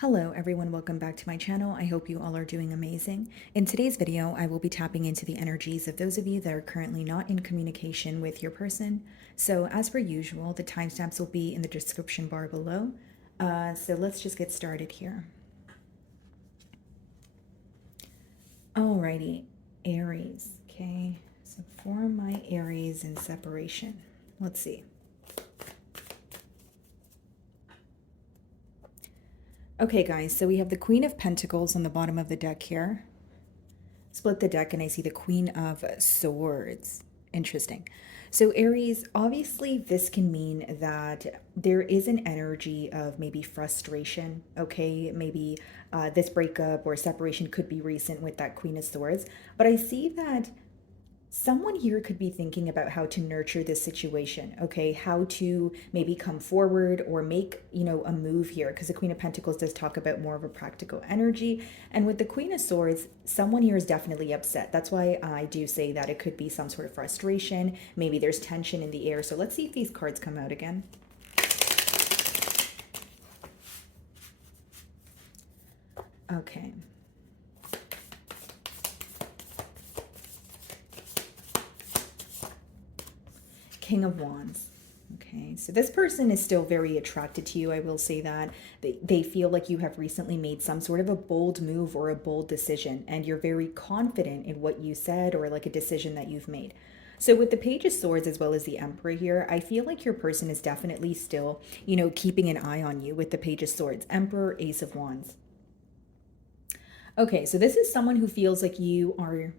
Hello everyone, welcome back to my channel. I hope you all are doing amazing. In today's video, I will be tapping into the energies of those of you that are currently not in communication with your person. So as per usual, the timestamps will be in the description bar below. So let's just get started here. Alrighty, Aries, okay? So for my Aries in separation, let's see. Okay, guys, so we have the Queen of Pentacles on the bottom of the deck here. Split the deck and I see the Queen of Swords. Interesting. So Aries, obviously this can mean that there is an energy of maybe frustration, okay? Maybe this breakup or separation could be recent with that Queen of Swords. But I see that someone here could be thinking about how to nurture this situation, okay? How to maybe come forward or make, a move here, because the Queen of Pentacles does talk about more of a practical energy. And with the Queen of Swords, someone here is definitely upset. That's why I do say that it could be some sort of frustration. Maybe there's tension in the air. So let's see if these cards come out again. Okay. King of Wands. Okay, so this person is still very attracted to you. I will say that. They feel like you have recently made some sort of a bold move or a bold decision, and you're very confident in what you said or like a decision that you've made. So with the Page of Swords as well as the Emperor here, I feel like your person is definitely still, keeping an eye on you with the Page of Swords, Emperor, Ace of Wands. Okay, so this is someone who feels like you are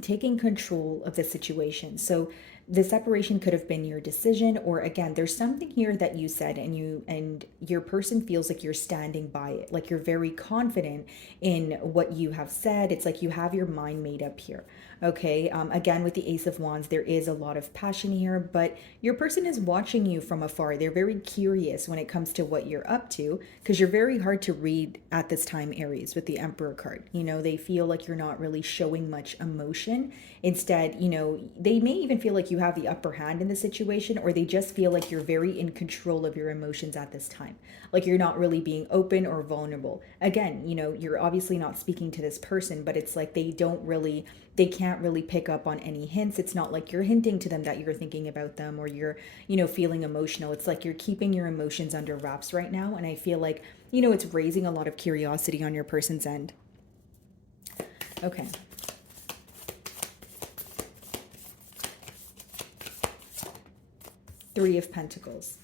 taking control of the situation. So the separation could have been your decision, or again, there's something here that you said and your person feels like you're standing by it, like you're very confident in what you have said. It's like you have your mind made up here. Okay, again, with the Ace of Wands, there is a lot of passion here, but your person is watching you from afar. They're very curious when it comes to what you're up to, because you're very hard to read at this time, Aries, with the Emperor card. They feel like you're not really showing much emotion. Instead, they may even feel like you have the upper hand in the situation, or they just feel like you're very in control of your emotions at this time. Like you're not really being open or vulnerable. Again, you're obviously not speaking to this person, but it's like they can't really pick up on any hints. It's not like you're hinting to them that you're thinking about them or you're, feeling emotional. It's like you're keeping your emotions under wraps right now. And I feel like, it's raising a lot of curiosity on your person's end. Okay. Three of Pentacles.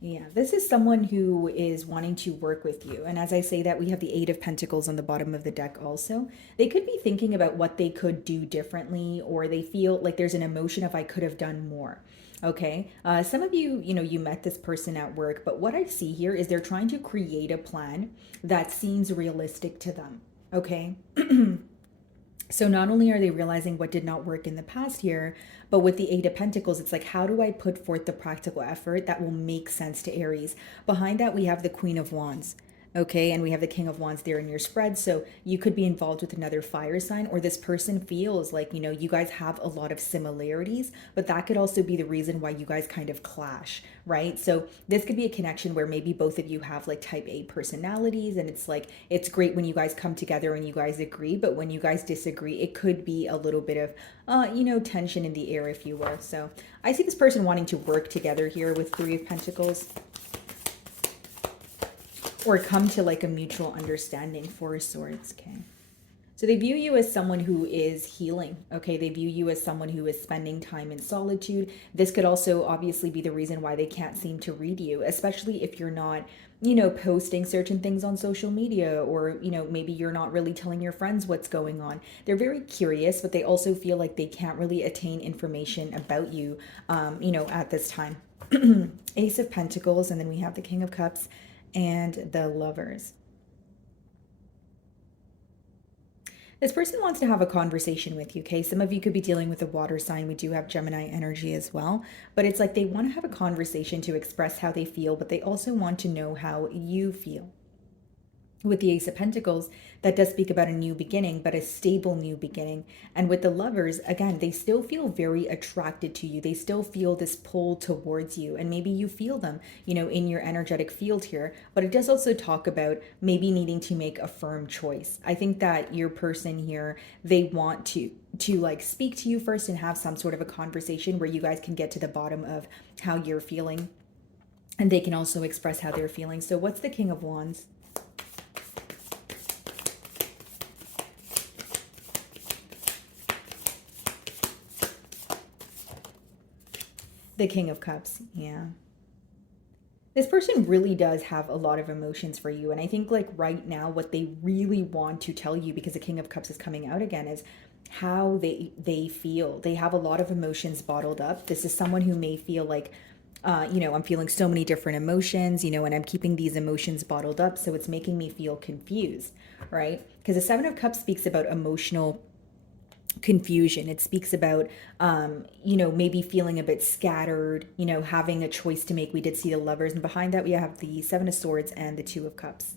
Yeah, this is someone who is wanting to work with you. And as I say that, we have the Eight of Pentacles on the bottom of the deck also. They could be thinking about what they could do differently, or they feel like there's an emotion of I could have done more. Okay, some of you, you met this person at work, but what I see here is they're trying to create a plan that seems realistic to them. Okay. So not only are they realizing what did not work in the past year, but with the Eight of Pentacles, it's like, how do I put forth the practical effort that will make sense to Aries? Behind that, we have the Queen of Wands. Okay, and we have the King of Wands there in your spread. So you could be involved with another fire sign, or this person feels like, you guys have a lot of similarities, but that could also be the reason why you guys kind of clash, right? So this could be a connection where maybe both of you have like type A personalities, and it's like, it's great when you guys come together and you guys agree, but when you guys disagree, it could be a little bit of, tension in the air, if you will. So I see this person wanting to work together here with Three of Pentacles, or come to like a mutual understanding. Four of Swords. Okay, so they view you as someone who is healing. Okay, they view you as someone who is spending time in solitude. This could also obviously be the reason why they can't seem to read you, especially if you're not, posting certain things on social media, or, maybe you're not really telling your friends what's going on. They're very curious, but they also feel like they can't really attain information about you, at this time. Ace of Pentacles, and then we have the King of Cups and the Lovers. This person wants to have a conversation with you, okay? Some of you could be dealing with a water sign. We do have Gemini energy as well, but it's like they want to have a conversation to express how they feel, but they also want to know how you feel. With the Ace of Pentacles, that does speak about a new beginning, but a stable new beginning. And with the Lovers, again, they still feel very attracted to you. They still feel this pull towards you. And maybe you feel them, in your energetic field here. But it does also talk about maybe needing to make a firm choice. I think that your person here, they want to like speak to you first and have some sort of a conversation where you guys can get to the bottom of how you're feeling. And they can also express how they're feeling. So what's the King of Wands? The King of Cups, yeah. This person really does have a lot of emotions for you. And I think like right now, what they really want to tell you, because the King of Cups is coming out again, is how they feel. They have a lot of emotions bottled up. This is someone who may feel like, I'm feeling so many different emotions, and I'm keeping these emotions bottled up. So it's making me feel confused, right? Because the Seven of Cups speaks about emotional confusion. It speaks about maybe feeling a bit scattered, having a choice to make. We did see the Lovers, and behind that we have the Seven of Swords and the Two of Cups.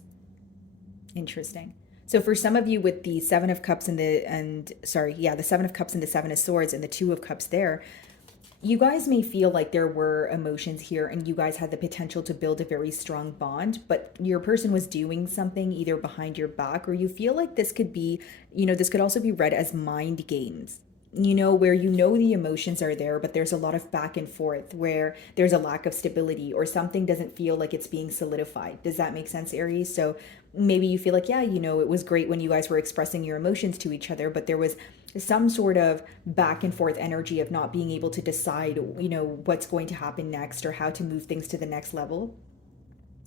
Interesting. So for some of you with the Seven of Cups and the Seven of Cups and the Seven of Swords and the Two of Cups there, you guys may feel like there were emotions here and you guys had the potential to build a very strong bond, but your person was doing something either behind your back, or you feel like this could be, this could also be read as mind games, where the emotions are there, but there's a lot of back and forth where there's a lack of stability or something doesn't feel like it's being solidified. Does that make sense, Aries? So maybe you feel like, yeah, it was great when you guys were expressing your emotions to each other, but there was some sort of back and forth energy of not being able to decide, what's going to happen next or how to move things to the next level.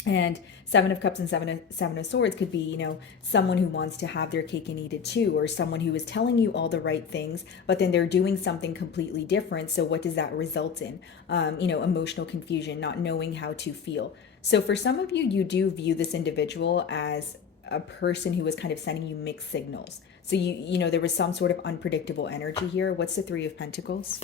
And Seven of Cups and Seven of Swords could be, someone who wants to have their cake and eat it too, or someone who is telling you all the right things, but then they're doing something completely different. So what does that result in? Emotional confusion, not knowing how to feel. So for some of you, you do view this individual as a person who was kind of sending you mixed signals. So there was some sort of unpredictable energy here. What's the Three of Pentacles?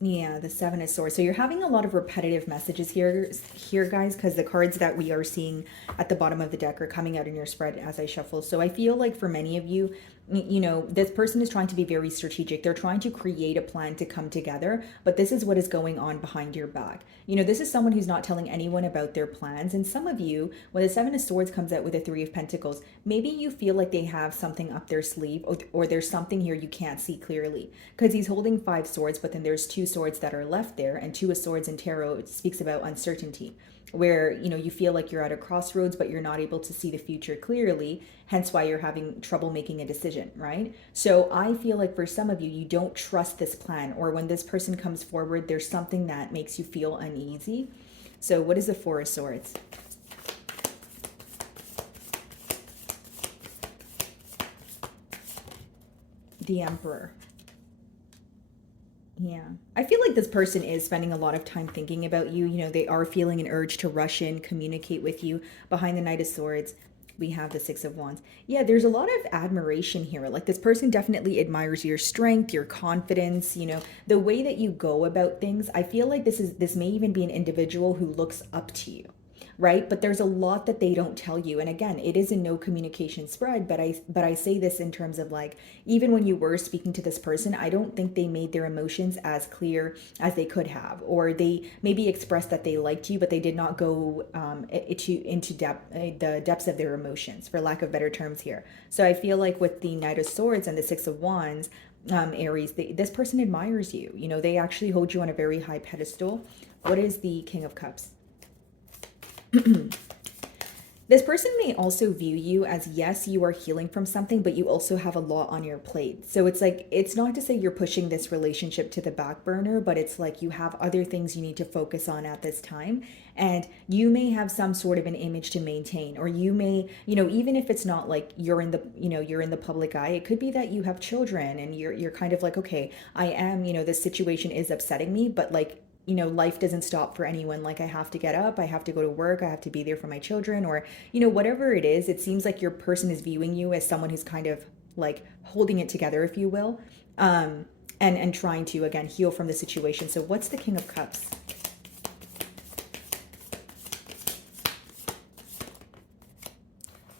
Yeah, the Seven of Swords. So you're having a lot of repetitive messages here guys, because the cards that we are seeing at the bottom of the deck are coming out in your spread as I shuffle. So I feel like for many of you, this person is trying to be very strategic. They're trying to create a plan to come together, but this is what is going on behind your back. This is someone who's not telling anyone about their plans. And some of you, when the Seven of Swords comes out with the Three of Pentacles, maybe you feel like they have something up their sleeve, or there's something here you can't see clearly, because he's holding Five Swords, but then there's Two Swords that are left there, and Two of Swords in tarot, it speaks about uncertainty, where you feel like you're at a crossroads but you're not able to see the future clearly, hence why you're having trouble making a decision, right? So I feel like for some of you, you don't trust this plan, or when this person comes forward, there's something that makes you feel uneasy. So what is the Four of Swords? The Emperor. Yeah. I feel like this person is spending a lot of time thinking about you. They are feeling an urge to rush in, communicate with you. Behind the Knight of Swords, we have the Six of Wands. Yeah, there's a lot of admiration here. Like, this person definitely admires your strength, your confidence, the way that you go about things. I feel like this may even be an individual who looks up to you, right? But there's a lot that they don't tell you. And again, it is a no communication spread, but I say this in terms of like, even when you were speaking to this person, I don't think they made their emotions as clear as they could have, or they maybe expressed that they liked you, but they did not go into the depths of their emotions, for lack of better terms here. So I feel like with the Knight of Swords and the Six of Wands, Aries, this person admires you. They actually hold you on a very high pedestal. What is the King of Cups? This person may also view you as, yes, you are healing from something, but you also have a lot on your plate. So it's like, it's not to say you're pushing this relationship to the back burner, but it's like you have other things you need to focus on at this time. And you may have some sort of an image to maintain, or you may, even if it's not like you're in the public eye, it could be that you have children and you're kind of like, okay, I am, this situation is upsetting me, but like, life doesn't stop for anyone. Like, I have to get up, I have to go to work, I have to be there for my children, or, whatever it is. It seems like your person is viewing you as someone who's kind of like holding it together, if you will. and trying to, again, heal from the situation. So what's the King of Cups?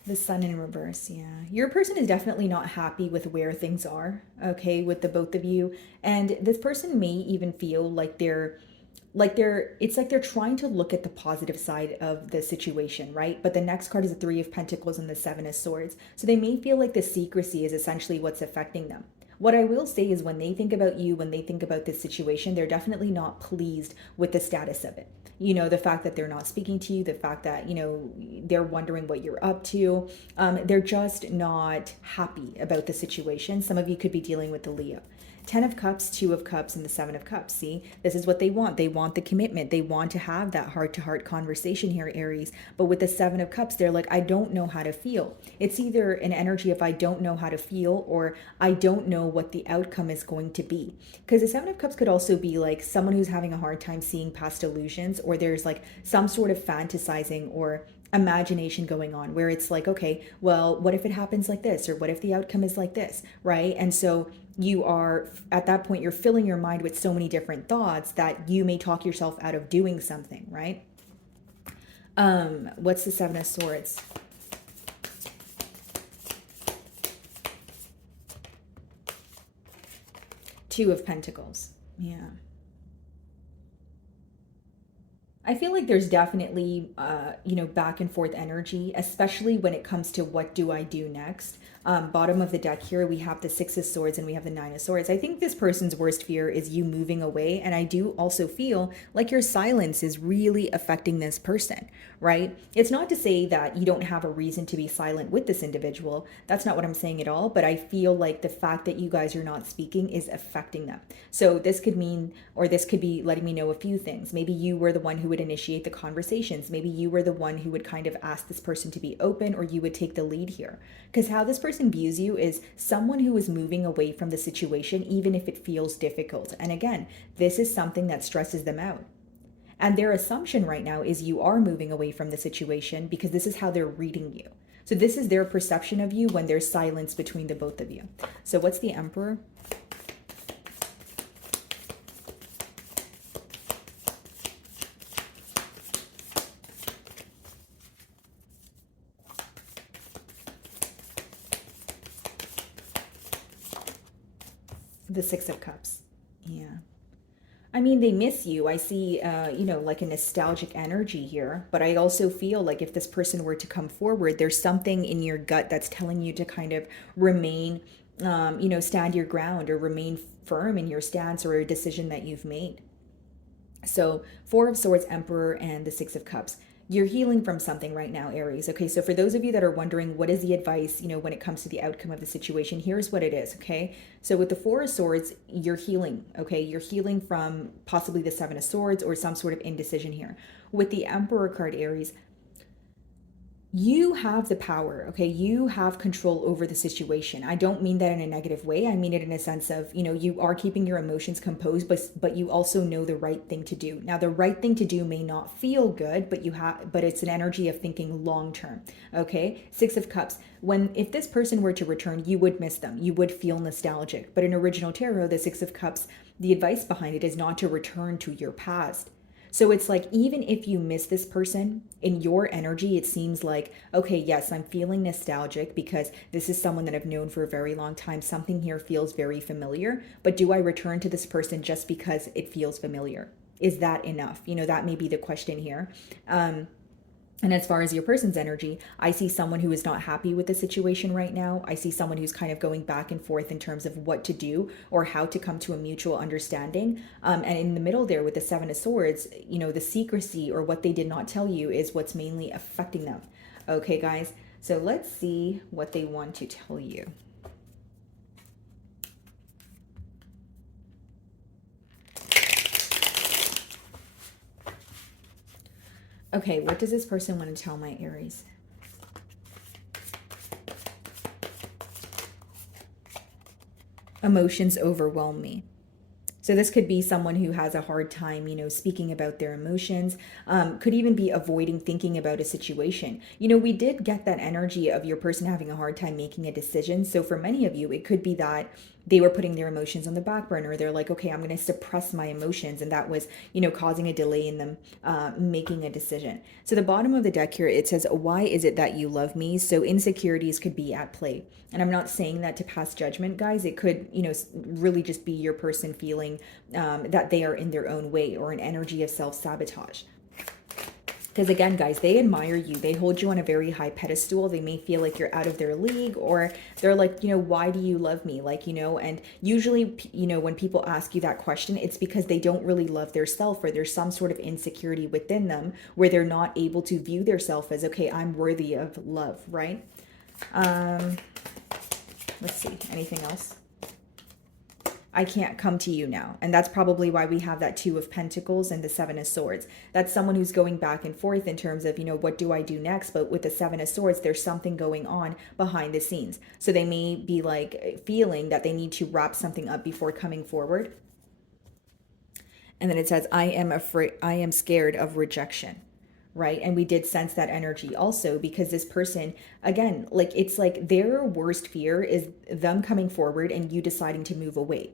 The Sun in reverse, yeah. Your person is definitely not happy with where things are, okay, with the both of you. And this person may even feel it's like they're trying to look at the positive side of the situation, right? But the next card is the Three of Pentacles and the Seven of Swords. So they may feel like the secrecy is essentially what's affecting them. What I will say is when they think about you, when they think about this situation, they're definitely not pleased with the status of it. You know, the fact that they're not speaking to you, the fact that, you know, they're wondering what you're up to. They're just not happy about the situation. Some of you could be dealing with the Leo. 10 of Cups, 2 of Cups, and the 7 of Cups. See, this is what they want. They want the commitment. They want to have that heart-to-heart conversation here, Aries. But with the 7 of Cups, they're like, I don't know how to feel. It's either an energy of I don't know how to feel or I don't know what the outcome is going to be. Because the 7 of Cups could also be like someone who's having a hard time seeing past illusions, or there's like some sort of fantasizing or imagination going on where it's like, okay, well, what if it happens like this? Or what if the outcome is like this, right? And so you are, at that point, you're filling your mind with so many different thoughts that you may talk yourself out of doing something, right? What's the 7 of Swords? Two of Pentacles. Yeah. I feel like there's definitely, you know, back and forth energy, especially when it comes to what do I do next. Bottom of the deck here, we have the 6 of Swords and we have the 9 of Swords. I think this person's worst fear is you moving away. And I do also feel like your silence is really affecting this person, right? It's not to say that you don't have a reason to be silent with this individual. That's not what I'm saying at all. But I feel like the fact that you guys are not speaking is affecting them. So this could mean, or this could be letting me know a few things. Maybe you were the one who would initiate the conversations. Maybe you were the one who would kind of ask this person to be open, or you would take the lead here. Because how this person views you is someone who is moving away from the situation, even if it feels difficult. And again, this is something that stresses them out. And their assumption right now is you are moving away from the situation because this is how they're reading you. So this is their perception of you when there's silence between the both of you. So what's the Emperor? The 6 of Cups. Yeah. I mean, they miss you. I see, you know, like a nostalgic energy here. But I also feel like if this person were to come forward, there's something in your gut that's telling you to kind of remain, you know, stand your ground or remain firm in your stance or a decision that you've made. So 4 of Swords, Emperor, and the 6 of Cups. You're healing from something right now, Aries. Okay, so for those of you that are wondering what is the advice, you know, when it comes to the outcome of the situation, here's what it is, okay? So with the 4 of Swords, you're healing, okay? You're healing from possibly the 7 of Swords or some sort of indecision here. With the Emperor card, Aries, you have the power, okay? You have control over the situation. I don't mean that in a negative way. I mean it in a sense of, you know, you are keeping your emotions composed, but you also know the right thing to do. Now, the right thing to do may not feel good, but it's an energy of thinking long term, okay? 6 of Cups. If this person were to return, you would miss them. You would feel nostalgic. But in original tarot, the 6 of Cups, the advice behind it is not to return to your past. So it's like, even if you miss this person, in your energy, it seems like, okay, yes, I'm feeling nostalgic because this is someone that I've known for a very long time. Something here feels very familiar, but do I return to this person just because it feels familiar? Is that enough? You know, that may be the question here. And as far as your person's energy, I see someone who is not happy with the situation right now. I see someone who's kind of going back and forth in terms of what to do or how to come to a mutual understanding. And in the middle there with the 7 of Swords, you know, the secrecy or what they did not tell you is what's mainly affecting them. Okay, guys, so let's see what they want to tell you. Okay, what does this person want to tell my Aries? Emotions overwhelm me. So this could be someone who has a hard time, you know, speaking about their emotions, could even be avoiding thinking about a situation. You know, we did get that energy of your person having a hard time making a decision. So for many of you, it could be that they were putting their emotions on the back burner. They're like, okay, I'm going to suppress my emotions. And that was, causing a delay in them making a decision. So the bottom of the deck here, it says, why is it that you love me? So insecurities could be at play. And I'm not saying that to pass judgment, guys. It could, really just be your person feeling that they are in their own way, or an energy of self-sabotage. Because again, guys, they admire you. They hold you on a very high pedestal. They may feel like you're out of their league, or they're like, why do you love me? And usually, when people ask you that question, it's because they don't really love their self, or there's some sort of insecurity within them where they're not able to view their self as, okay, I'm worthy of love, right? Let's see, anything else? I can't come to you now. And that's probably why we have that Two of Pentacles and the Seven of Swords. That's someone who's going back and forth in terms of, what do I do next? But with the Seven of Swords, there's something going on behind the scenes. So they may be like feeling that they need to wrap something up before coming forward. And then it says, I am scared of rejection. Right? And we did sense that energy also, because this person, again, like, it's like their worst fear is them coming forward and you deciding to move away.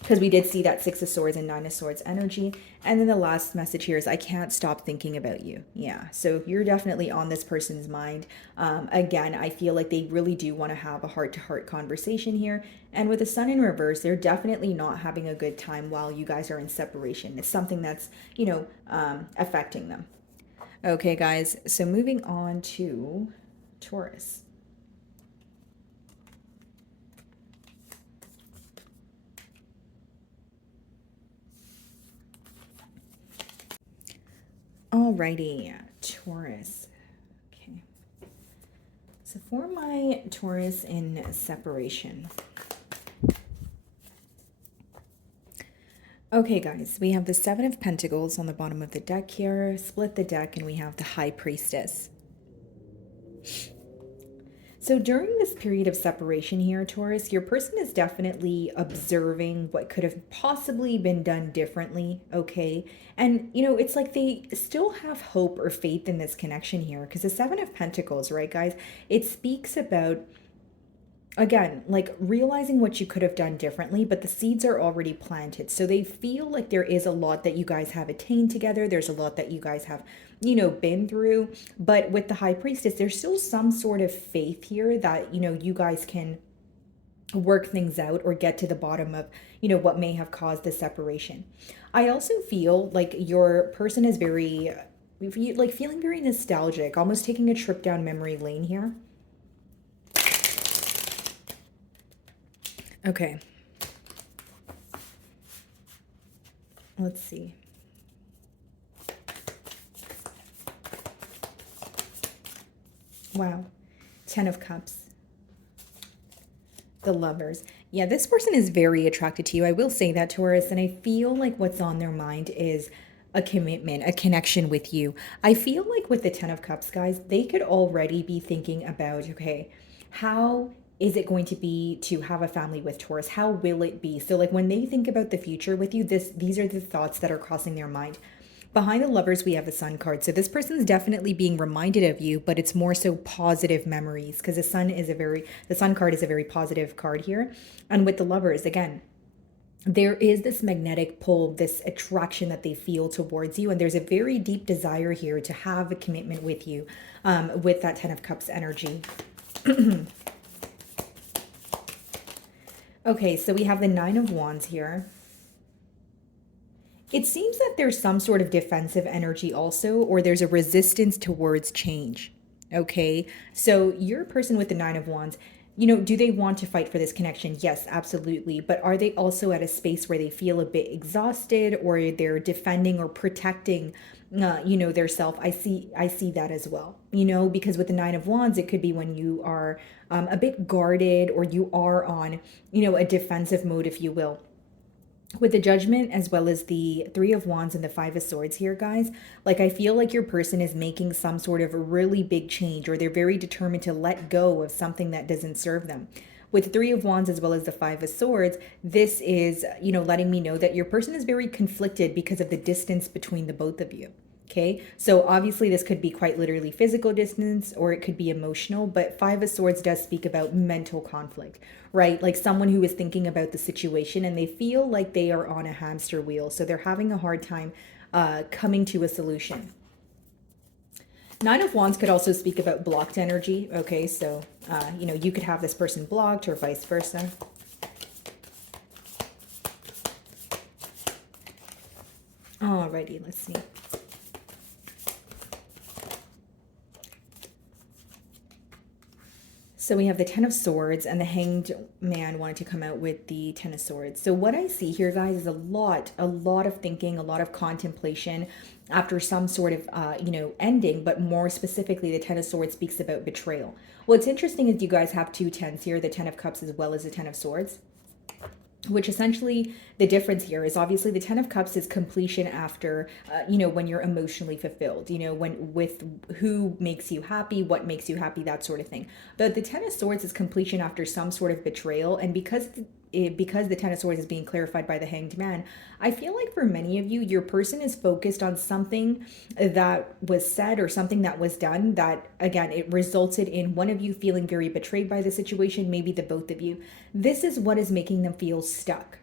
Because we did see that Six of Swords and Nine of Swords energy. And then the last message here is, I can't stop thinking about you. Yeah, so you're definitely on this person's mind. Again, I feel like they really do want to have a heart-to-heart conversation here. And with the Sun in reverse, they're definitely not having a good time while you guys are in separation. It's something that's, affecting them. Okay, guys, so moving on to Taurus. Alrighty, Taurus. Okay. So for my Taurus in separation. Okay, guys, we have the Seven of Pentacles on the bottom of the deck here. Split the deck and we have the High Priestess. So during this period of separation here, Taurus, your person is definitely observing what could have possibly been done differently, okay? And, it's like they still have hope or faith in this connection here, because the Seven of Pentacles, right, guys? It speaks about, again, like realizing what you could have done differently, but the seeds are already planted. So they feel like there is a lot that you guys have attained together. There's a lot that you guys have, been through. But with the High Priestess, there's still some sort of faith here that, you guys can work things out or get to the bottom of, what may have caused the separation. I also feel like your person is very, like feeling very nostalgic, almost taking a trip down memory lane here. Okay. Let's see. Wow. 10 of Cups. The Lovers. Yeah, this person is very attracted to you. I will say that, Taurus. And I feel like what's on their mind is a commitment, a connection with you. I feel like with the 10 of Cups, guys, they could already be thinking about, okay, how is it going to be to have a family with Taurus? How will it be? So like when they think about the future with you, these are the thoughts that are crossing their mind. Behind the Lovers, we have the Sun card. So this person's definitely being reminded of you, but it's more so positive memories, because the Sun card is a very positive card here. And with the Lovers, again, there is this magnetic pull, this attraction that they feel towards you. And there's a very deep desire here to have a commitment with you, with that 10 of Cups energy. Okay, so we have the 9 of Wands here. It seems that there's some sort of defensive energy also, or there's a resistance towards change. Okay, so your person with the 9 of Wands, do they want to fight for this connection? Yes, absolutely. But are they also at a space where they feel a bit exhausted, or they're defending or protecting, their self? I see that as well, because with the 9 of Wands, it could be when you are a bit guarded, or you are on, a defensive mode, if you will. With the Judgment, as well as the 3 of Wands and the 5 of Swords here, guys, like I feel like your person is making some sort of a really big change, or they're very determined to let go of something that doesn't serve them. With the 3 of Wands as well as the 5 of Swords, this is, letting me know that your person is very conflicted because of the distance between the both of you. Okay, so obviously this could be quite literally physical distance or it could be emotional, but Five of Swords does speak about mental conflict, right? Like someone who is thinking about the situation and they feel like they are on a hamster wheel. So they're having a hard time coming to a solution. Nine of Wands could also speak about blocked energy. Okay, so, you could have this person blocked or vice versa. Alrighty, let's see. So we have the Ten of Swords and the Hanged Man wanted to come out with the Ten of Swords. So what I see here, guys, is a lot of thinking, a lot of contemplation after some sort of, ending, but more specifically, the Ten of Swords speaks about betrayal. What's interesting is you guys have two tens here, the Ten of Cups as well as the Ten of Swords, which essentially the difference here is obviously the Ten of Cups is completion after, when you're emotionally fulfilled, when with who makes you happy, what makes you happy, that sort of thing. But the Ten of Swords is completion after some sort of betrayal. And because the Ten of Swords is being clarified by the Hanged Man, I feel like for many of you, your person is focused on something that was said or something that was done that, again, it resulted in one of you feeling very betrayed by the situation, maybe the both of you. This is what is making them feel stuck.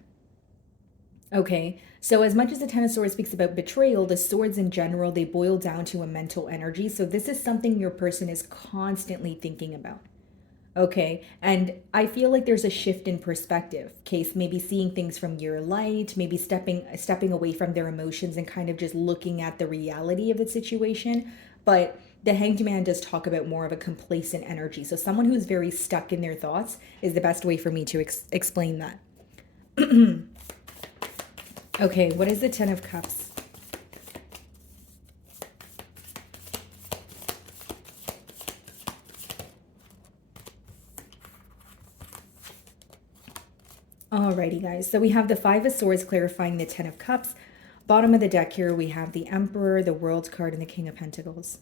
Okay, so as much as the Ten of Swords speaks about betrayal, the swords in general, they boil down to a mental energy. So this is something your person is constantly thinking about. Okay, and I feel like there's a shift in perspective. Case maybe seeing things from your light, maybe stepping away from their emotions and kind of just looking at the reality of the situation. But the Hanged Man does talk about more of a complacent energy. So someone who's very stuck in their thoughts is the best way for me to explain that. Okay, what is the Ten of Cups? Alrighty, guys. So we have the Five of Swords clarifying the Ten of Cups. Bottom of the deck here, we have the Emperor, the World card, and the King of Pentacles.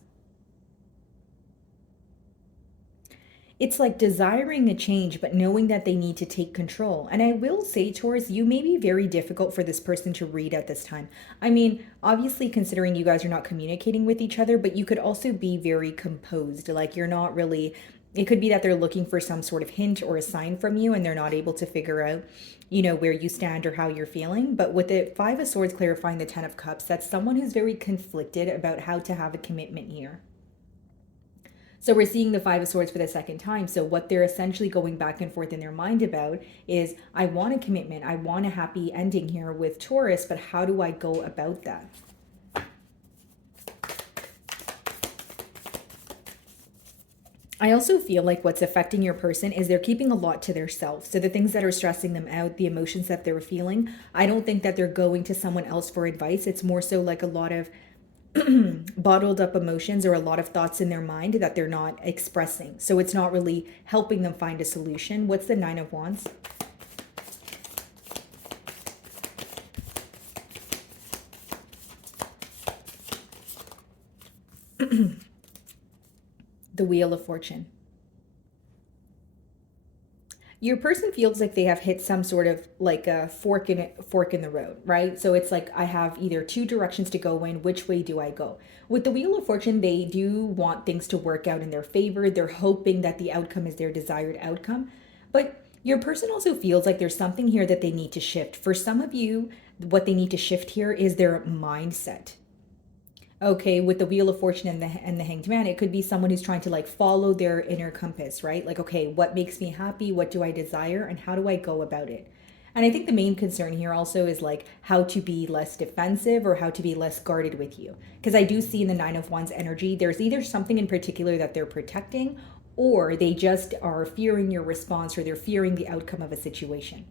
It's like desiring a change, but knowing that they need to take control. And I will say, Taurus, you may be very difficult for this person to read at this time. I mean, obviously, considering you guys are not communicating with each other, but you could also be very composed. Like you're not really, it could be that they're looking for some sort of hint or a sign from you and they're not able to figure out, where you stand or how you're feeling. But with the Five of Swords clarifying the Ten of Cups, that's someone who's very conflicted about how to have a commitment here. So we're seeing the Five of Swords for the second time. So what they're essentially going back and forth in their mind about is, I want a commitment. I want a happy ending here with Taurus, but how do I go about that? I also feel like what's affecting your person is they're keeping a lot to themselves. So the things that are stressing them out, the emotions that they're feeling, I don't think that they're going to someone else for advice. It's more so like a lot of bottled up emotions or a lot of thoughts in their mind that they're not expressing. So it's not really helping them find a solution. What's the Nine of Wands? The Wheel of Fortune. Your person feels like they have hit some sort of like a fork in the road, right? So it's like, I have either two directions to go in. Which way do I go? With the Wheel of Fortune, they do want things to work out in their favor. They're hoping that the outcome is their desired outcome. But your person also feels like there's something here that they need to shift. For some of you, what they need to shift here is their mindset. Okay, with the Wheel of Fortune and the Hanged Man, it could be someone who's trying to like follow their inner compass, right? Like, okay, what makes me happy? What do I desire? And how do I go about it? And I think the main concern here also is like how to be less defensive or how to be less guarded with you. Because I do see in the Nine of Wands energy, there's either something in particular that they're protecting, or they just are fearing your response, or they're fearing the outcome of a situation.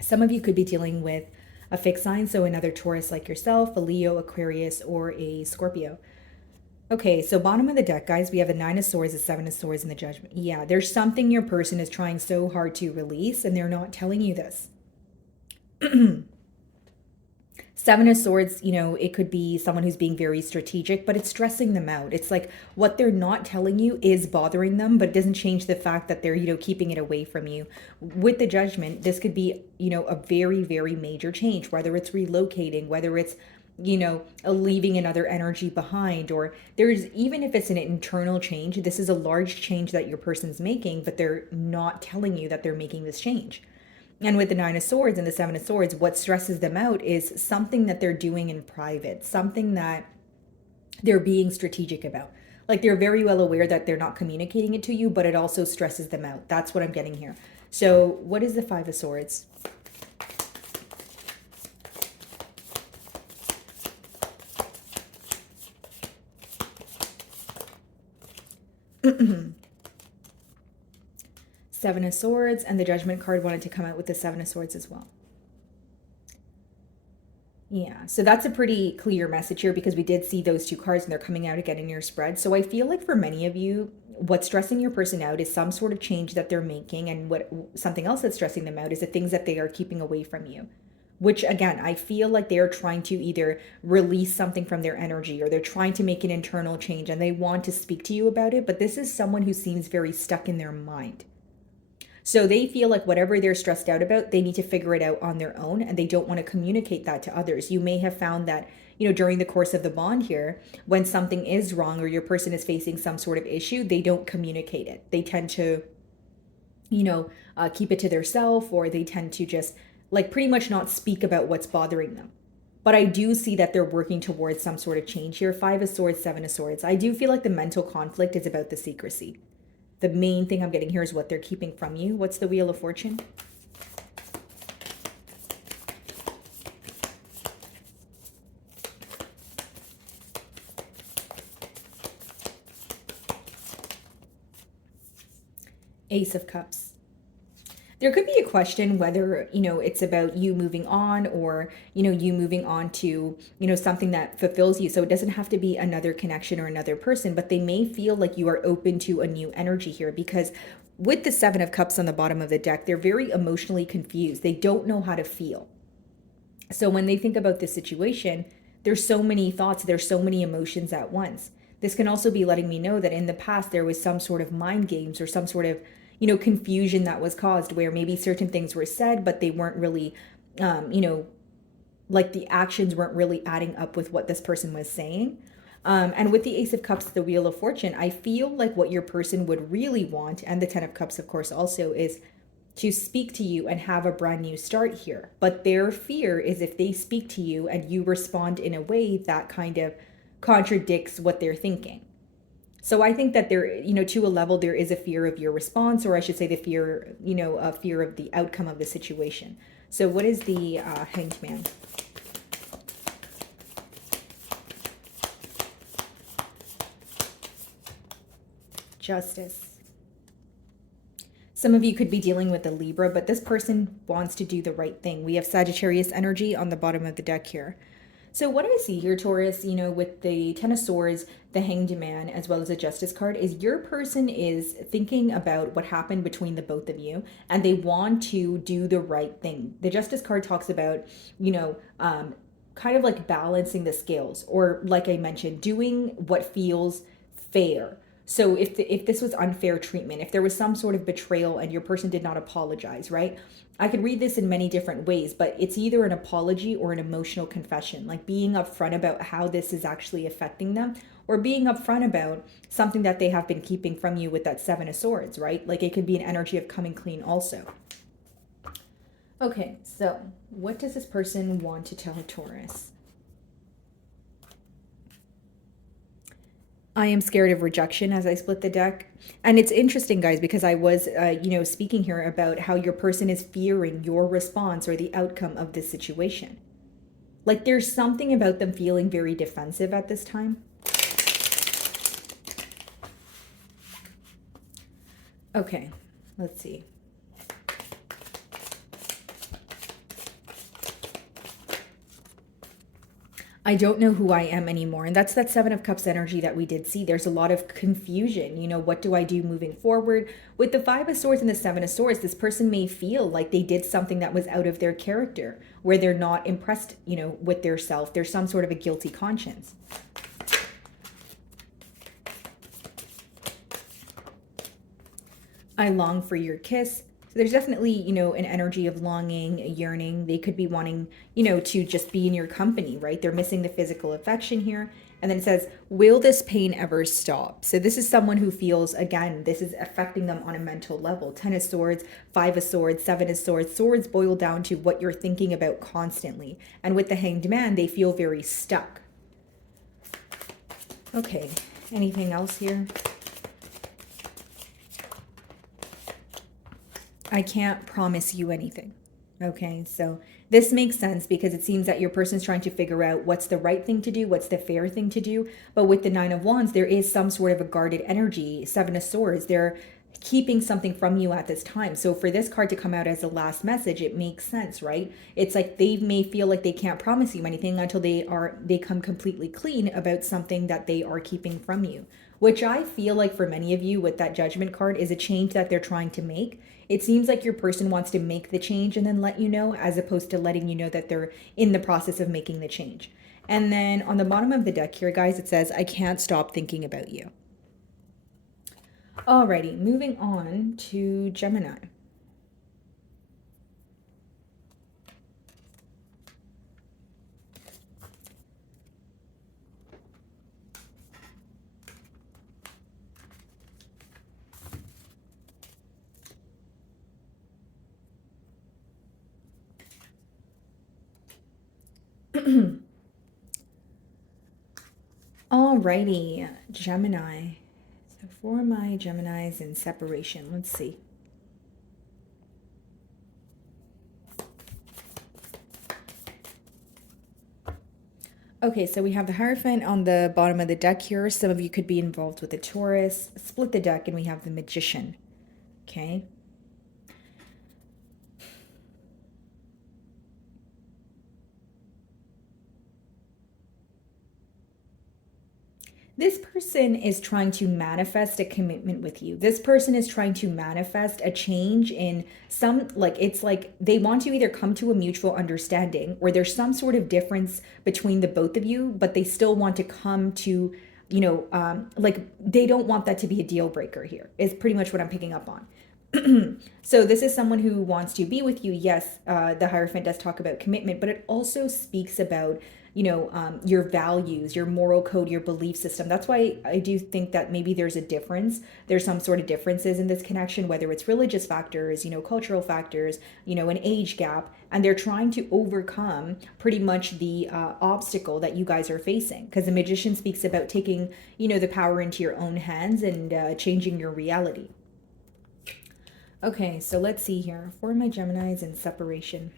Some of you could be dealing with a fixed sign, so another Taurus like yourself, a Leo, Aquarius, or a Scorpio. Okay, so bottom of the deck, guys, we have the Nine of Swords, the Seven of Swords, and the Judgment. Yeah, there's something your person is trying so hard to release, and they're not telling you this. Seven of Swords, it could be someone who's being very strategic, but it's stressing them out. It's like what they're not telling you is bothering them, but it doesn't change the fact that they're, keeping it away from you. With the Judgment, this could be, a very, very major change, whether it's relocating, whether it's, you know, leaving another energy behind, or there's, even if it's an internal change, this is a large change that your person's making, but they're not telling you that they're making this change. And with the Nine of Swords and the Seven of Swords, what stresses them out is something that they're doing in private, something that they're being strategic about. Like they're very well aware that they're not communicating it to you, but it also stresses them out. That's what I'm getting here. So what is the Five of Swords? Seven of Swords, and the Judgment card wanted to come out with the Seven of Swords as well. Yeah, so that's a pretty clear message here because we did see those two cards and they're coming out again in your spread. So I feel like for many of you, what's stressing your person out is some sort of change that they're making, and what something else that's stressing them out is the things that they are keeping away from you. Which again, I feel like they are trying to either release something from their energy, or they're trying to make an internal change and they want to speak to you about it, but this is someone who seems very stuck in their mind. So they feel like whatever they're stressed out about, they need to figure it out on their own, and they don't want to communicate that to others. You may have found that, you know, during the course of the bond here, when something is wrong or your person is facing some sort of issue, they don't communicate it. They tend to, you know, keep it to themselves, or they tend to just like pretty much not speak about what's bothering them. But I do see that they're working towards some sort of change here. Five of Swords, Seven of Swords. I do feel like the mental conflict is about the secrecy. The main thing I'm getting here is what they're keeping from you. What's the Wheel of Fortune? Ace of Cups. There could be a question whether, you know, it's about you moving on, or, you know, you moving on to, you know, something that fulfills you. So it doesn't have to be another connection or another person, but they may feel like you are open to a new energy here, because with the Seven of Cups on the bottom of the deck, they're very emotionally confused. They don't know how to feel. So when they think about this situation, there's so many thoughts, there's so many emotions at once. This can also be letting me know that in the past there was some sort of mind games or some sort of, you know, confusion that was caused, where maybe certain things were said, but they weren't really, you know, like the actions weren't really adding up with what this person was saying. And with the Ace of Cups, the Wheel of Fortune, I feel like what your person would really want, and the Ten of Cups, of course, also, is to speak to you and have a brand new start here. But their fear is if they speak to you and you respond in a way that kind of contradicts what they're thinking. So I think that there, you know, to a level, there is a fear of your response, or I should say the fear, you know, a fear of the outcome of the situation. So what is the Hanged Man? Justice. Some of you could be dealing with a Libra, but this person wants to do the right thing. We have Sagittarius energy on the bottom of the deck here. So what I see here, Taurus, you know, with the Ten of Swords, the Hanged Man, as well as a Justice card, is your person is thinking about what happened between the both of you, and they want to do the right thing. The Justice card talks about, you know, kind of like balancing the scales, or like I mentioned, doing what feels fair. So if this was unfair treatment, if there was some sort of betrayal and your person did not apologize, right? I could read this in many different ways, but it's either an apology or an emotional confession, like being upfront about how this is actually affecting them, or being upfront about something that they have been keeping from you with that Seven of Swords, right? Like it could be an energy of coming clean also. Okay, so what does this person want to tell Taurus? I am scared of rejection as I split the deck. And it's interesting, guys, because I was, you know, speaking here about how your person is fearing your response or the outcome of this situation. Like there's something about them feeling very defensive at this time. Okay, let's see. I don't know who I am anymore. And that's that Seven of Cups energy that we did see. There's a lot of confusion. You know, what do I do moving forward? With the Five of Swords and the Seven of Swords, this person may feel like they did something that was out of their character, where they're not impressed, you know, with their self. There's some sort of a guilty conscience. I long for your kiss. So there's definitely, an energy of longing, a yearning. They could be wanting, to just be in your company, right? They're missing the physical affection here. And then it says, will this pain ever stop? So this is someone who feels, again, this is affecting them on a mental level. 10 of Swords, 5 of Swords, 7 of Swords. Swords boil down to what you're thinking about constantly. And with the Hanged Man, they feel very stuck. Okay, anything else here? I can't promise you anything. Okay, so this makes sense because it seems that your person's trying to figure out what's the right thing to do, what's the fair thing to do. But with the 9 of Wands, there is some sort of a guarded energy. 7 of Swords, they're keeping something from you at this time. So for this card to come out as the last message, it makes sense, right? It's like they may feel like they can't promise you anything until they come completely clean about something that they are keeping from you, which I feel like for many of you with that Judgment card is a change that they're trying to make. It seems like your person wants to make the change and then let you know, as opposed to letting you know that they're in the process of making the change. And then on the bottom of the deck here, guys, it says, I can't stop thinking about you. Alrighty, moving on to Gemini. Alrighty, Gemini. So for my Geminis in separation, let's see. Okay, so we have the Hierophant on the bottom of the deck here. Some of you could be involved with the Taurus. Split the deck and we have the Magician. Okay. This person is trying to manifest a commitment with you. This person is trying to manifest a change in some, like, it's like they want to either come to a mutual understanding or there's some sort of difference between the both of you, but they still want to come to, like they don't want that to be a deal breaker here, is pretty much what I'm picking up on. So this is someone who wants to be with you. Yes, the Hierophant does talk about commitment, but it also speaks about, your values, your moral code, your belief system. That's why I do think that maybe there's a difference. There's some sort of differences in this connection, whether it's religious factors, cultural factors, an age gap, and they're trying to overcome pretty much the obstacle that you guys are facing. Because the Magician speaks about taking, the power into your own hands and changing your reality. Okay, so let's see here. For my Geminis in separation.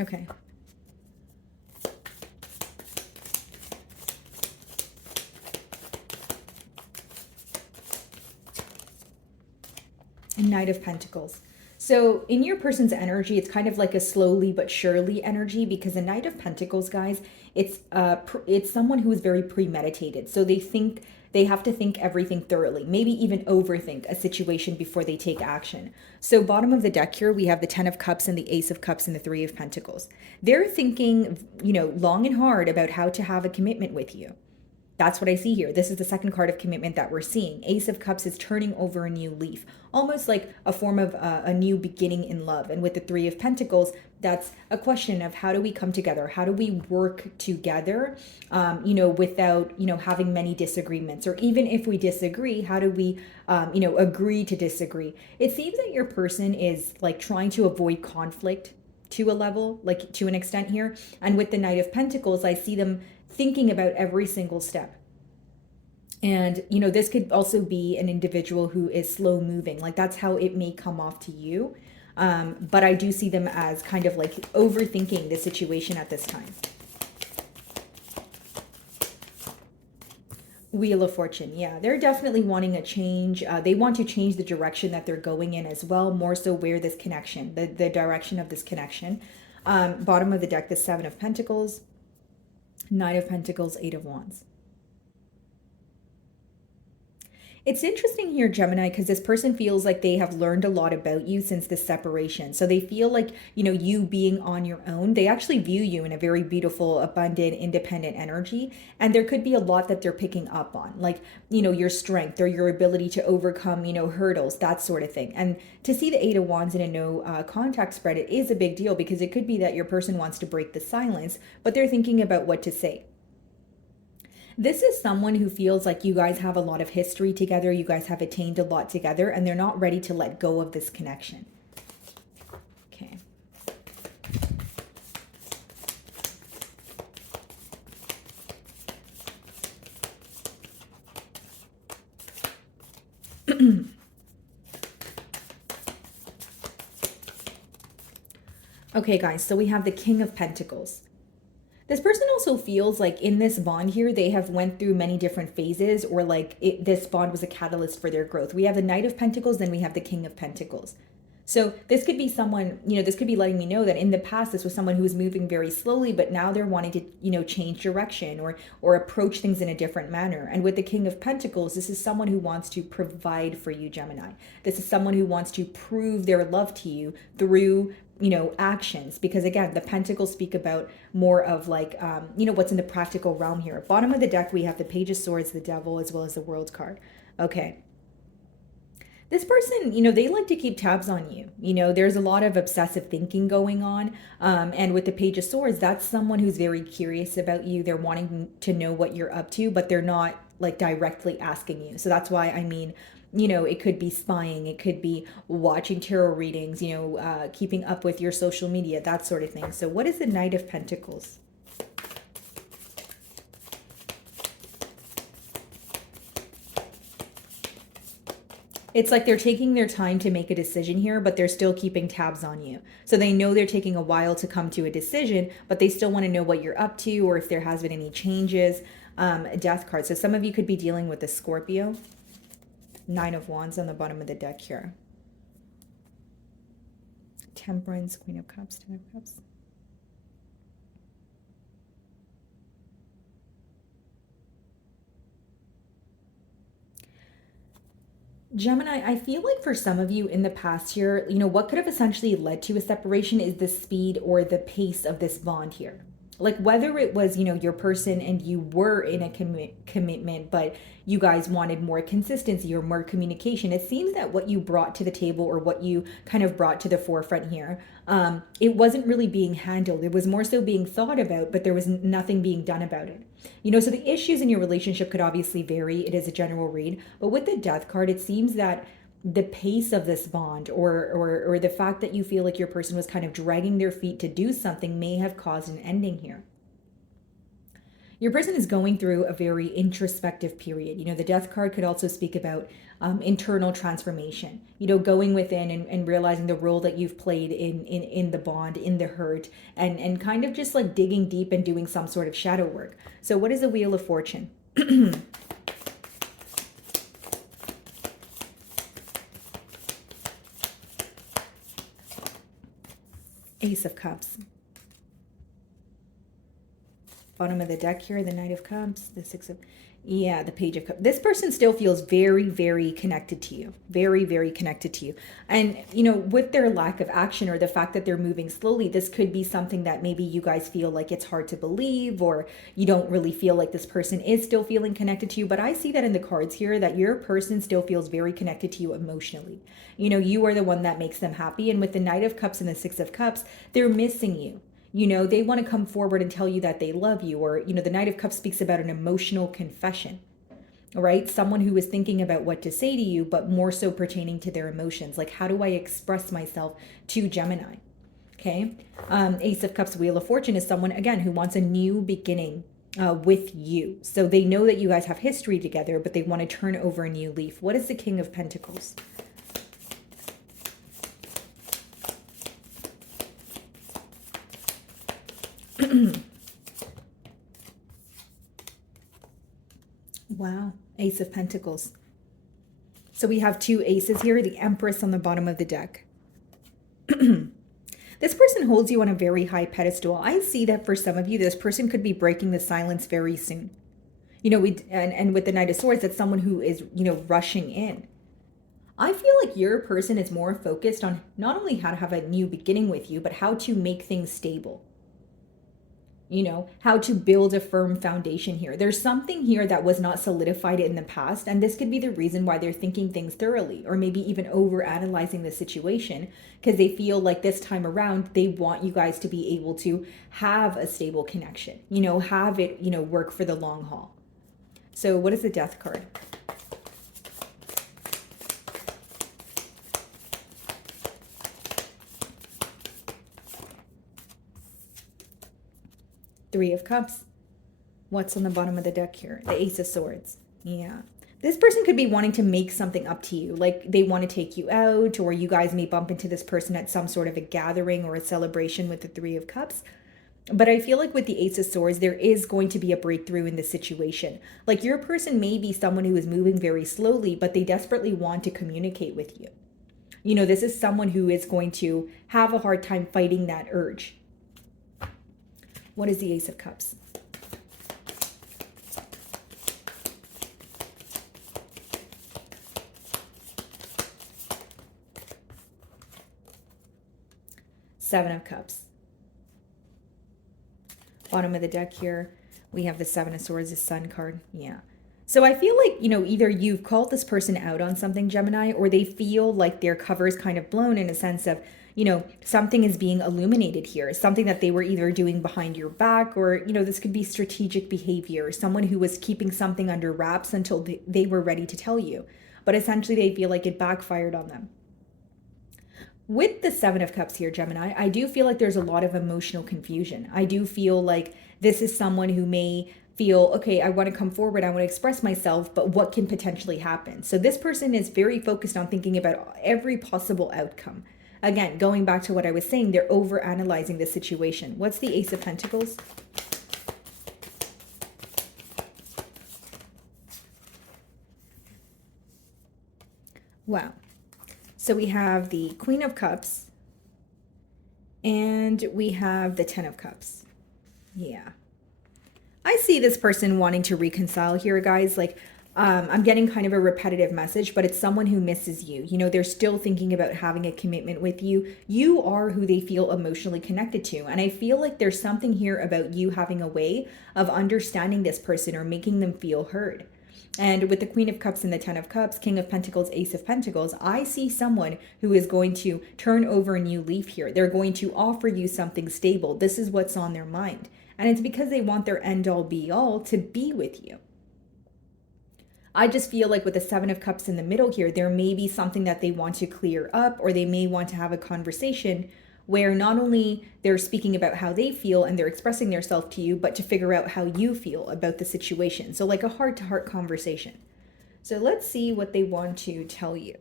Okay. Knight of Pentacles. So in your person's energy, it's kind of like a slowly but surely energy, because the Knight of Pentacles, guys, it's someone who is very premeditated. So they have to think everything thoroughly, maybe even overthink a situation before they take action. So bottom of the deck here, we have the 10 of Cups and the Ace of Cups and the 3 of Pentacles. They're thinking, long and hard about how to have a commitment with you. That's what I see here. This is the second card of commitment that we're seeing. Ace of Cups is turning over a new leaf, almost like a form of a new beginning in love. And with the 3 of Pentacles, that's a question of how do we come together? How do we work together, without, having many disagreements? Or even if we disagree, how do we, agree to disagree? It seems that your person is like trying to avoid conflict to a level, like to an extent here. And with the Knight of Pentacles, I see them thinking about every single step. And, this could also be an individual who is slow moving. Like that's how it may come off to you. But I do see them as kind of like overthinking the situation at this time. Wheel of Fortune. Yeah, they're definitely wanting a change. They want to change the direction that they're going in as well, more so where this connection, the direction of this connection. Bottom of the deck, the 7 of Pentacles, 9 of Pentacles, 8 of Wands. It's interesting here, Gemini, because this person feels like they have learned a lot about you since this separation. So they feel like, you being on your own, they actually view you in a very beautiful, abundant, independent energy. And there could be a lot that they're picking up on, like, your strength or your ability to overcome, hurdles, that sort of thing. And to see the Eight of Wands in a no contact spread, it is a big deal because it could be that your person wants to break the silence, but they're thinking about what to say. This is someone who feels like you guys have a lot of history together, you guys have attained a lot together, and they're not ready to let go of this connection. Okay. Okay, guys, so we have the King of Pentacles. This person also feels like in this bond here, they have went through many different phases, or like this bond was a catalyst for their growth. We have the Knight of Pentacles, then we have the King of Pentacles. So this could be someone, this could be letting me know that in the past, this was someone who was moving very slowly, but now they're wanting to, change direction or approach things in a different manner. And with the King of Pentacles, this is someone who wants to provide for you, Gemini. This is someone who wants to prove their love to you through actions, because again, the pentacles speak about more of like, what's in the practical realm here. Bottom of the deck, we have the Page of Swords, the Devil, as well as the World card. Okay. This person, they like to keep tabs on you. There's a lot of obsessive thinking going on. And with the Page of Swords, that's someone who's very curious about you. They're wanting to know what you're up to, but they're not like directly asking you. So that's why it could be spying, it could be watching tarot readings, keeping up with your social media, that sort of thing. So what is the Knight of Pentacles? It's like they're taking their time to make a decision here, but they're still keeping tabs on you. So they know they're taking a while to come to a decision, but they still want to know what you're up to or if there has been any changes. Death card. So some of you could be dealing with a Scorpio. Nine of Wands on the bottom of the deck here. Temperance, Queen of Cups, Ten of Cups. Gemini, I feel like for some of you in the past here, what could have essentially led to a separation is the speed or the pace of this bond here. Like whether it was, your person and you were in a commitment, but you guys wanted more consistency or more communication. It seems that what you brought to the table or what you kind of brought to the forefront here, it wasn't really being handled. It was more so being thought about, but there was nothing being done about it. So the issues in your relationship could obviously vary. It is a general read, but with the Death card, it seems that the pace of this bond or the fact that you feel like your person was kind of dragging their feet to do something may have caused an ending here. Your person is going through a very introspective period. The Death card could also speak about internal transformation, going within and realizing the role that you've played in the bond, in the hurt, and kind of just like digging deep and doing some sort of shadow work. So what is the Wheel of Fortune? Ace of Cups. Bottom of the deck here, the Knight of Cups, the the Page of Cups. This person still feels very, very connected to you. Very, very connected to you. And, with their lack of action or the fact that they're moving slowly, this could be something that maybe you guys feel like it's hard to believe, or you don't really feel like this person is still feeling connected to you. But I see that in the cards here, that your person still feels very connected to you emotionally. You are the one that makes them happy. And with the Knight of Cups and the Six of Cups, they're missing you. They want to come forward and tell you that they love you, or, the Knight of Cups speaks about an emotional confession, right? Someone who is thinking about what to say to you, but more so pertaining to their emotions. Like, how do I express myself to Gemini? Okay. Ace of Cups, Wheel of Fortune is someone, again, who wants a new beginning with you. So they know that you guys have history together, but they want to turn over a new leaf. What is the King of Pentacles? Wow. Ace of Pentacles. So we have two aces here, the Empress on the bottom of the deck. This person holds you on a very high pedestal. I see that for some of you, this person could be breaking the silence very soon. You know, and with the Knight of Swords, that's someone who is, you know, rushing in. I feel like your person is more focused on not only how to have a new beginning with you, but how to make things stable. You know, how to build a firm foundation here. There's something here that was not solidified in the past, and this could be the reason why they're thinking things thoroughly, or maybe even over analyzing the situation, because they feel like this time around they want you guys to be able to have a stable connection, you know, have it, you know, work for the long haul. So what is the Death card? Three of Cups. What's on the bottom of the deck here? The Ace of Swords. Yeah. This person could be wanting to make something up to you. Like they want to take you out, or you guys may bump into this person at some sort of a gathering or a celebration with the Three of Cups. But I feel like with the Ace of Swords, there is going to be a breakthrough in this situation. Like your person may be someone who is moving very slowly, but they desperately want to communicate with you. You know, this is someone who is going to have a hard time fighting that urge. What is the Ace of Cups? Seven of Cups. Bottom of the deck here, we have the Seven of Swords, the Sun card. Yeah. So I feel like, you know, either you've called this person out on something, Gemini, or they feel like their cover is kind of blown in a sense of, you know, something is being illuminated here, something that they were either doing behind your back, or, you know, this could be strategic behavior, someone who was keeping something under wraps until they were ready to tell you. But essentially they feel like it backfired on them. With the Seven of Cups here, Gemini, I do feel like there's a lot of emotional confusion. I do feel like this is someone who may feel, okay, I want to come forward, I want to express myself, but what can potentially happen? So this person is very focused on thinking about every possible outcome. Again, going back to what I was saying, they're over analyzing the situation. What's the Ace of Pentacles? Wow. So we have the Queen of Cups and we have the Ten of Cups. Yeah. I see this person wanting to reconcile here, guys. Like, I'm getting kind of a repetitive message, but it's someone who misses you. You know, they're still thinking about having a commitment with you. You are who they feel emotionally connected to. And I feel like there's something here about you having a way of understanding this person or making them feel heard. And with the Queen of Cups and the Ten of Cups, King of Pentacles, Ace of Pentacles, I see someone who is going to turn over a new leaf here. They're going to offer you something stable. This is what's on their mind. And it's because they want their end-all be-all to be with you. I just feel like with the Seven of Cups in the middle here, there may be something that they want to clear up, or they may want to have a conversation where not only they're speaking about how they feel and they're expressing themselves to you, but to figure out how you feel about the situation. So like a heart-to-heart conversation. So let's see what they want to tell you.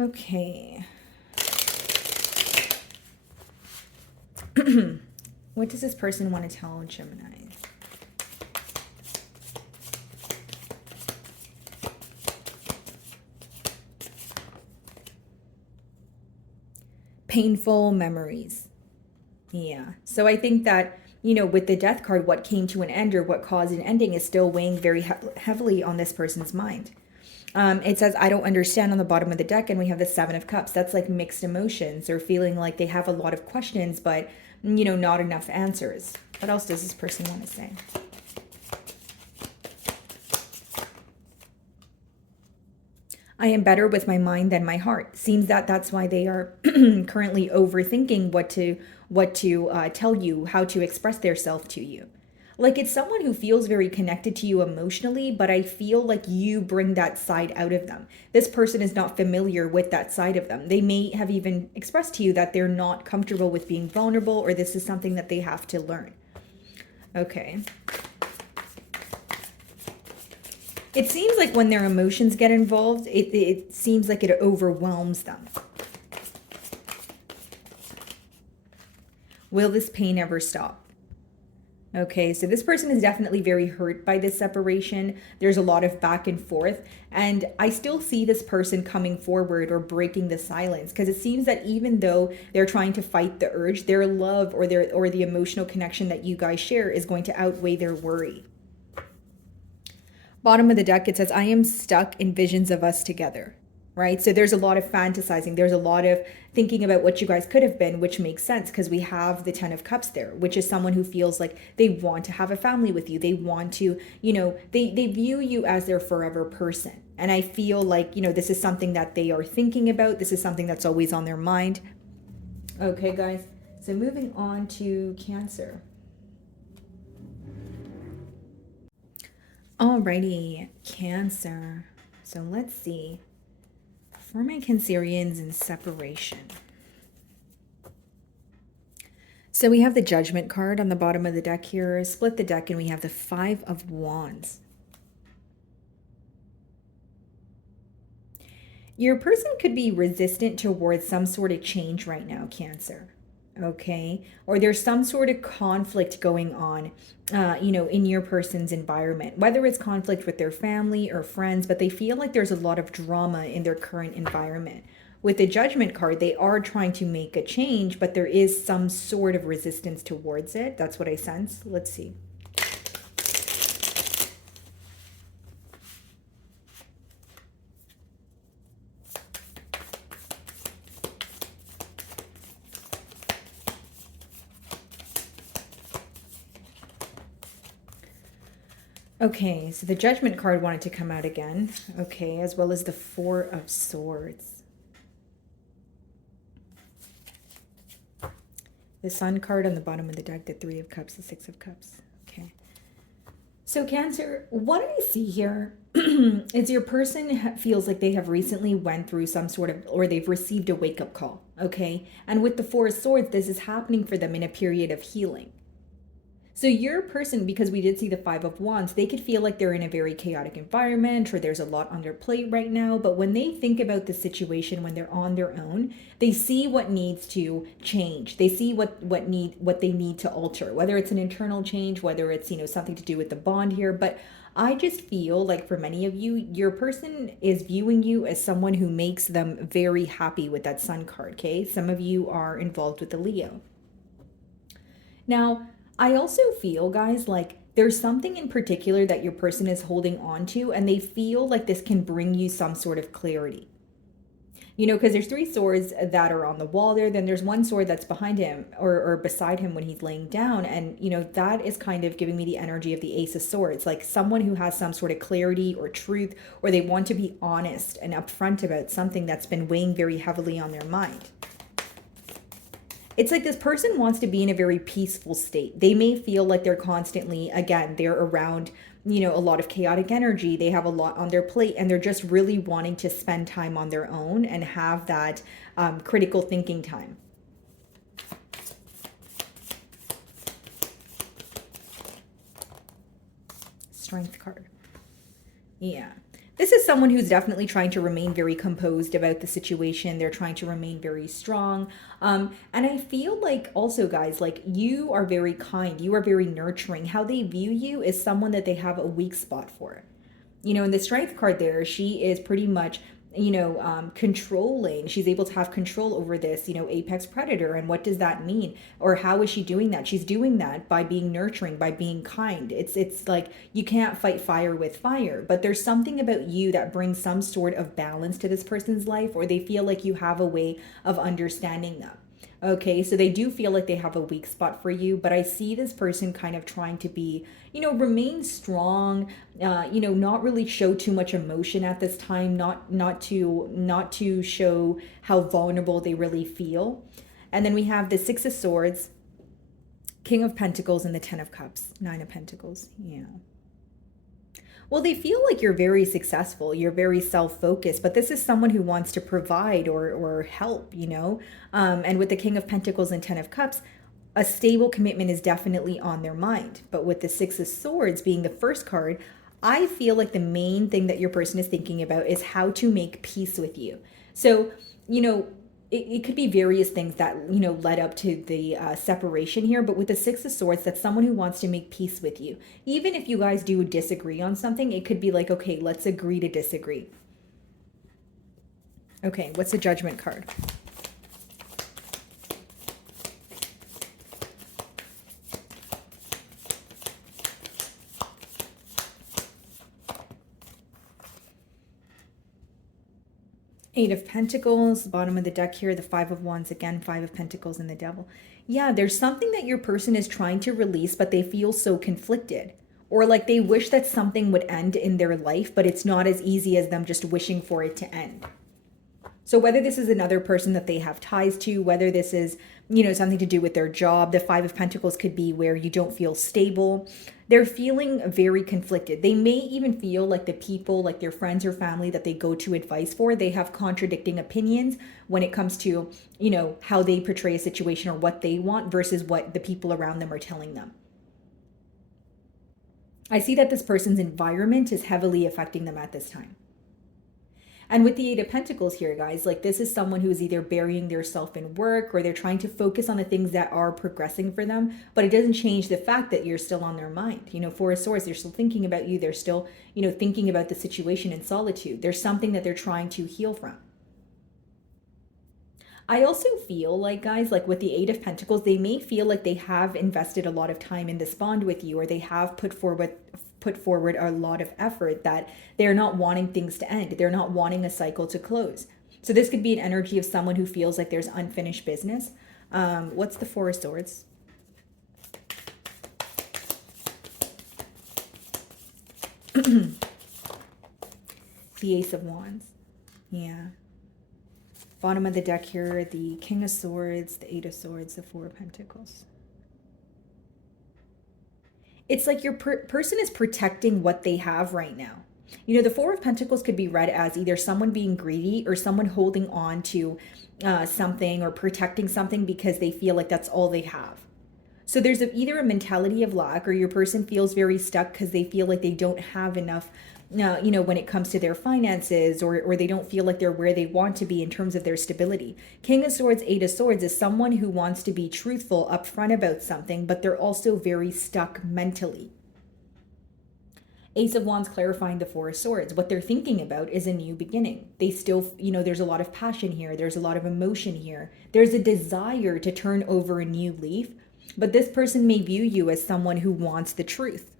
Okay. What does this person want to tell Gemini? Painful memories. Yeah. So I think that, you know, with the Death card, what came to an end or what caused an ending is still weighing very heavily on this person's mind. It says, I don't understand on the bottom of the deck, and we have the Seven of Cups. That's like mixed emotions, or feeling like they have a lot of questions, but, you know, not enough answers. What else does this person want to say? I am better with my mind than my heart. Seems that that's why they are currently overthinking what to tell you, how to express their self to you. Like, it's someone who feels very connected to you emotionally, but I feel like you bring that side out of them. This person is not familiar with that side of them. They may have even expressed to you that they're not comfortable with being vulnerable, or this is something that they have to learn. Okay. It seems like when their emotions get involved, it seems like it overwhelms them. Will this pain ever stop? Okay, so this person is definitely very hurt by this separation. There's a lot of back and forth, and I still see this person coming forward or breaking the silence because it seems that even though they're trying to fight the urge, their love or the emotional connection that you guys share is going to outweigh their worry. Bottom of the deck, it says, I am stuck in visions of us together, right? So there's a lot of fantasizing. There's a lot of thinking about what you guys could have been, which makes sense because we have the 10 of cups there, which is someone who feels like they want to have a family with you. They want to, they view you as their forever person. And I feel like, this is something that they are thinking about. This is something that's always on their mind. Okay, guys. So moving on to Cancer. Alrighty, Cancer. So let's see. For my Cancerians in separation. So we have the Judgment card on the bottom of the deck here. Split the deck and we have the 5 of Wands. Your person could be resistant towards some sort of change right now, Cancer. Okay, or there's some sort of conflict going on, in your person's environment, whether it's conflict with their family or friends, but they feel like there's a lot of drama in their current environment. With the Judgment card, they are trying to make a change, but there is some sort of resistance towards it. That's what I sense. Let's see. Okay, so the Judgment card wanted to come out again. Okay, as well as the 4 of Swords. The Sun card on the bottom of the deck, the 3 of Cups, the 6 of Cups. Okay. So Cancer, what I see here is your person feels like they have recently went through some sort of, or they've received a wake-up call, okay? And with the 4 of Swords, this is happening for them in a period of healing. So your person, because we did see the 5 of Wands, they could feel like they're in a very chaotic environment or there's a lot on their plate right now. But when they think about the situation, when they're on their own, they see what needs to change. They see what they need to alter, whether it's an internal change, whether it's, something to do with the bond here. But I just feel like for many of you, your person is viewing you as someone who makes them very happy with that Sun card, okay? Some of you are involved with the Leo. Now, I also feel, guys, like there's something in particular that your person is holding on to, and they feel like this can bring you some sort of clarity. Because there's 3 swords that are on the wall there. Then there's 1 sword that's behind him or beside him when he's laying down. And, that is kind of giving me the energy of the Ace of Swords, like someone who has some sort of clarity or truth, or they want to be honest and upfront about something that's been weighing very heavily on their mind. It's like this person wants to be in a very peaceful state. They may feel like they're constantly, again, they're around, a lot of chaotic energy. They have a lot on their plate and they're just really wanting to spend time on their own and have that critical thinking time. Strength card. Yeah. This is someone who's definitely trying to remain very composed about the situation. They're trying to remain very strong. And I feel like also, guys, like you are very kind. You are very nurturing. How they view you is someone that they have a weak spot for. In the Strength card there, she is pretty much, controlling. She's able to have control over this, apex predator. And what does that mean? Or how is she doing that? She's doing that by being nurturing, by being kind. It's like you can't fight fire with fire, but there's something about you that brings some sort of balance to this person's life, or they feel like you have a way of understanding them. Okay, so they do feel like they have a weak spot for you, but I see this person kind of trying to be, remain strong, not really show too much emotion at this time, not to show how vulnerable they really feel. And then we have the 6 of Swords, King of Pentacles, and the 10 of Cups, 9 of Pentacles. Yeah. Well, they feel like you're very successful. You're very self-focused, but this is someone who wants to provide or help, and with the King of Pentacles and 10 of Cups, a stable commitment is definitely on their mind. But with the 6 of Swords being the first card, I feel like the main thing that your person is thinking about is how to make peace with you. So, it could be various things that, you know, led up to the separation here. But with the Six of Swords, that's someone who wants to make peace with you. Even if you guys do disagree on something, it could be like, okay, let's agree to disagree. Okay, what's the Judgment card? Eight of Pentacles, bottom of the deck here, the Five of Wands, again, Five of Pentacles and the Devil. Yeah, there's something that your person is trying to release, but they feel so conflicted. Or like they wish that something would end in their life, but it's not as easy as them just wishing for it to end. So whether this is another person that they have ties to, whether this is, you know, something to do with their job, the Five of Pentacles could be where you don't feel stable. They're feeling very conflicted. They may even feel like the people, like their friends or family that they go to advice for, they have contradicting opinions when it comes to, you know, how they portray a situation or what they want versus what the people around them are telling them. I see that this person's environment is heavily affecting them at this time. And with the Eight of Pentacles here, guys, like this is someone who is either burying their self in work or they're trying to focus on the things that are progressing for them. But it doesn't change the fact that you're still on their mind. You know, Four of Swords, they're still thinking about you. They're still, you know, thinking about the situation in solitude. There's something that they're trying to heal from. I also feel like, guys, like with the Eight of Pentacles, they may feel like they have invested a lot of time in this bond with you, or they have put forward a lot of effort, that they're not wanting things to end. They're not wanting a cycle to close. So this could be an energy of someone who feels like there's unfinished business. What's the Four of Swords? The Ace of Wands. Yeah. Bottom of the deck here, the King of Swords, the Eight of Swords, the Four of Pentacles. It's like your person is protecting what they have right now. You know, the Four of Pentacles could be read as either someone being greedy or someone holding on to something or protecting something because they feel like that's all they have. So there's either a mentality of lack, or your person feels very stuck because they feel like they don't have enough, you know, when it comes to their finances, or they don't feel like they're where they want to be in terms of their stability. King of Swords, Eight of Swords is someone who wants to be truthful, upfront about something, but they're also very stuck mentally. Ace of Wands clarifying the Four of Swords. What they're thinking about is a new beginning. They still, you know, there's a lot of passion here. There's a lot of emotion here. There's a desire to turn over a new leaf, but this person may view you as someone who wants the truth.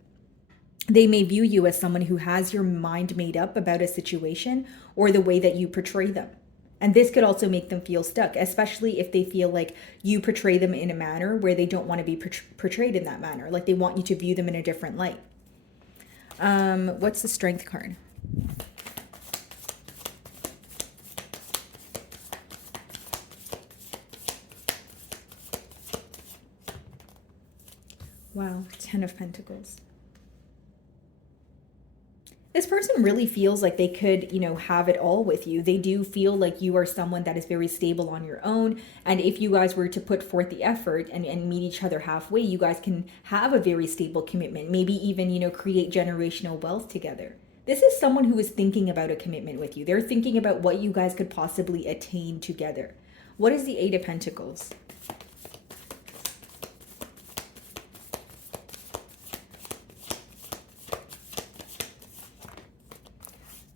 They may view you as someone who has your mind made up about a situation or the way that you portray them. And this could also make them feel stuck, especially if they feel like you portray them in a manner where they don't want to be portrayed in that manner. Like they want you to view them in a different light. What's the Strength card? Wow, Ten of Pentacles. This person really feels like they could, you know, have it all with you. They do feel like you are someone that is very stable on your own. And if you guys were to put forth the effort and meet each other halfway, you guys can have a very stable commitment. Maybe even, you know, create generational wealth together. This is someone who is thinking about a commitment with you. They're thinking about what you guys could possibly attain together. What is the Eight of Pentacles?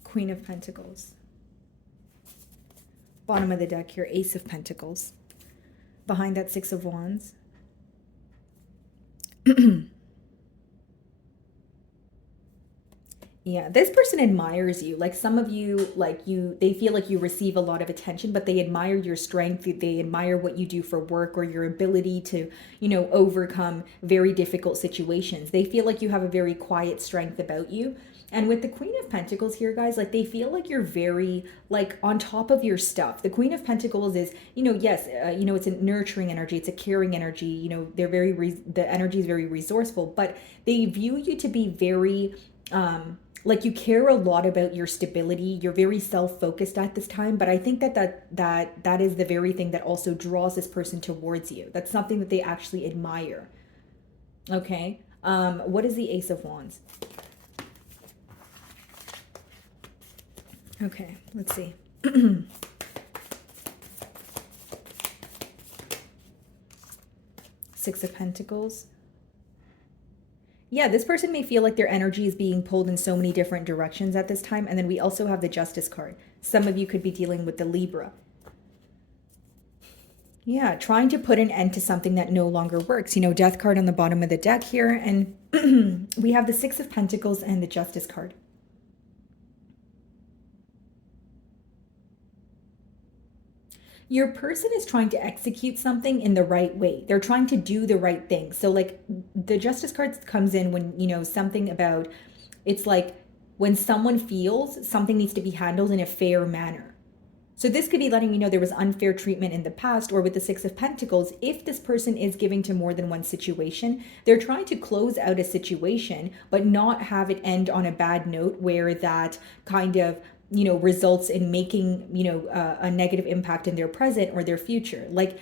Queen of Pentacles. Bottom of the deck here, Ace of Pentacles. Behind that Six of Wands. Yeah, this person admires you. Like some of you, they feel like you receive a lot of attention, but they admire your strength. They admire what you do for work or your ability to, you know, overcome very difficult situations. They feel like you have a very quiet strength about you. And with the Queen of Pentacles here, guys, like they feel like you're very like on top of your stuff. The Queen of Pentacles is, you know, yes, you know, it's a nurturing energy. It's a caring energy. You know, they're the energy is very resourceful, but they view you to be very, like you care a lot about your stability. You're very self-focused at this time, but I think that is the very thing that also draws this person towards you. That's something that they actually admire. Okay. What is the Ace of Wands? Okay, let's see. Six of Pentacles. Yeah, this person may feel like their energy is being pulled in so many different directions at this time. And then we also have the Justice card. Some of you could be dealing with the Libra. Yeah, trying to put an end to something that no longer works. You know, Death card on the bottom of the deck here. And we have the Six of Pentacles and the Justice card. Your person is trying to execute something in the right way. They're trying to do the right thing. So like the Justice card comes in when, you know, something about, it's like when someone feels something needs to be handled in a fair manner. So this could be letting you know there was unfair treatment in the past, or with the Six of Pentacles, if this person is giving to more than one situation, they're trying to close out a situation, but not have it end on a bad note where that kind of, you know, results in making, you know, a negative impact in their present or their future. Like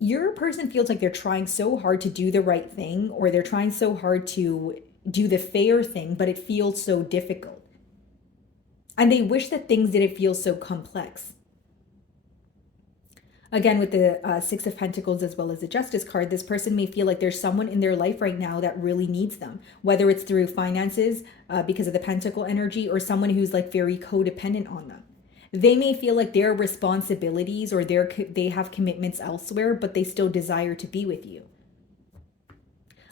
your person feels like they're trying so hard to do the right thing, or they're trying so hard to do the fair thing, but it feels so difficult. And they wish that things didn't feel so complex. Again, with the Six of Pentacles as well as the Justice card, this person may feel like there's someone in their life right now that really needs them, whether it's through finances because of the Pentacle energy, or someone who's like very codependent on them. They may feel like their responsibilities or they have commitments elsewhere, but they still desire to be with you.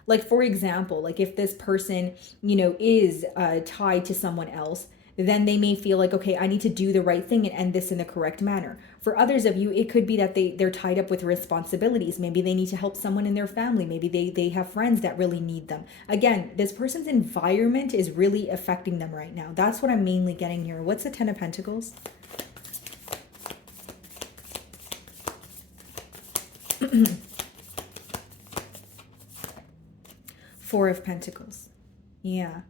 Like, for example, like if this person, you know, is tied to someone else, then they may feel like, okay, I need to do the right thing and end this in the correct manner. For others of you, it could be that they're tied up with responsibilities. Maybe they need to help someone in their family. Maybe they have friends that really need them. Again, this person's environment is really affecting them right now. That's what I'm mainly getting here. What's the Ten of Pentacles? Four of Pentacles. Yeah.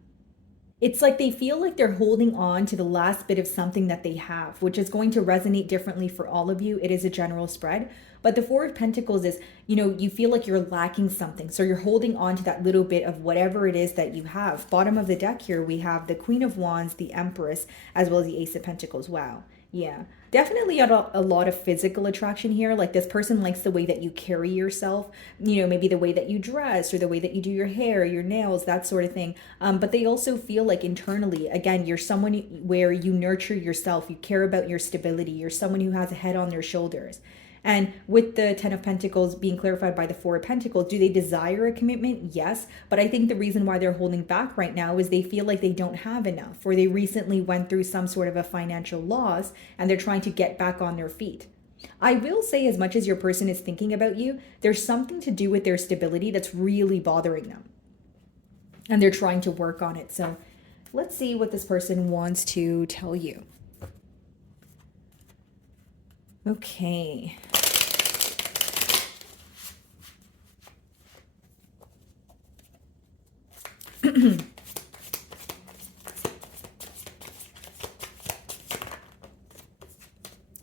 It's like they feel like they're holding on to the last bit of something that they have, which is going to resonate differently for all of you. It is a general spread. But the Four of Pentacles is, you know, you feel like you're lacking something. So you're holding on to that little bit of whatever it is that you have. Bottom of the deck here, we have the Queen of Wands, the Empress, as well as the Ace of Pentacles. Wow. Yeah, definitely a lot of physical attraction here. Like this person likes the way that you carry yourself, you know, maybe the way that you dress or the way that you do your hair, your nails, that sort of thing. But they also feel like internally, again, you're someone where you nurture yourself, you care about your stability, you're someone who has a head on their shoulders. And with the Ten of Pentacles being clarified by the Four of Pentacles, do they desire a commitment? Yes. But I think the reason why they're holding back right now is they feel like they don't have enough, or they recently went through some sort of a financial loss and they're trying to get back on their feet. I will say, as much as your person is thinking about you, there's something to do with their stability that's really bothering them. And they're trying to work on it. So let's see what this person wants to tell you. Okay.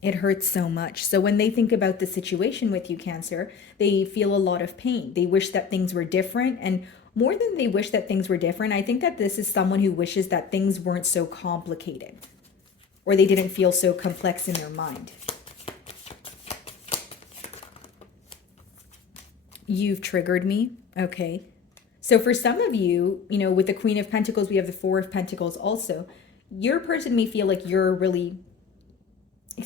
It hurts so much. So when they think about the situation with you, Cancer, they feel a lot of pain. They wish that things were different. And more than they wish that things were different, I think that this is someone who wishes that things weren't so complicated, or they didn't feel so complex in their mind. You've triggered me. Okay. So for some of you, you know, with the Queen of Pentacles, we have the Four of Pentacles also. Your person may feel like you're really,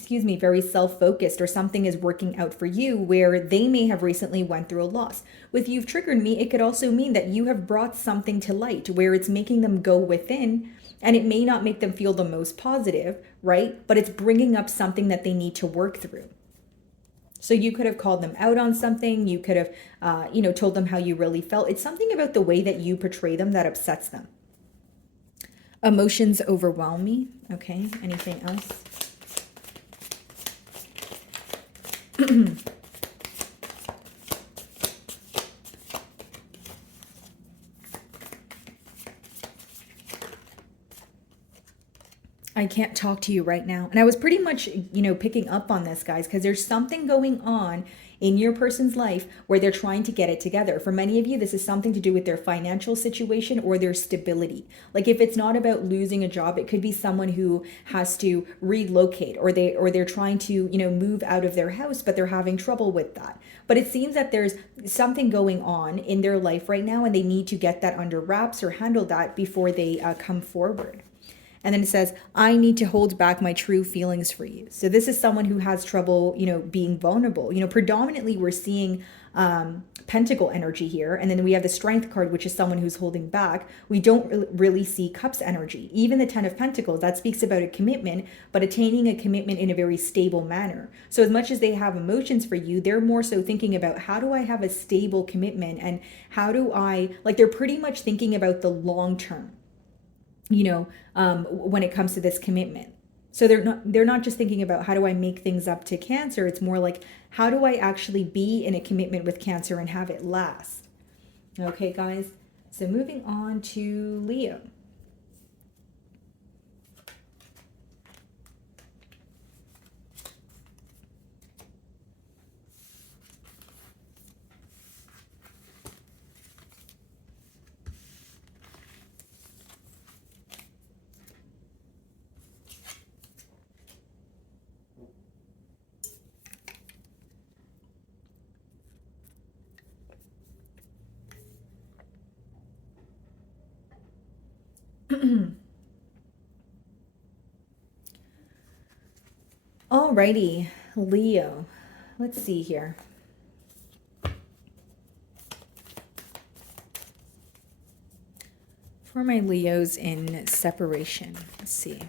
very self-focused, or something is working out for you where they may have recently went through a loss. With You've Triggered Me, it could also mean that you have brought something to light where it's making them go within, and it may not make them feel the most positive, right? But it's bringing up something that they need to work through. So you could have called them out on something. You could have, told them how you really felt. It's something about the way that you portray them that upsets them. Emotions overwhelm me. Okay, anything else? I can't talk to you right now. And I was pretty much, picking up on this, guys, because there's something going on in your person's life where they're trying to get it together. For many of you, this is something to do with their financial situation or their stability. Like if it's not about losing a job, it could be someone who has to relocate, or they're trying to, move out of their house, but they're having trouble with that. But it seems that there's something going on in their life right now, and they need to get that under wraps or handle that before they come forward. And then it says, I need to hold back my true feelings for you. So this is someone who has trouble, being vulnerable. Predominantly we're seeing pentacle energy here. And then we have the strength card, which is someone who's holding back. We don't really see cups energy. Even the 10 of pentacles, that speaks about a commitment, but attaining a commitment in a very stable manner. So as much as they have emotions for you, they're more so thinking about, how do I have a stable commitment? And how do they're pretty much thinking about the long term, when it comes to this commitment. So they're not just thinking about, how do I make things up to Cancer? It's more like, how do I actually be in a commitment with Cancer and have it last? Okay, guys. So moving on to Leo. Alrighty, Leo. Let's see here. For my Leos in separation, let's see.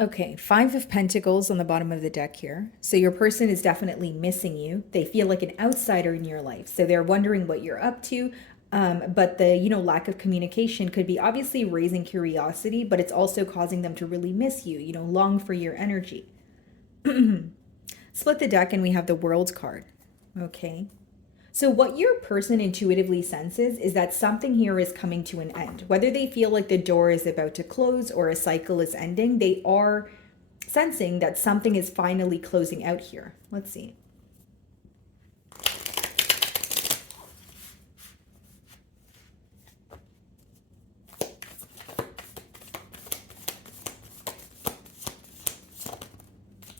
Okay, 5 of Pentacles on the bottom of the deck here. So your person is definitely missing you. They feel like an outsider in your life. So they're wondering what you're up to. But the, lack of communication could be obviously raising curiosity, but it's also causing them to really miss you, long for your energy. Split the deck and we have the World card. Okay. So what your person intuitively senses is that something here is coming to an end. Whether they feel like the door is about to close or a cycle is ending, they are sensing that something is finally closing out here. Let's see.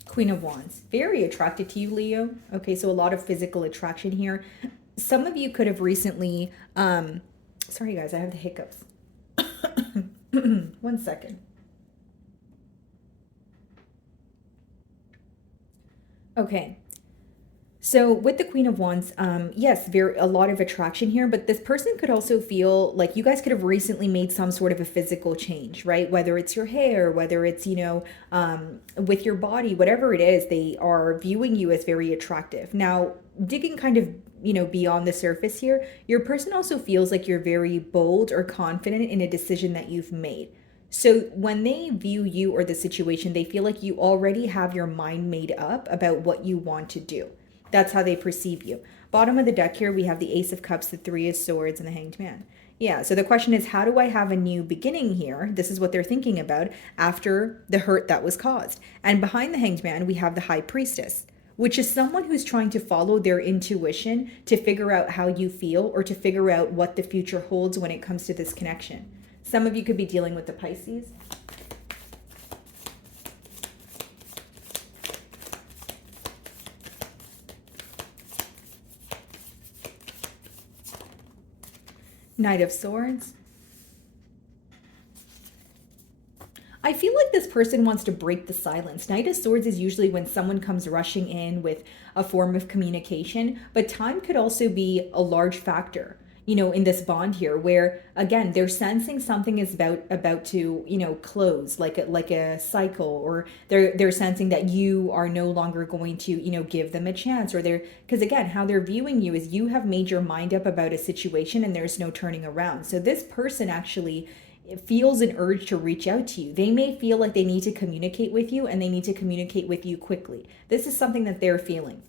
Queen of Wands, very attracted to you, Leo. Okay, so a lot of physical attraction here. Some of you could have recently, sorry guys, I have the hiccups. 1 second. Okay. So with the Queen of Wands, yes, a lot of attraction here, but this person could also feel like you guys could have recently made some sort of a physical change, right? Whether it's your hair, whether it's, with your body, whatever it is, they are viewing you as very attractive. Now, digging kind of, beyond the surface here, your person also feels like you're very bold or confident in a decision that you've made. So when they view you or the situation, they feel like you already have your mind made up about what you want to do. That's how they perceive you. Bottom of the deck here, we have the Ace of Cups, the Three of Swords, and the Hanged Man. Yeah, so the question is, how do I have a new beginning here? This is what they're thinking about after the hurt that was caused. And behind the Hanged Man, we have the High Priestess, which is someone who's trying to follow their intuition to figure out how you feel or to figure out what the future holds when it comes to this connection. Some of you could be dealing with the Pisces. Knight of Swords. I feel like this person wants to break the silence. Knight of Swords is usually when someone comes rushing in with a form of communication, but time could also be a large factor, in this bond here, where again, they're sensing something is about to, close, like a cycle, or they're sensing that you are no longer going to, give them a chance, or because again, how they're viewing you is you have made your mind up about a situation and there's no turning around. So this person actually feels an urge to reach out to you. They may feel like they need to communicate with you, and they need to communicate with you quickly. This is something that they're feeling.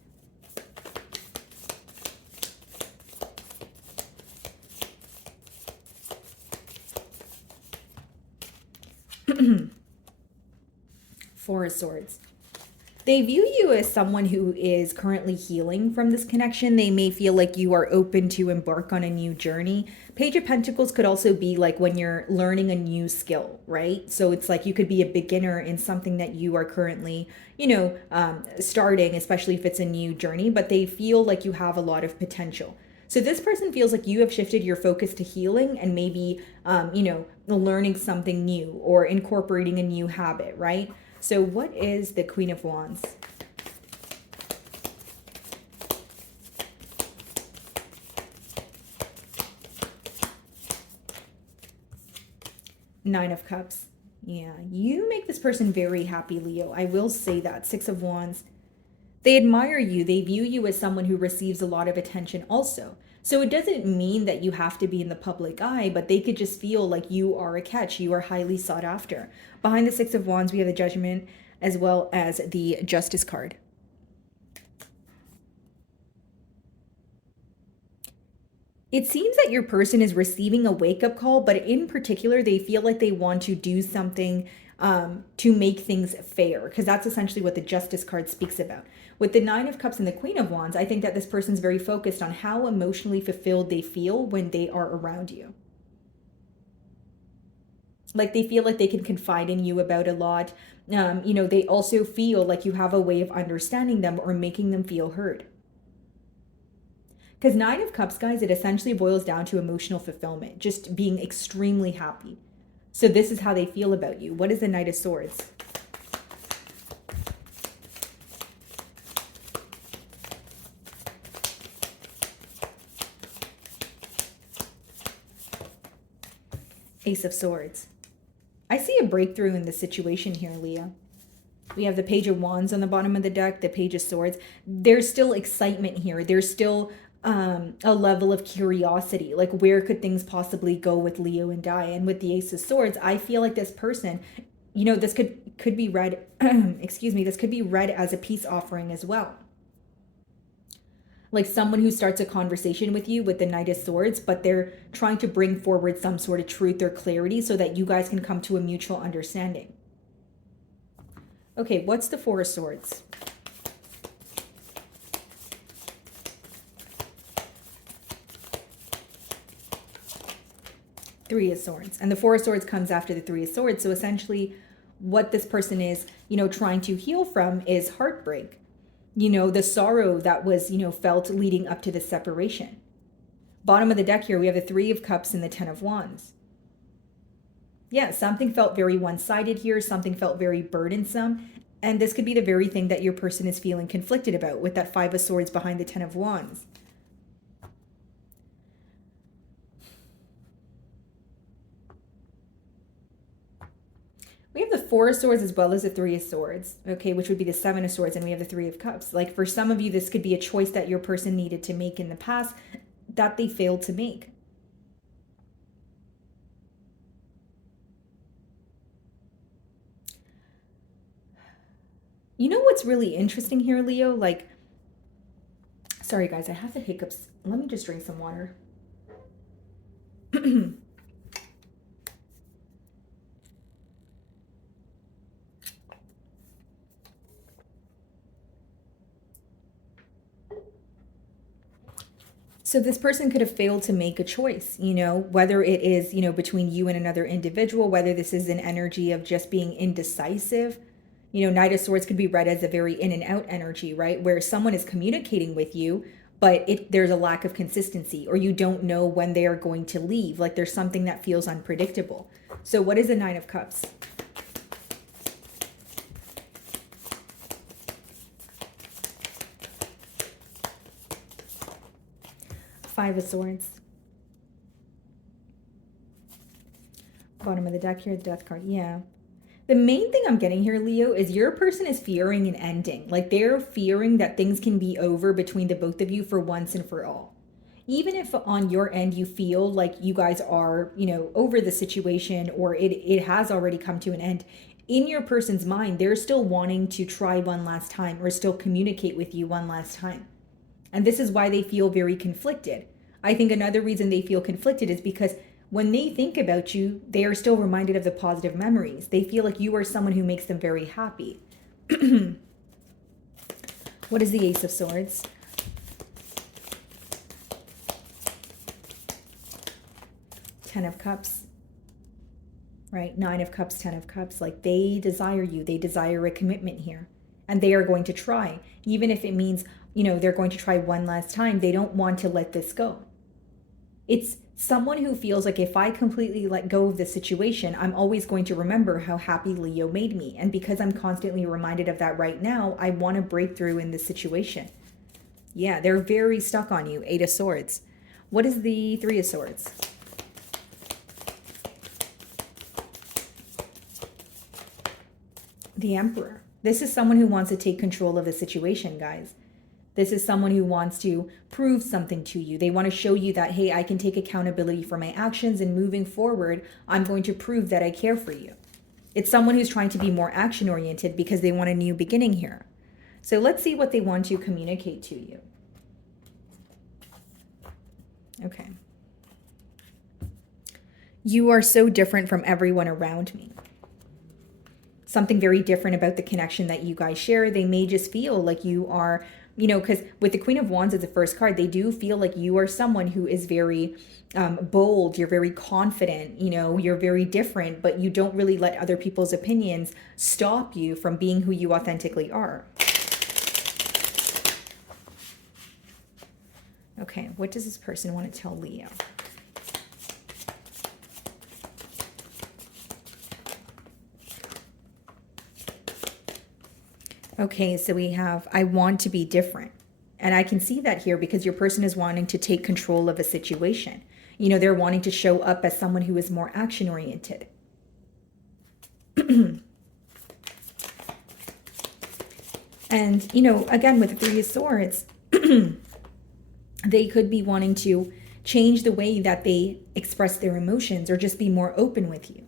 Four of Swords. They view you as someone who is currently healing from this connection. They may feel like you are open to embark on a new journey. Page of Pentacles could also be like when you're learning a new skill, right? So it's like you could be a beginner in something that you are currently, starting, especially if it's a new journey, but they feel like you have a lot of potential. So this person feels like you have shifted your focus to healing and maybe, learning something new or incorporating a new habit, right? So what is the Queen of Wands? Nine of Cups. Yeah, you make this person very happy, Leo. I will say that. Six of Wands. They admire you. They view you as someone who receives a lot of attention also. So it doesn't mean that you have to be in the public eye, but they could just feel like you are a catch. You are highly sought after. Behind the Six of Wands, we have the Judgment as well as the Justice card. It seems that your person is receiving a wake-up call, but in particular, they feel like they want to do something to make things fair, because that's essentially what the Justice card speaks about. With the Nine of Cups and the Queen of Wands, I think that this person's very focused on how emotionally fulfilled they feel when they are around you. Like they feel like they can confide in you about a lot. They also feel like you have a way of understanding them or making them feel heard. Because Nine of Cups, guys, it essentially boils down to emotional fulfillment, just being extremely happy. So this is how they feel about you. What is the Knight of Swords? Ace of Swords. I see a breakthrough in this situation here, Leah. We have the Page of Wands on the bottom of the deck, the Page of Swords. There's still excitement here. There's still a level of curiosity. Like, where could things possibly go with Leo and Di? And with the Ace of Swords, I feel like this person, this could be read, excuse me, this could be read as a peace offering as well. Like someone who starts a conversation with you with the Knight of Swords, but they're trying to bring forward some sort of truth or clarity so that you guys can come to a mutual understanding. Okay, what's the Four of Swords? Three of Swords. And the Four of Swords comes after the Three of Swords. So essentially what this person is, trying to heal from is heartbreak. The sorrow that was, felt leading up to the separation. Bottom of the deck here, we have the Three of Cups and the Ten of Wands. Yeah, something felt very one-sided here. Something felt very burdensome. And this could be the very thing that your person is feeling conflicted about with that Five of Swords behind the Ten of Wands. We have the Four of Swords as well as the Three of Swords, okay, which would be the Seven of Swords, and we have the Three of Cups. Like for some of you, this could be a choice that your person needed to make in the past that they failed to make. You know what's really interesting here, Leo? Like, sorry guys, I have the hiccups. Let me just drink some water. So this person could have failed to make a choice, whether it is, between you and another individual, whether this is an energy of just being indecisive. Knight of Swords could be read as a very in and out energy, right? Where someone is communicating with you, but there's a lack of consistency, or you don't know when they are going to leave. Like there's something that feels unpredictable. So what is the Nine of Cups? Five of Swords. Bottom of the deck here, the Death card. Yeah. The main thing I'm getting here, Leo, is your person is fearing an ending. Like they're fearing that things can be over between the both of you for once and for all. Even if on your end you feel like you guys are, over the situation or it has already come to an end, in your person's mind, they're still wanting to try one last time or still communicate with you one last time. And this is why they feel very conflicted. I think another reason they feel conflicted is because when they think about you, they are still reminded of the positive memories. They feel like you are someone who makes them very happy. What is the Ace of Swords? Ten of Cups. Right? Nine of Cups, Ten of Cups. Like, they desire you. They desire a commitment here. And they are going to try. Even if it means, you know, they're going to try one last time. They don't want to let this go. It's someone who feels like if I completely let go of the situation, I'm always going to remember how happy Leo made me. And because I'm constantly reminded of that right now, I want to break through in this situation. Yeah, they're very stuck on you. Eight of Swords. What is the Three of Swords? The Emperor. This is someone who wants to take control of the situation, guys. This is someone who wants to prove something to you. They want to show you that, hey, I can take accountability for my actions, and moving forward, I'm going to prove that I care for you. It's someone who's trying to be more action-oriented because they want a new beginning here. So let's see what they want to communicate to you. Okay. You are so different from everyone around me. Something very different about the connection that you guys share. They may just feel like you are, you know, because with the Queen of Wands as the first card, they do feel like you are someone who is very bold. You're very confident, you know, you're very different, but you don't really let other people's opinions stop you from being who you authentically are. Okay, what does this person want to tell Leo? Okay, so we have, I want to be different. And I can see that here because your person is wanting to take control of a situation. You know, they're wanting to show up as someone who is more action-oriented. And, you know, again, with the Three of Swords, they could be wanting to change the way that they express their emotions or just be more open with you.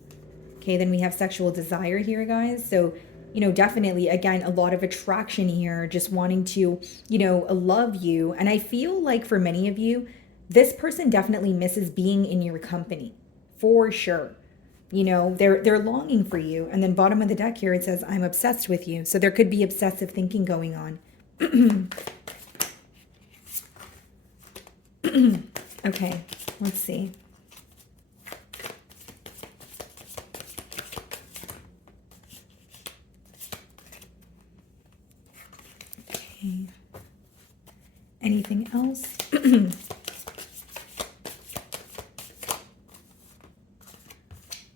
Okay, then we have sexual desire here, guys. So, you know, definitely, again, a lot of attraction here, just wanting to, you know, love you. And I feel like for many of you, this person definitely misses being in your company, for sure. You know, they're longing for you. And then bottom of the deck here, it says, I'm obsessed with you. So there could be obsessive thinking going on. Okay, let's see. Okay. Anything else?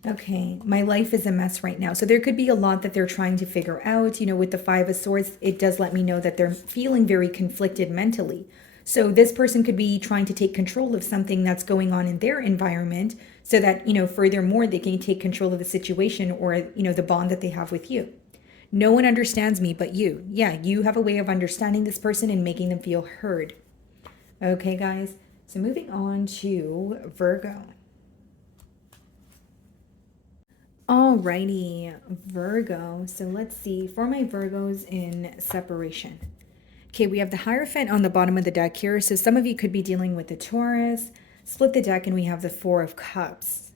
Okay, my life is a mess right now. So there could be a lot that they're trying to figure out. You know, with the Five of Swords, it does let me know that they're feeling very conflicted mentally. So this person could be trying to take control of something that's going on in their environment so that, you know, furthermore, they can take control of the situation or, you know, the bond that they have with you. No one understands me but you. Yeah, you have a way of understanding this person and making them feel heard. Okay, guys. So moving on to Virgo. Alrighty, Virgo. So let's see. For my Virgos in separation. Okay, we have the Hierophant on the bottom of the deck here. So some of you could be dealing with the Taurus. Split the deck and we have the Four of Cups.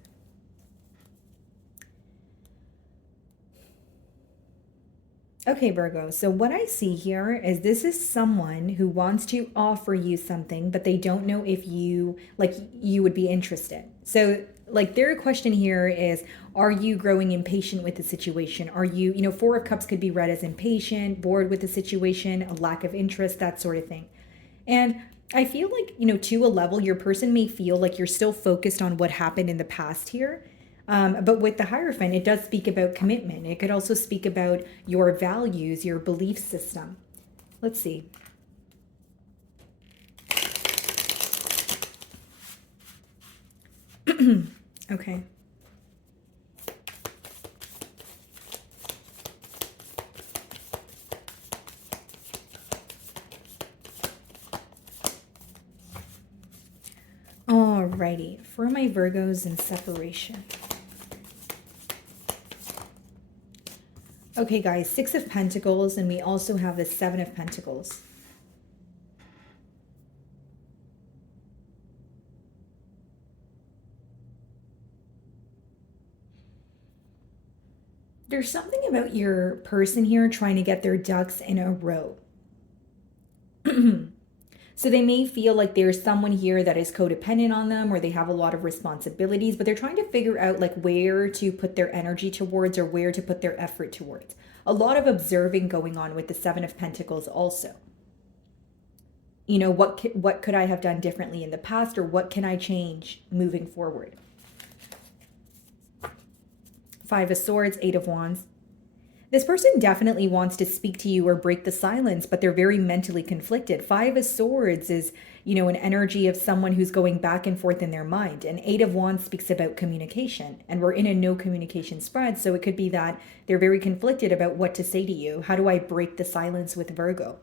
Okay, Virgo, so what I see here is this is someone who wants to offer you something, but they don't know if you, like, you would be interested. So, like, their question here is, are you growing impatient with the situation? Are you, you know, Four of Cups could be read as impatient, bored with the situation, a lack of interest, that sort of thing. And I feel like, you know, to a level, your person may feel like you're still focused on what happened in the past here. But with the Hierophant, it does speak about commitment. It could also speak about your values, your belief system. Let's see. Okay. Alrighty, for my Virgos in separation. Okay, guys, Six of Pentacles, and we also have the Seven of Pentacles. There's something about your person here trying to get their ducks in a row. So they may feel like there's someone here that is codependent on them, or they have a lot of responsibilities, but they're trying to figure out like where to put their energy towards or where to put their effort towards. A lot of observing going on with the Seven of Pentacles also. You know, what could I have done differently in the past, or what can I change moving forward? Five of Swords, Eight of Wands. This person definitely wants to speak to you or break the silence, but they're very mentally conflicted. Five of Swords is, you know, an energy of someone who's going back and forth in their mind. And Eight of Wands speaks about communication. And we're in a no communication spread. So it could be that they're very conflicted about what to say to you. How do I break the silence with Virgo?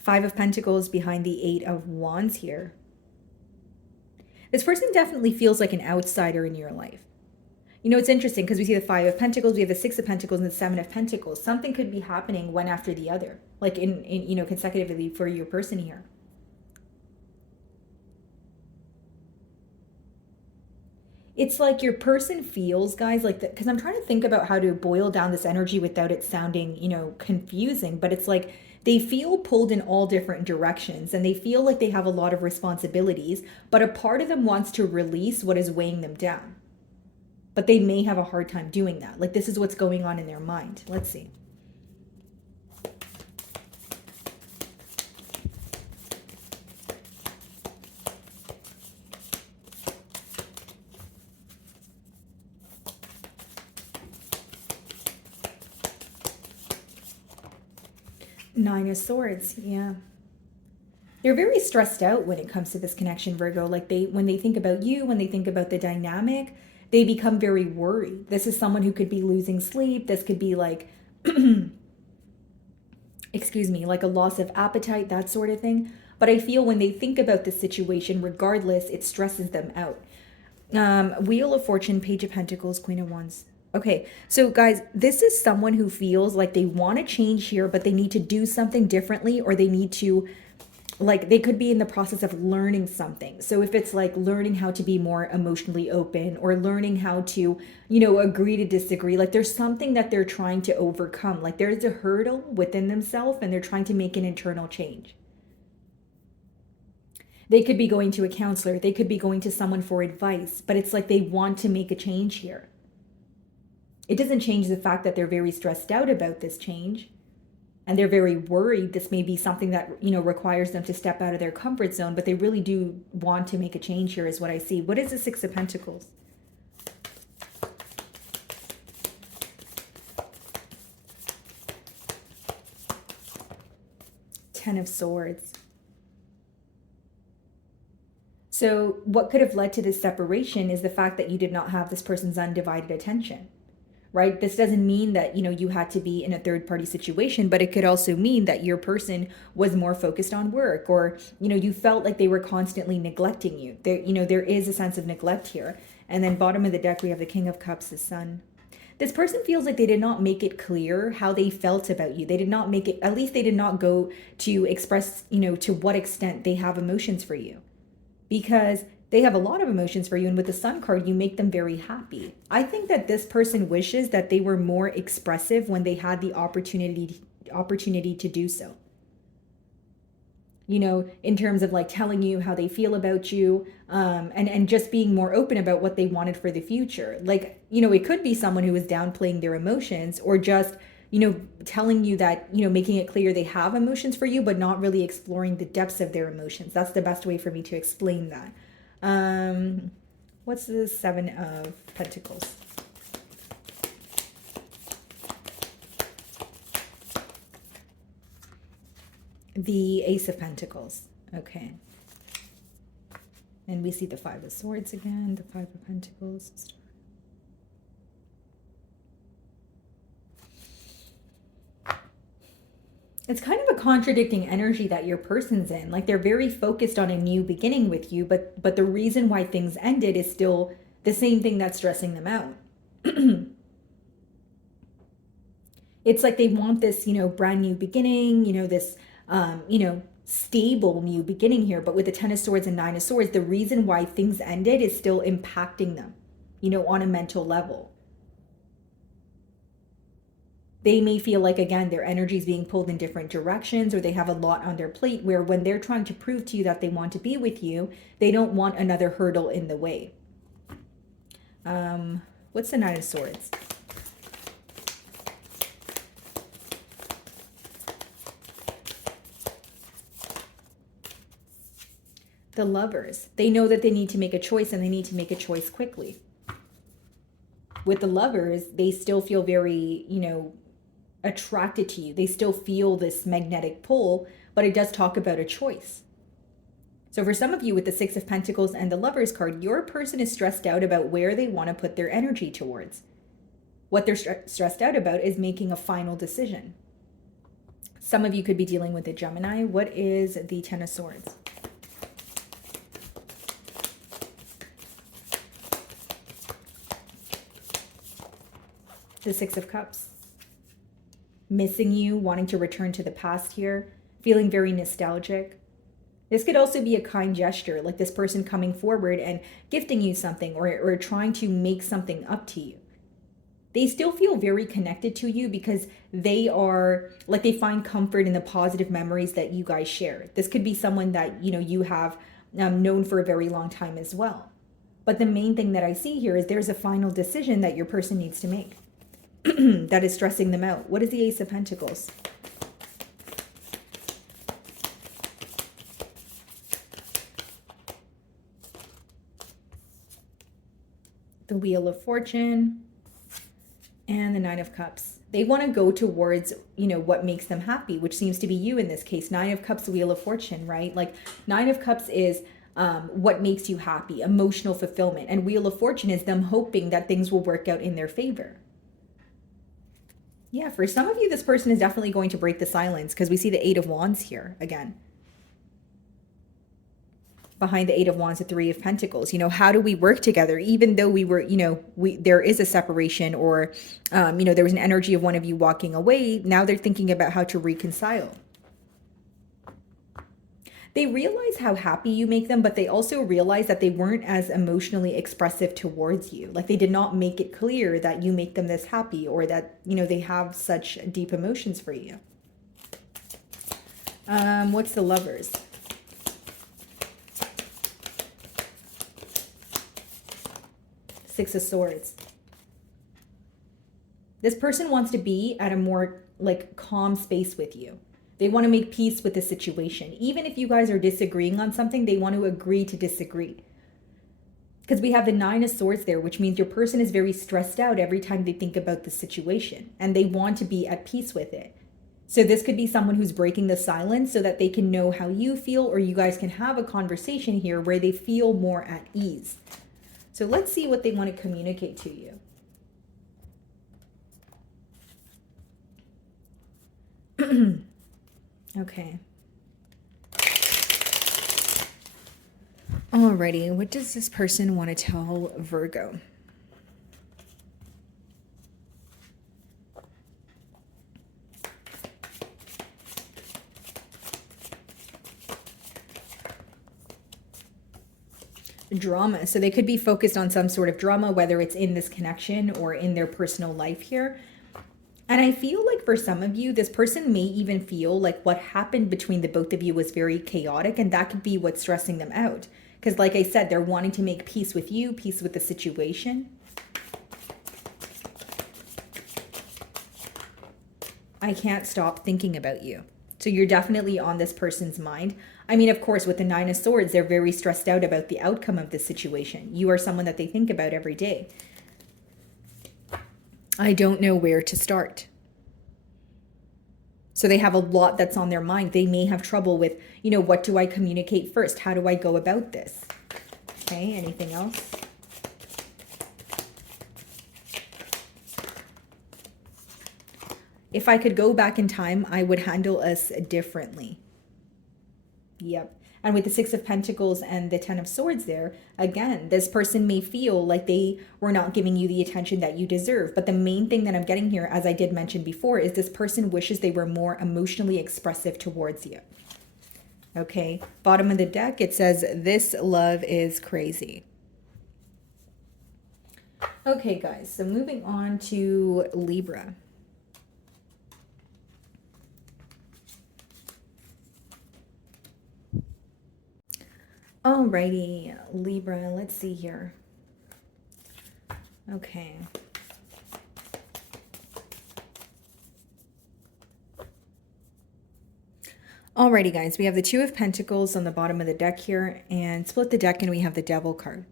Five of Pentacles behind the Eight of Wands here. This person definitely feels like an outsider in your life. You know, it's interesting because we see the Five of Pentacles, we have the Six of Pentacles, and the Seven of Pentacles. Something could be happening one after the other, like in you know, consecutively for your person here. It's like your person feels, guys, like that, because I'm trying to think about how to boil down this energy without it sounding, you know, confusing, but it's like they feel pulled in all different directions and they feel like they have a lot of responsibilities, but a part of them wants to release what is weighing them down. But they may have a hard time doing that. Like this is what's going on in their mind. Let's see. Nine of Swords, yeah. They're very stressed out when it comes to this connection, Virgo. Like when they think about you, when they think about the dynamic, they become very worried. This is someone who could be losing sleep. This could be like, excuse me, like a loss of appetite, that sort of thing. But I feel when they think about the situation, regardless, it stresses them out. Wheel of Fortune, Page of Pentacles, Queen of Wands. Okay, so guys, this is someone who feels like they want to change here, but they need to do something differently, or they need to, like, they could be in the process of learning something. So if it's like learning how to be more emotionally open, or learning how to, you know, agree to disagree, like there's something that they're trying to overcome. Like there's a hurdle within themselves and they're trying to make an internal change. They could be going to a counselor. They could be going to someone for advice, but it's like they want to make a change here. It doesn't change the fact that they're very stressed out about this change and they're very worried. This may be something that, you know, requires them to step out of their comfort zone, but they really do want to make a change here is what I see. What is the Six of Pentacles? Ten of Swords. So what could have led to this separation is the fact that you did not have this person's undivided attention. Right? This doesn't mean that, you know, you had to be in a third party situation, but it could also mean that your person was more focused on work, or, you know, you felt like they were constantly neglecting you. There, you know, there is a sense of neglect here. And then bottom of the deck, we have the King of Cups, the Sun. This person feels like they did not make it clear how they felt about you. They did not make it, at least they did not go to express, you know, to what extent they have emotions for you. Because they have a lot of emotions for you, and with the Sun card, you make them very happy. I think that this person wishes that they were more expressive when they had the opportunity to do so. You know, in terms of like telling you how they feel about you, and just being more open about what they wanted for the future. Like, you know, it could be someone who is downplaying their emotions, or just, you know, telling you that, you know, making it clear they have emotions for you, but not really exploring the depths of their emotions. That's the best way for me to explain that. What's the Seven of Pentacles? The Ace of Pentacles. Okay. And we see the Five of Swords again, the Five of Pentacles. It's kind of a contradicting energy that your person's in. Like they're very focused on a new beginning with you, but the reason why things ended is still the same thing that's stressing them out. It's like they want this, you know, brand new beginning, you know, this, you know, stable new beginning here. But with the Ten of Swords and Nine of Swords, the reason why things ended is still impacting them. you know, on a mental level. They may feel like, again, their energy is being pulled in different directions, or they have a lot on their plate where when they're trying to prove to you that they want to be with you, they don't want another hurdle in the way. What's the Nine of Swords? The Lovers. They know that they need to make a choice, and they need to make a choice quickly. With the Lovers, they still feel very, you know, attracted to you. They still feel this magnetic pull, but it does talk about a choice. So for some of you with the Six of Pentacles and the Lovers card, your person is stressed out about where they want to put their energy towards. What they're stressed out about is making a final decision. Some of you could be dealing with a Gemini. What is the Ten of Swords? The Six of Cups. Missing you, wanting to return to the past here, feeling very nostalgic. This could also be a kind gesture, like this person coming forward and gifting you something, or trying to make something up to you. They still feel very connected to you because they are, like, they find comfort in the positive memories that you guys share. This could be someone that, you know, you have known for a very long time as well. But the main thing that I see here is there's a final decision that your person needs to make that is stressing them out. What is the Ace of Pentacles? The Wheel of Fortune and the Nine of Cups. They want to go towards, you know, what makes them happy, which seems to be you in this case. Nine of Cups, Wheel of Fortune, right? Like Nine of Cups is what makes you happy, emotional fulfillment. And Wheel of Fortune is them hoping that things will work out in their favor. Yeah, for some of you, this person is definitely going to break the silence because we see the Eight of Wands here again. Behind the Eight of Wands, the Three of Pentacles. You know, how do we work together? Even though we were, you know, there is a separation, or, you know, there was an energy of one of you walking away. Now they're thinking about how to reconcile. They realize how happy you make them, but they also realize that they weren't as emotionally expressive towards you. Like they did not make it clear that you make them this happy, or that, you know, they have such deep emotions for you. What's the Lovers? Six of Swords. This person wants to be at a more like calm space with you. They want to make peace with the situation. Even if you guys are disagreeing on something, they want to agree to disagree. Because we have the Nine of Swords there, which means your person is very stressed out every time they think about the situation, and they want to be at peace with it. So this could be someone who's breaking the silence so that they can know how you feel, or you guys can have a conversation here where they feel more at ease. So let's see what they want to communicate to you. Okay. Alrighty, what does this person want to tell Virgo? Drama. So they could be focused on some sort of drama, whether it's in this connection or in their personal life here. And I feel like for some of you, this person may even feel like what happened between the both of you was very chaotic, and that could be what's stressing them out. Because like I said, they're wanting to make peace with you, peace with the situation. I can't stop thinking about you. So you're definitely on this person's mind. I mean, of course, with the Nine of Swords, they're very stressed out about the outcome of this situation. You are someone that they think about every day. I don't know where to start. So they have a lot that's on their mind. They may have trouble with, you know, what do I communicate first? How do I go about this? Okay, anything else? If I could go back in time, I would handle us differently. Yep. And with the Six of Pentacles and the Ten of Swords there, again, this person may feel like they were not giving you the attention that you deserve. But the main thing that I'm getting here, as I did mention before, is this person wishes they were more emotionally expressive towards you. Okay. Bottom of the deck, it says, this love is crazy. Okay, guys, so moving on to Libra. Alrighty, Libra, let's see here. Okay. Alrighty, guys, we have the Two of Pentacles on the bottom of the deck here, and split the deck and we have the Devil card.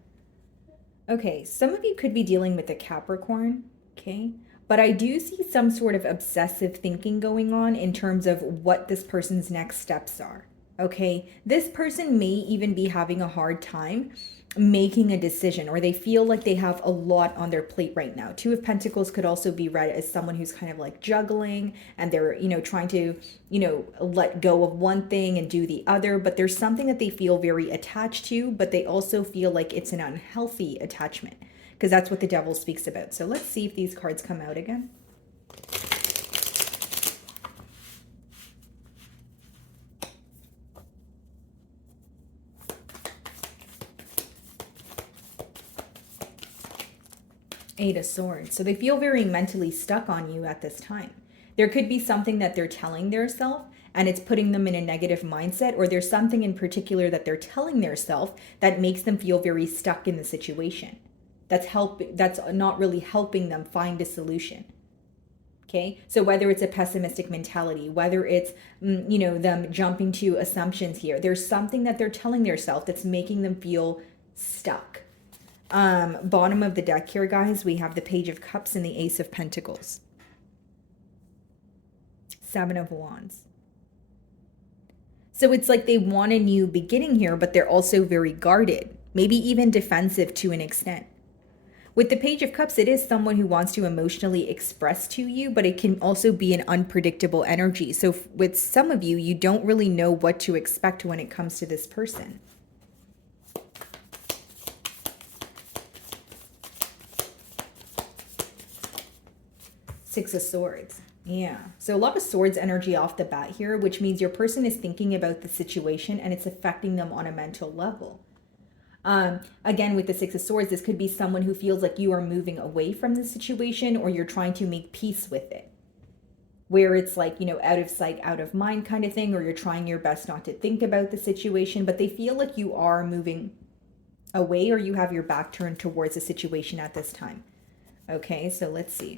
Okay, some of you could be dealing with a Capricorn, okay? But I do see some sort of obsessive thinking going on in terms of what this person's next steps are, okay? This person may even be having a hard time making a decision, or they feel like they have a lot on their plate right now. Two of Pentacles could also be read as someone who's kind of like juggling, and they're, trying to, let go of one thing and do the other, but there's something that they feel very attached to, but they also feel like it's an unhealthy attachment, because that's what the Devil speaks about. So let's see if these cards come out again. Eight of Swords. So they feel very mentally stuck on you at this time. There could be something that they're telling theirself and it's putting them in a negative mindset, or there's something in particular that they're telling theirself that makes them feel very stuck in the situation. That's not really helping them find a solution. Okay, so whether it's a pessimistic mentality, whether it's, them jumping to assumptions here, there's something that they're telling themselves that's making them feel stuck. Bottom of the deck here, guys, we have the Page of Cups and the Ace of Pentacles. Seven of Wands. So it's like they want a new beginning here, but they're also very guarded, maybe even defensive to an extent. With the Page of Cups, it is someone who wants to emotionally express to you, but it can also be an unpredictable energy. So with some of you, you don't really know what to expect when it comes to this person. Six of Swords. Yeah. So a lot of swords energy off the bat here, which means your person is thinking about the situation and it's affecting them on a mental level. Again, with the Six of Swords, this could be someone who feels like you are moving away from the situation, or you're trying to make peace with it. Where it's like, out of sight, out of mind kind of thing, or you're trying your best not to think about the situation, but they feel like you are moving away, or you have your back turned towards the situation at this time. Okay, so let's see.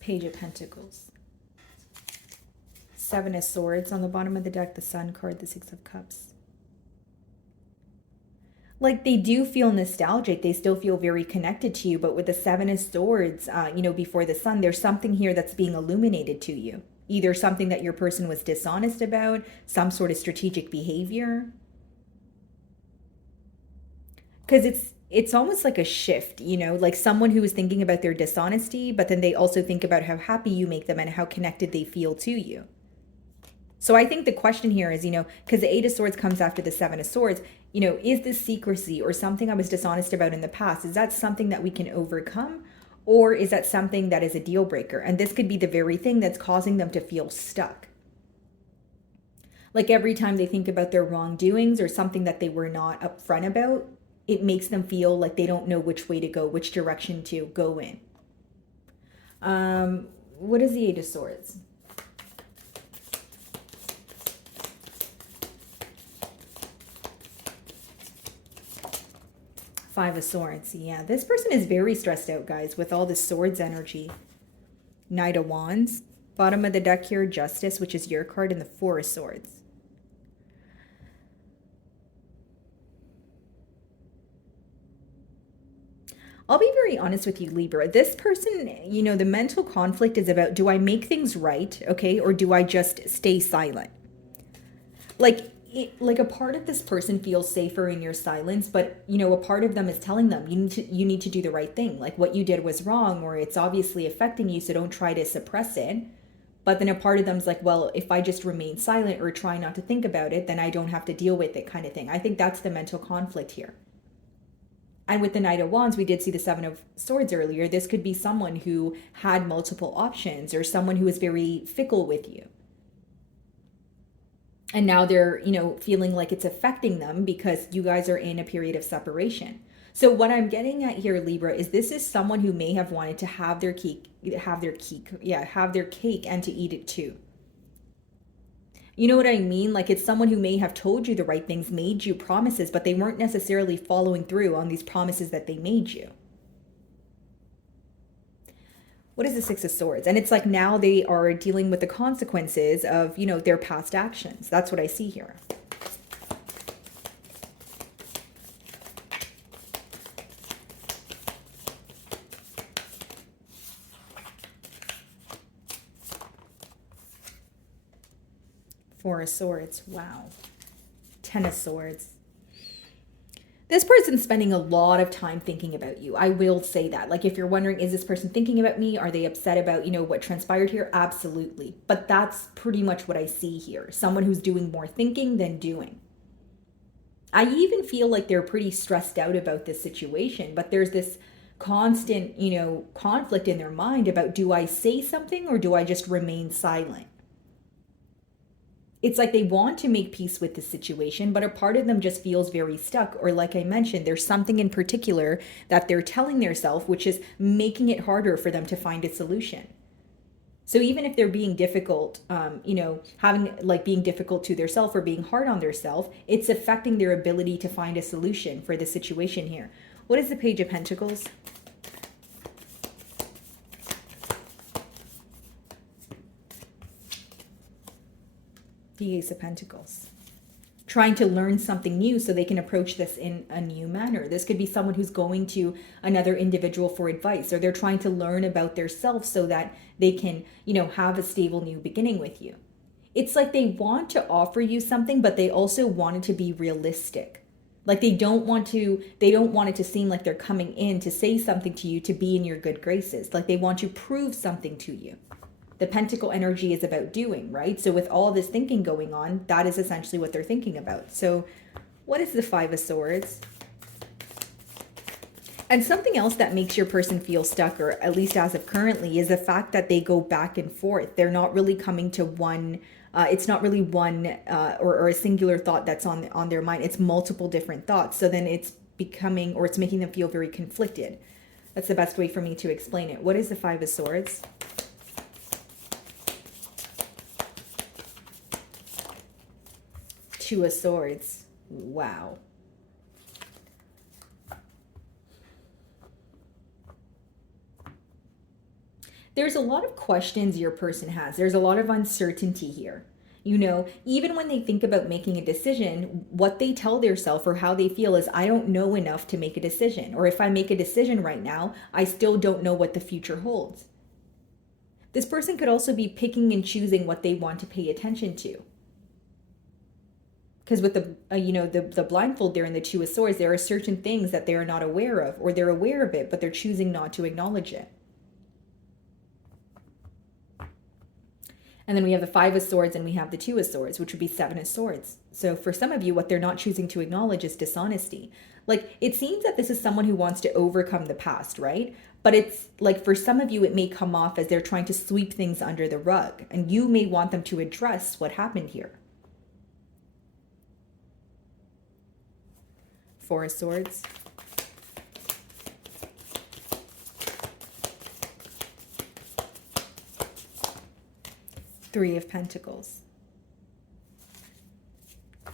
Page of Pentacles. Seven of Swords on the bottom of the deck, the Sun card, the Six of Cups. Like, they do feel nostalgic. They still feel very connected to you, but with the Seven of Swords, before the Sun, there's something here that's being illuminated to you. Either something that your person was dishonest about, some sort of strategic behavior. Because it's almost like a shift, like someone who is thinking about their dishonesty, but then they also think about how happy you make them and how connected they feel to you. So I think the question here is, because the Eight of Swords comes after the Seven of Swords, is this secrecy or something I was dishonest about in the past? Is that something that we can overcome? Or is that something that is a deal breaker? And this could be the very thing that's causing them to feel stuck. Like every time they think about their wrongdoings or something that they were not upfront about, it makes them feel like they don't know which way to go, which direction to go in. What is the Eight of Swords? Five of Swords. Yeah, this person is very stressed out, guys, with all this swords energy. Knight of Wands. Bottom of the deck here, Justice, which is your card, and the Four of Swords. I'll be very honest with you, Libra. This person, the mental conflict is about, do I make things right, okay, or do I just stay silent? Like a part of this person feels safer in your silence, but, a part of them is telling them, you need to do the right thing. Like, what you did was wrong, or it's obviously affecting you, so don't try to suppress it. But then a part of them's like, well, if I just remain silent or try not to think about it, then I don't have to deal with it, kind of thing. I think that's the mental conflict here. And with the Knight of Wands, we did see the Seven of Swords earlier. This could be someone who had multiple options, or someone who is very fickle with you. And now they're, you know, feeling like it's affecting them because you guys are in a period of separation. So what I'm getting at here, Libra, is this is someone who may have wanted to have their cake, have their cake and to eat it too. You know what I mean? Like, it's someone who may have told you the right things, made you promises, but they weren't necessarily following through on these promises that they made you. What is the Six of Swords? And it's like now they are dealing with the consequences of, you know, their past actions. That's what I see here. Four of Swords. Wow. Ten of Swords. This person's spending a lot of time thinking about you. I will say that. Like, if you're wondering, is this person thinking about me? Are they upset about, you know, what transpired here? Absolutely. But that's pretty much what I see here. Someone who's doing more thinking than doing. I even feel like they're pretty stressed out about this situation, but there's this constant, you know, conflict in their mind about, do I say something or do I just remain silent? It's like they want to make peace with the situation, but a part of them just feels very stuck. Or like I mentioned, there's something in particular that they're telling themselves, which is making it harder for them to find a solution. So even if they're being difficult, you know, being difficult to themselves or being hard on themselves, it's affecting their ability to find a solution for the situation here. What is the Page of Pentacles? The Ace of Pentacles. Trying to learn something new so they can approach this in a new manner. This could be someone who's going to another individual for advice, or they're trying to learn about their self so that they can, you know, have a stable new beginning with you. It's like they want to offer you something, but they also want it to be realistic. Like they don't want it to seem like they're coming in to say something to you to be in your good graces. Like they want to prove something to you. The Pentacle energy is about doing, right? So with all this thinking going on, that is essentially what they're thinking about. So what is the Five of Swords? And something else that makes your person feel stuck, or at least as of currently, is the fact that they go back and forth. They're not really coming to one, it's not really one or a singular thought that's on their mind. It's multiple different thoughts. So then it's becoming, or it's making them feel very conflicted. That's the best way for me to explain it. What is the Five of Swords? Two of Swords. Wow. There's a lot of questions your person has. There's a lot of uncertainty here. You know, even when they think about making a decision, what they tell themselves or how they feel is, I don't know enough to make a decision. Or if I make a decision right now, I still don't know what the future holds. This person could also be picking and choosing what they want to pay attention to. Because with the, you know, the blindfold there in the Two of Swords, there are certain things that they are not aware of, or they're aware of it, but they're choosing not to acknowledge it. And then we have the Five of Swords and we have the Two of Swords, which would be Seven of Swords. So for some of you, what they're not choosing to acknowledge is dishonesty. Like, it seems that this is someone who wants to overcome the past, right? But it's like, for some of you, it may come off as they're trying to sweep things under the rug, and you may want them to address what happened here. Four of Swords. Three of Pentacles.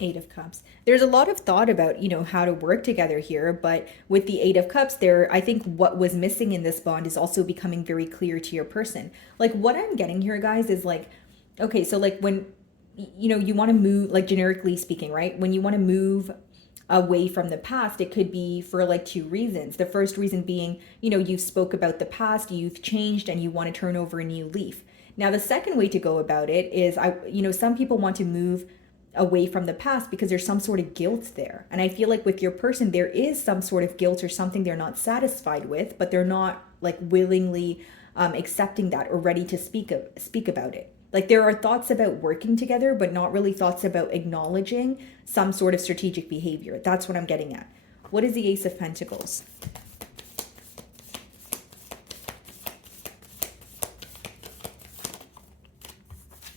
Eight of Cups. There's a lot of thought about, you know, how to work together here, but with the Eight of Cups there, I think what was missing in this bond is also becoming very clear to your person. Like, what I'm getting here, guys, is like, okay, so like when, you know, you want to move, like generically speaking, right? When you want to move away from the past, it could be for like two reasons. The first reason being, you know, you spoke about the past, you've changed, and you want to turn over a new leaf. Now, the second way to go about it is, you know, some people want to move away from the past because there's some sort of guilt there. And I feel like with your person, there is some sort of guilt or something they're not satisfied with, but they're not like willingly accepting that or ready to speak about it. Like, there are thoughts about working together, but not really thoughts about acknowledging some sort of strategic behavior. That's what I'm getting at. What is the Ace of Pentacles?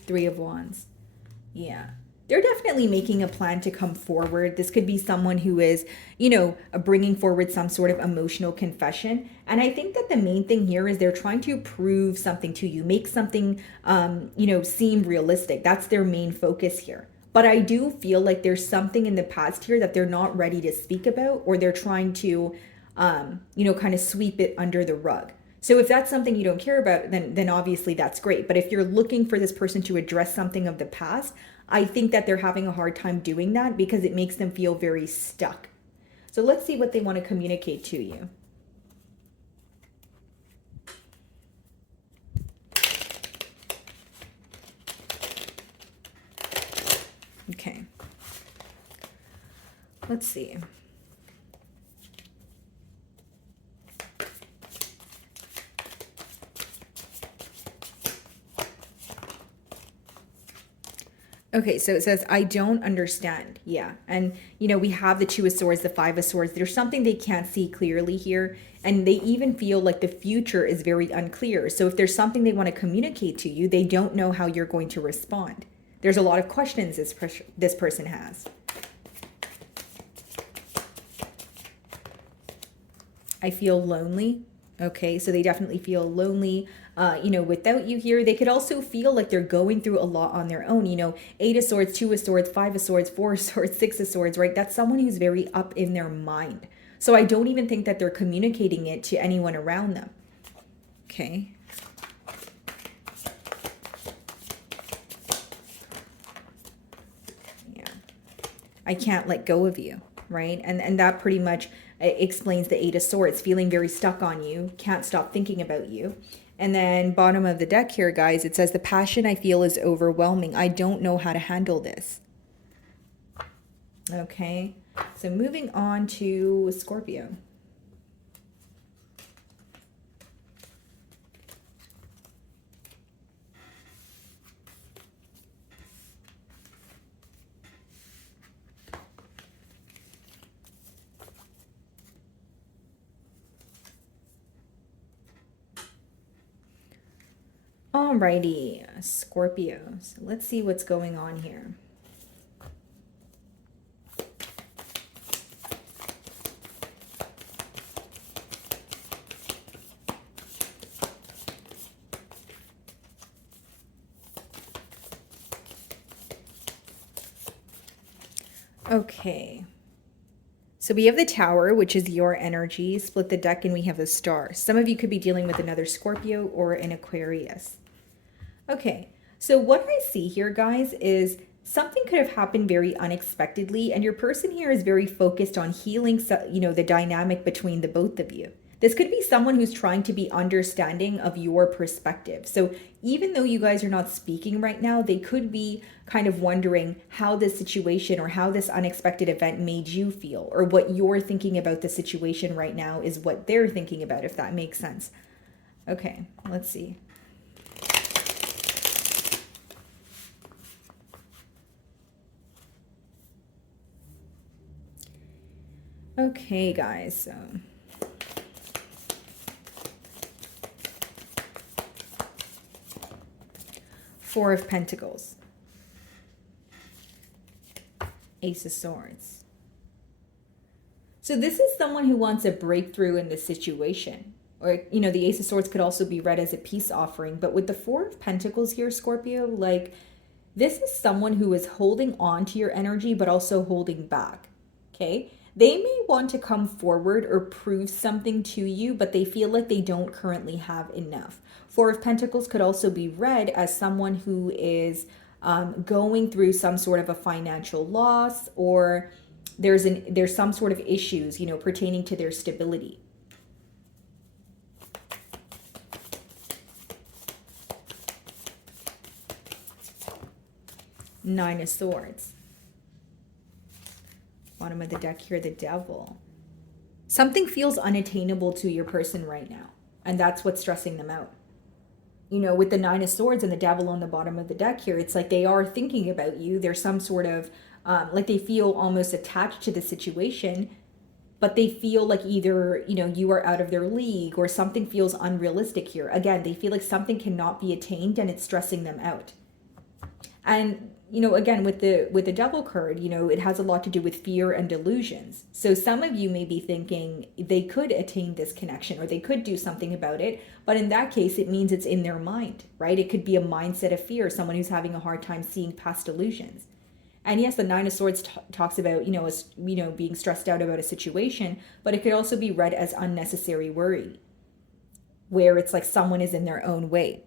Three of Wands. Yeah. They're definitely making a plan to come forward. This could be someone who is, bringing forward some sort of emotional confession. And I think that the main thing here is they're trying to prove something to you, make something, seem realistic. That's their main focus here. But I do feel like there's something in the past here that they're not ready to speak about, or they're trying to, kind of sweep it under the rug. So if that's something you don't care about, then obviously that's great. But if you're looking for this person to address something of the past, I think that they're having a hard time doing that because it makes them feel very stuck. So let's see what they want to communicate to you. Okay. Let's see. Okay, so it says, I don't understand. Yeah. And, we have the Two of Swords, the Five of Swords. There's something they can't see clearly here. And they even feel like the future is very unclear. So if there's something they want to communicate to you, they don't know how you're going to respond. There's a lot of questions this person has. I feel lonely. Okay, so they definitely feel lonely, without you here. They could also feel like they're going through a lot on their own, Eight of Swords, Two of Swords, Five of Swords, Four of Swords, Six of Swords, right? That's someone who's very up in their mind. So I don't even think that they're communicating it to anyone around them. Okay. Yeah. I can't let go of you, right? And that pretty much explains the Eight of Swords, feeling very stuck on you, can't stop thinking about you. And then bottom of the deck here, guys, it says, the passion I feel is overwhelming. I don't know how to handle this. Okay, so moving on to Scorpio. Alrighty, Scorpio. So let's see what's going on here. Okay. So we have the Tower, which is your energy. Split the deck and we have the Star. Some of you could be dealing with another Scorpio or an Aquarius. Okay, so what I see here, guys, is something could have happened very unexpectedly, and your person here is very focused on healing, the dynamic between the both of you. This could be someone who's trying to be understanding of your perspective. So even though you guys are not speaking right now, they could be kind of wondering how this situation or how this unexpected event made you feel, or what you're thinking about the situation right now is what they're thinking about, if that makes sense. Okay, let's see. Okay, guys, so Four of Pentacles, Ace of Swords. So this is someone who wants a breakthrough in this situation. Or, the Ace of Swords could also be read as a peace offering. But with the Four of Pentacles here, Scorpio, like, this is someone who is holding on to your energy, but also holding back, okay? They may want to come forward or prove something to you, but they feel like they don't currently have enough. Four of Pentacles could also be read as someone who is going through some sort of a financial loss, or there's some sort of issues, pertaining to their stability. Nine of Swords. Bottom of the deck here, the Devil. Something feels unattainable to your person right now, and that's what's stressing them out. With the Nine of Swords and the Devil on the bottom of the deck here, it's like they are thinking about you. There's some sort of, like they feel almost attached to the situation, but they feel like either, you are out of their league, or something feels unrealistic here. Again, they feel like something cannot be attained and it's stressing them out. And, you know, again, with the Devil card, you know, it has a lot to do with fear and delusions. So some of you may be thinking they could attain this connection or they could do something about it. But in that case, it means it's in their mind, right? It could be a mindset of fear, someone who's having a hard time seeing past delusions. And yes, the Nine of Swords talks about, being stressed out about a situation, but it could also be read as unnecessary worry, where it's like someone is in their own way.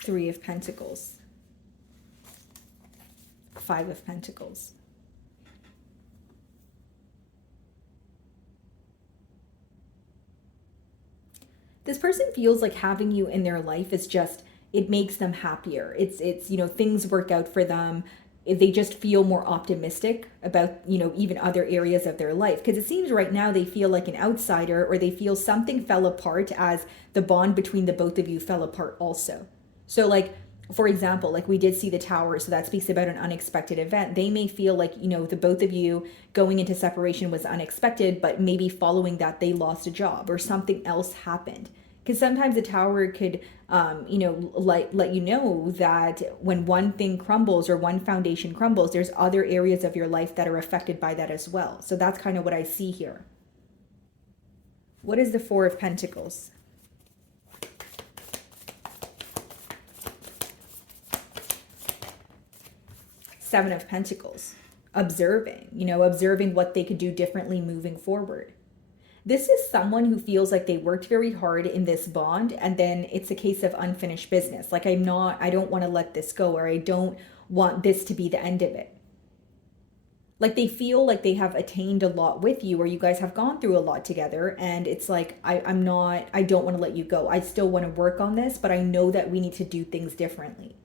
Three of Pentacles. Five of Pentacles. This person feels like having you in their life is just, it makes them happier. It's things work out for them. They just feel more optimistic about, even other areas of their life. Because it seems right now they feel like an outsider, or they feel something fell apart as the bond between the both of you fell apart also. So like, for example, like we did see the Tower, so that speaks about an unexpected event. They may feel like, the both of you going into separation was unexpected, but maybe following that they lost a job or something else happened. Because sometimes the Tower could, let you know that when one thing crumbles or one foundation crumbles, there's other areas of your life that are affected by that as well. So that's kind of what I see here. What is the Four of Pentacles? Seven of Pentacles. Observing what they could do differently moving forward. This is someone who feels like they worked very hard in this bond, and then it's a case of unfinished business. Like I don't want to let this go, or I don't want this to be the end of it. Like they feel like they have attained a lot with you, or you guys have gone through a lot together, and it's like, I don't want to let you go. I still want to work on this, but I know that we need to do things differently.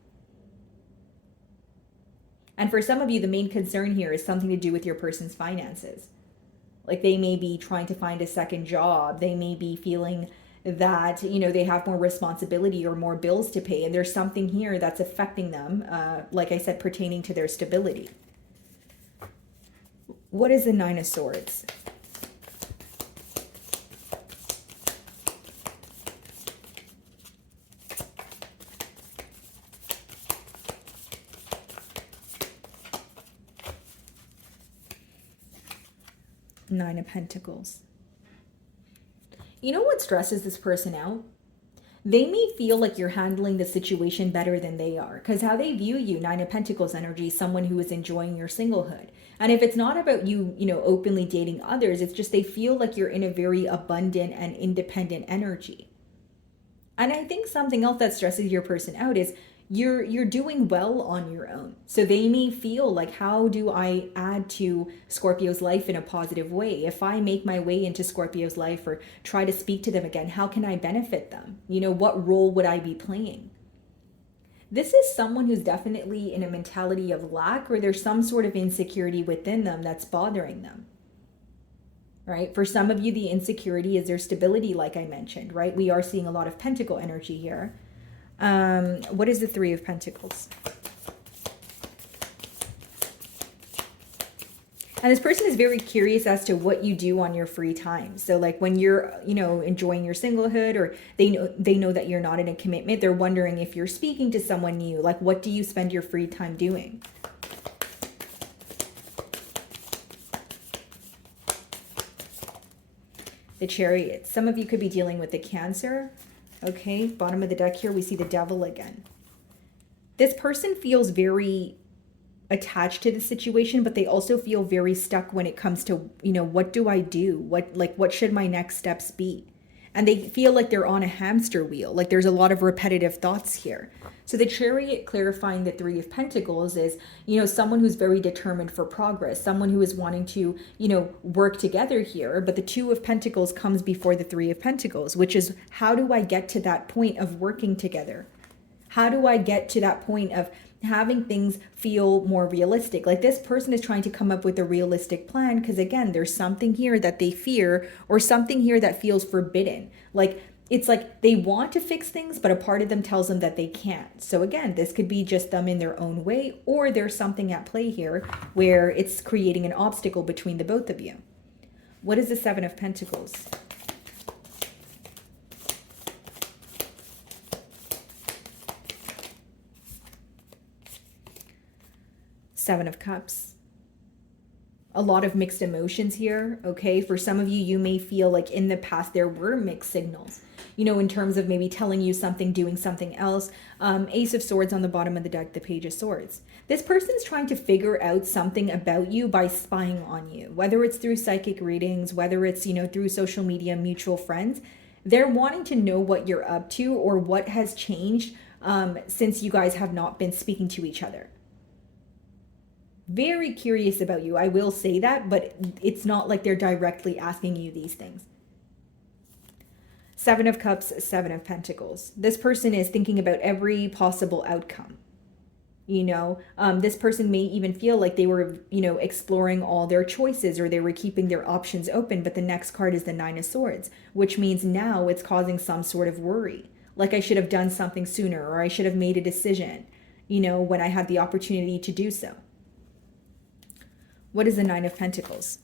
And for some of you, the main concern here is something to do with your person's finances. Like they may be trying to find a second job. They may be feeling that, they have more responsibility or more bills to pay. And there's something here that's affecting them, like I said, pertaining to their stability. What is the Nine of Swords? Nine of Pentacles. You know what stresses this person out? They may feel like you're handling the situation better than they are, because how they view you, Nine of Pentacles energy, someone who is enjoying your singlehood. And if it's not about you, openly dating others, it's just they feel like you're in a very abundant and independent energy. And I think something else that stresses your person out is you're doing well on your own. So they may feel like, how do I add to Scorpio's life in a positive way? If I make my way into Scorpio's life or try to speak to them again, how can I benefit them? What role would I be playing? This is someone who's definitely in a mentality of lack, or there's some sort of insecurity within them that's bothering them. Right? For some of you, the insecurity is their stability, like I mentioned, right? We are seeing a lot of pentacle energy here. What is the Three of Pentacles? And this person is very curious as to what you do on your free time. So like when you're, enjoying your singlehood, or they know that you're not in a commitment, they're wondering if you're speaking to someone new, like what do you spend your free time doing? The Chariot. Some of you could be dealing with the Cancer. Okay, bottom of the deck here, we see the Devil again. This person feels very attached to the situation, but they also feel very stuck when it comes to, what do I do? What should my next steps be? And they feel like they're on a hamster wheel. Like there's a lot of repetitive thoughts here. So the Chariot, clarifying the Three of Pentacles, is, someone who's very determined for progress, someone who is wanting to, work together here. But the Two of Pentacles comes before the Three of Pentacles, which is, how do I get to that point of working together? How do I get to that point of having things feel more realistic? Like this person is trying to come up with a realistic plan, because again, there's something here that they fear, or something here that feels forbidden. Like it's like they want to fix things, but a part of them tells them that they can't. So again, this could be just them in their own way, or there's something at play here where it's creating an obstacle between the both of you. What is the Seven of Pentacles? Seven of Cups. A lot of mixed emotions here, okay? For some of you, you may feel like in the past there were mixed signals, you know, in terms of maybe telling you something, doing something else. Ace of Swords on the bottom of the deck, the Page of Swords. This person's trying to figure out something about you by spying on you, whether it's through psychic readings, whether it's, you know, through social media, mutual friends. They're wanting to know what you're up to or what has changed since you guys have not been speaking to each other. Very curious about you, I will say that, but it's not like they're directly asking you these things. Seven of Cups, Seven of Pentacles. This person is thinking about every possible outcome. You know, this person may even feel like they were, you know, exploring all their choices or they were keeping their options open. But the next card is the Nine of Swords, which means now it's causing some sort of worry. Like I should have done something sooner, or I should have made a decision, you know, when I had the opportunity to do so. What is the Nine of Pentacles?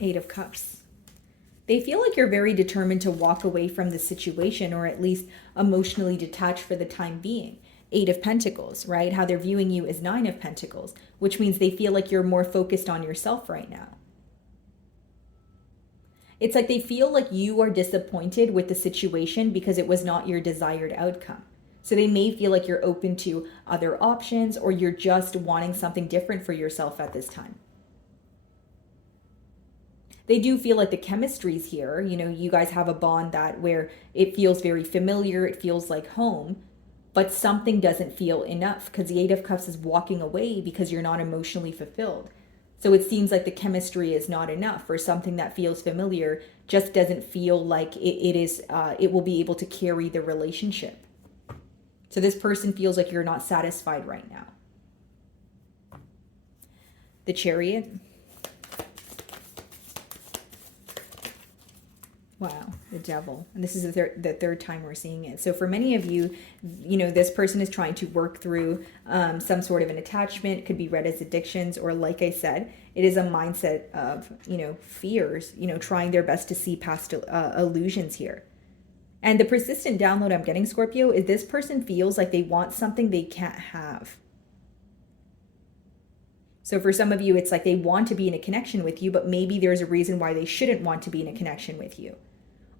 Eight of Cups. They feel like you're very determined to walk away from the situation, or at least emotionally detached for the time being. Eight of Pentacles, right? How they're viewing you is Nine of Pentacles, which means they feel like you're more focused on yourself right now. It's like they feel like you are disappointed with the situation because it was not your desired outcome. So they may feel like you're open to other options, or you're just wanting something different for yourself at this time. They do feel like the chemistry's here. You know, you guys have a bond that where it feels very familiar. It feels like home, but something doesn't feel enough because the Eight of Cups is walking away because you're not emotionally fulfilled. So it seems like the chemistry is not enough, or something that feels familiar just doesn't feel like it will be able to carry the relationship. So this person feels like you're not satisfied right now. The Chariot. Wow, the Devil. And this is the third time we're seeing it. So for many of you, you know, this person is trying to work through some sort of an attachment. It could be read as addictions, or like I said, it is a mindset of, you know, fears, you know, trying their best to see past illusions here. And the persistent download I'm getting, Scorpio, is this person feels like they want something they can't have. So for some of you, it's like they want to be in a connection with you, but maybe there's a reason why they shouldn't want to be in a connection with you.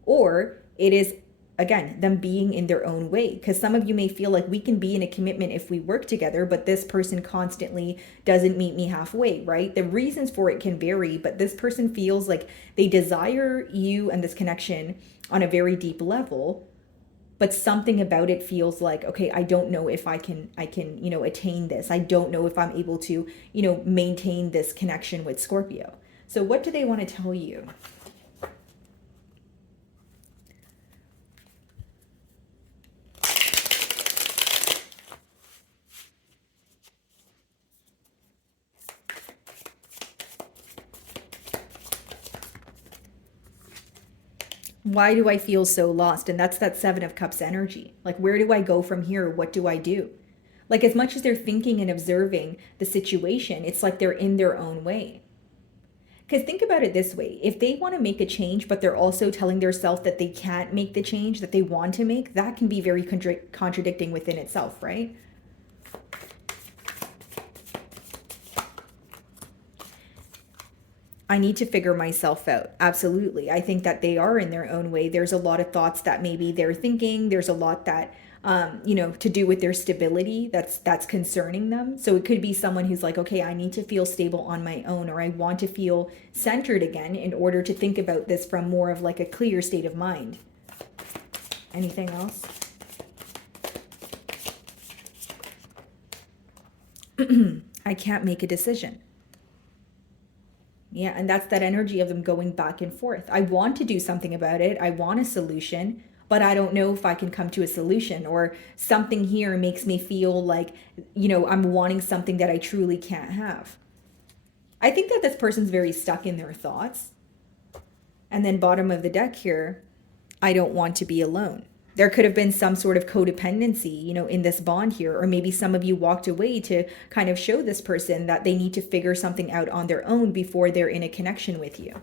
Or it is, again, them being in their own way. Because some of you may feel like we can be in a commitment if we work together, but this person constantly doesn't meet me halfway, right? The reasons for it can vary, but this person feels like they desire you and this connection on a very deep level, but something about it feels like, okay, I don't know if I can, you know, attain this. I don't know if I'm able to, you know, maintain this connection with Scorpio. So what do they want to tell you? Why do I feel so lost? And that's that Seven of Cups energy. Like, where do I go from here? What do I do? Like, as much as they're thinking and observing the situation, it's like they're in their own way. Because think about it this way. If they want to make a change, but they're also telling themselves that they can't make the change that they want to make, that can be very contradicting within itself, right? I need to figure myself out. Absolutely. I think that they are in their own way. There's a lot of thoughts that maybe they're thinking. There's a lot that, you know, to do with their stability that's concerning them. So it could be someone who's like, okay, I need to feel stable on my own, or I want to feel centered again in order to think about this from more of like a clear state of mind. Anything else? I can't make a decision. Yeah, and that's that energy of them going back and forth. I want to do something about it. I want a solution, but I don't know if I can come to a solution, or something here makes me feel like, you know, I'm wanting something that I truly can't have. I think that this person's very stuck in their thoughts. And then bottom of the deck here, I don't want to be alone. There could have been some sort of codependency, you know, in this bond here, or maybe some of you walked away to kind of show this person that they need to figure something out on their own before they're in a connection with you.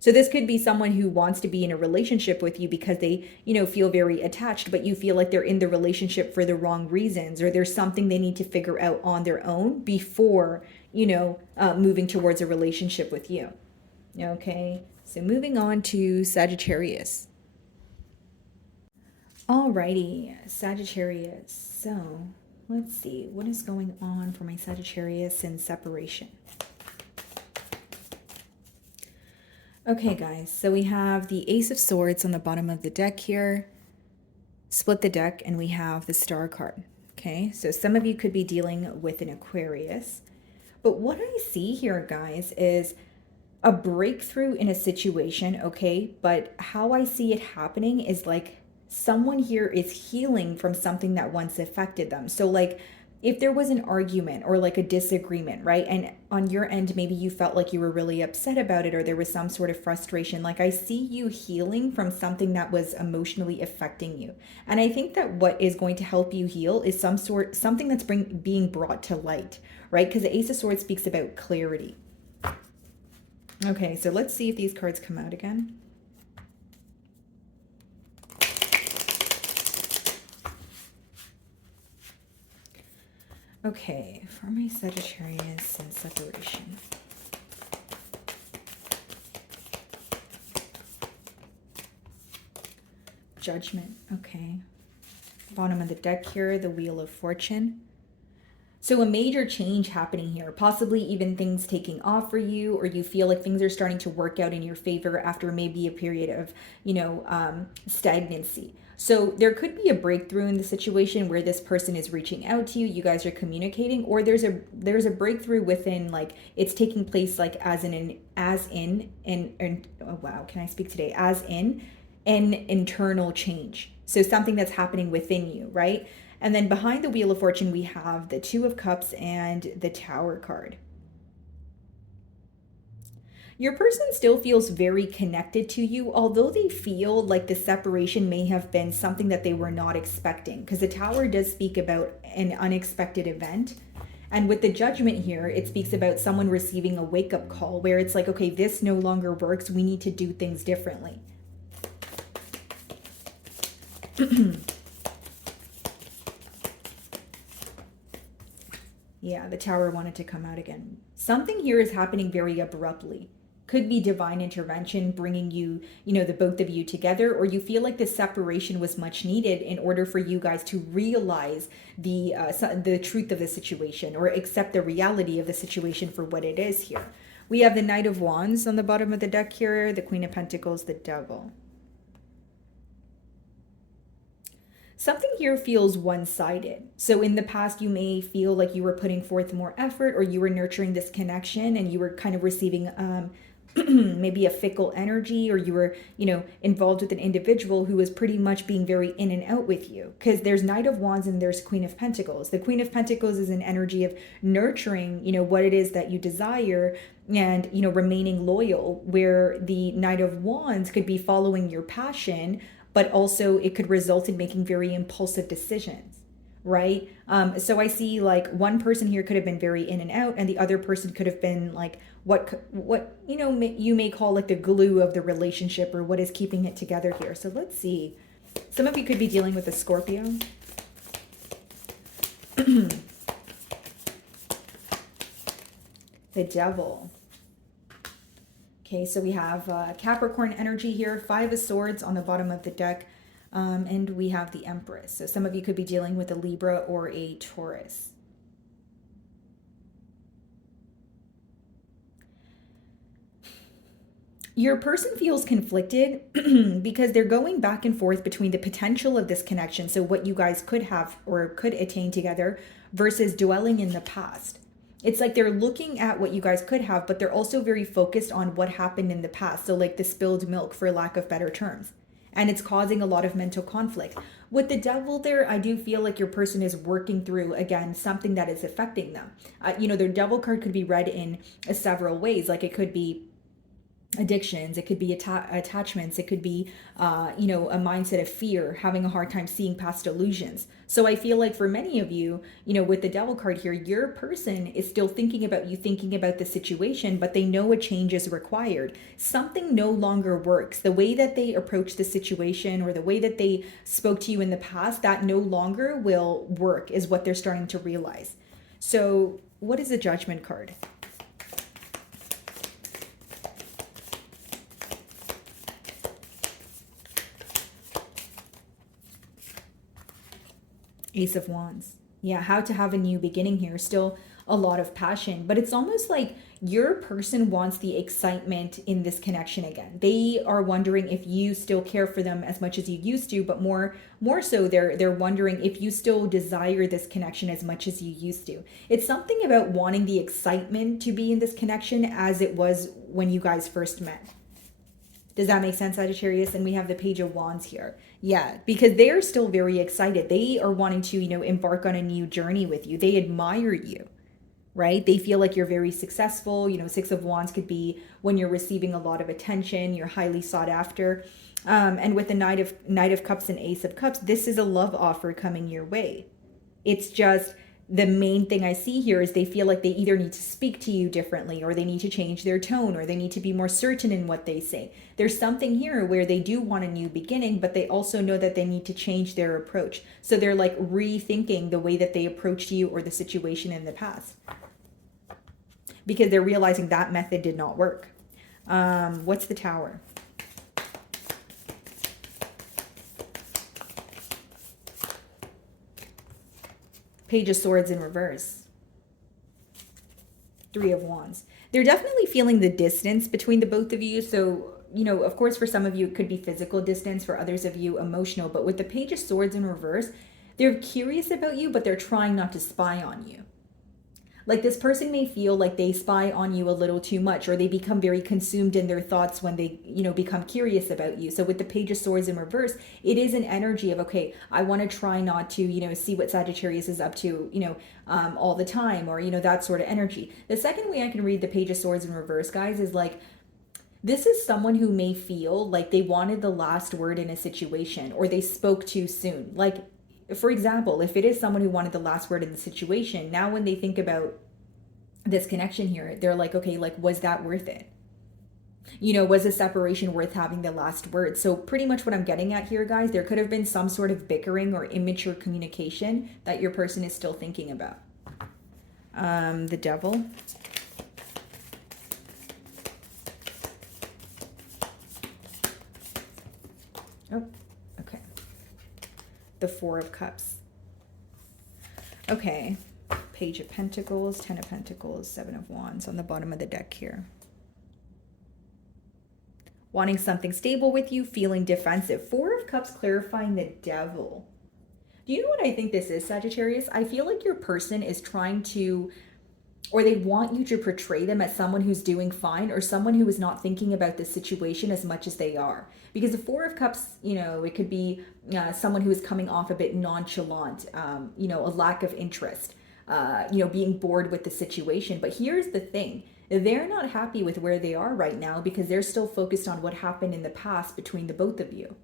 So this could be someone who wants to be in a relationship with you because they, you know, feel very attached, but you feel like they're in the relationship for the wrong reasons, or there's something they need to figure out on their own before, you know, moving towards a relationship with you. Okay, so moving on to Sagittarius. Alrighty, Sagittarius. So let's see, what is going on for my Sagittarius in separation? Okay, guys, so we have the Ace of Swords on the bottom of the deck here. Split the deck, and we have the Star card. Okay, so some of you could be dealing with an Aquarius. But what I see here, guys, is a breakthrough in a situation, okay? But how I see it happening is like someone here is healing from something that once affected them. So like if there was an argument or like a disagreement, right? And on your end, maybe you felt like you were really upset about it, or there was some sort of frustration. Like I see you healing from something that was emotionally affecting you. And I think that what is going to help you heal is something that's being brought to light, right? Because the Ace of Swords speaks about clarity. Okay, so let's see if these cards come out again. Okay, for my Sagittarius and separation. Judgment, okay. Bottom of the deck here, the Wheel of Fortune. So a major change happening here, possibly even things taking off for you, or you feel like things are starting to work out in your favor after maybe a period of, you know, stagnancy. So there could be a breakthrough in the situation where this person is reaching out to you, you guys are communicating, or there's a breakthrough within, like it's taking place like as in oh wow, can I speak today? As in an internal change. So something that's happening within you, right? And then behind the Wheel of Fortune, we have the Two of Cups and the Tower card. Your person still feels very connected to you, although they feel like the separation may have been something that they were not expecting, because the Tower does speak about an unexpected event. And with the Judgment here, it speaks about someone receiving a wake-up call where it's like, okay, this no longer works. We need to do things differently. Yeah, the Tower wanted to come out again. Something here is happening very abruptly. Could be divine intervention bringing you, you know, the both of you together, or you feel like the separation was much needed in order for you guys to realize the truth of the situation, or accept the reality of the situation for what it is here. We have the Knight of Wands on the bottom of the deck here, the Queen of Pentacles, the Devil. Something here feels one-sided. So in the past, you may feel like you were putting forth more effort, or you were nurturing this connection, and you were kind of receiving maybe a fickle energy, or you were, you know, involved with an individual who was pretty much being very in and out with you. Because there's Knight of Wands and there's Queen of Pentacles. The Queen of Pentacles is an energy of nurturing, you know, what it is that you desire, and, you know, remaining loyal, where the Knight of Wands could be following your passion, but also it could result in making very impulsive decisions, right? So I see like one person here could have been very in and out, and the other person could have been like what you know, you may call like the glue of the relationship, or what is keeping it together here. So let's see. Some of you could be dealing with a Scorpio. The Devil. Okay, so we have Capricorn energy here, Five of Swords on the bottom of the deck, and we have the Empress. So some of you could be dealing with a Libra or a Taurus. Your person feels conflicted because they're going back and forth between the potential of this connection, so what you guys could have or could attain together, versus dwelling in the past. It's like they're looking at what you guys could have, but they're also very focused on what happened in the past. So like the spilled milk, for lack of better terms. And it's causing a lot of mental conflict. With the Devil there, I do feel like your person is working through, again, something that is affecting them. You know, their Devil card could be read in several ways. Like it could be addictions, it could be attachments, it could be you know, a mindset of fear, having a hard time seeing past illusions. So I feel like for many of you, you know, with the devil card here, your person is still thinking about you, thinking about the situation, but they know a change is required. Something no longer works. The way that they approach the situation or the way that they spoke to you in the past, that no longer will work, is what they're starting to realize. So what is the Judgment card? Ace of Wands. Yeah, how to have a new beginning here. Still a lot of passion, but it's almost like your person wants the excitement in this connection again. They are wondering if you still care for them as much as you used to, but more so they're wondering if you still desire this connection as much as you used to. It's something about wanting the excitement to be in this connection as it was when you guys first met. Does that make sense, Sagittarius? And we have the Page of Wands here. Yeah, because they are still very excited. They are wanting to, you know, embark on a new journey with you. They admire you, right? They feel like you're very successful. You know, Six of Wands could be when you're receiving a lot of attention, you're highly sought after. And with the Knight of Cups and Ace of Cups, this is a love offer coming your way. It's just the main thing I see here is they feel like they either need to speak to you differently, or they need to change their tone, or they need to be more certain in what they say. There's something here where they do want a new beginning, but they also know that they need to change their approach. So they're like rethinking the way that they approached you or the situation in the past, because they're realizing that method did not work. What's the Tower? Page of Swords in reverse. Three of Wands. They're definitely feeling the distance between the both of you. So, you know, of course, for some of you, it could be physical distance. For others of you, emotional. But with the Page of Swords in reverse, they're curious about you, but they're trying not to spy on you. Like, this person may feel like they spy on you a little too much, or they become very consumed in their thoughts when they, you know, become curious about you. So with the Page of Swords in reverse, it is an energy of, okay, I want to try not to, you know, see what Sagittarius is up to, you know, all the time, or, you know, that sort of energy. The second way I can read the Page of Swords in reverse, guys, is like, this is someone who may feel like they wanted the last word in a situation, or they spoke too soon. Like, for example, if it is someone who wanted the last word in the situation, now when they think about this connection here, they're like, okay, like, was that worth it? You know, was a separation worth having the last word? So pretty much what I'm getting at here, guys, there could have been some sort of bickering or immature communication that your person is still thinking about. The Devil. Oh, okay. The Four of Cups. Okay. Page of Pentacles, Ten of Pentacles, Seven of Wands on the bottom of the deck here. Wanting something stable with you, feeling defensive. Four of Cups clarifying the Devil. Do you know what I think this is, Sagittarius? I feel like your person is trying to, or they want you to portray them as someone who's doing fine, or someone who is not thinking about the situation as much as they are. Because the Four of Cups, you know, it could be someone who is coming off a bit nonchalant, you know, a lack of interest, you know, being bored with the situation. But here's the thing. They're not happy with where they are right now because they're still focused on what happened in the past between the both of you.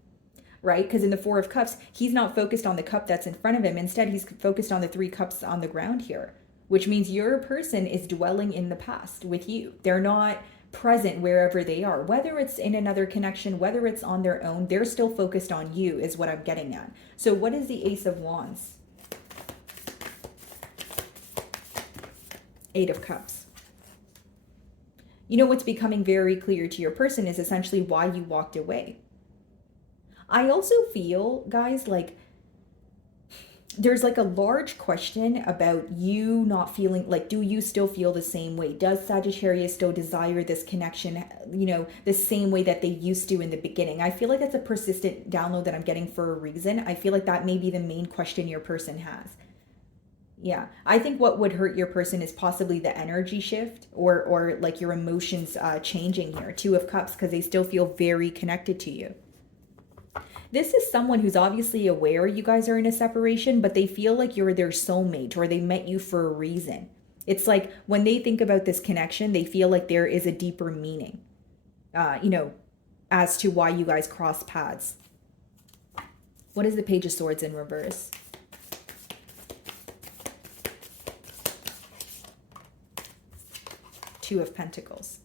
Right? Because in the Four of Cups, he's not focused on the cup that's in front of him. Instead, he's focused on the three cups on the ground here, which means your person is dwelling in the past with you. They're not present wherever they are, whether it's in another connection, whether it's on their own, they're still focused on you is what I'm getting at. So what is the Ace of Wands? Eight of Cups. You know, what's becoming very clear to your person is essentially why you walked away. I also feel, guys, like there's like a large question about you not feeling like, do you still feel the same way? Does Sagittarius still desire this connection, you know, the same way that they used to in the beginning? I feel like that's a persistent download that I'm getting for a reason. I feel like that may be the main question your person has. Yeah, I think what would hurt your person is possibly the energy shift or like your emotions changing here. Two of Cups, because they still feel very connected to you. This is someone who's obviously aware you guys are in a separation, but they feel like you're their soulmate or they met you for a reason. It's like when they think about this connection, they feel like there is a deeper meaning. you know, as to why you guys cross paths. What is the Page of Swords in reverse? Two of Pentacles.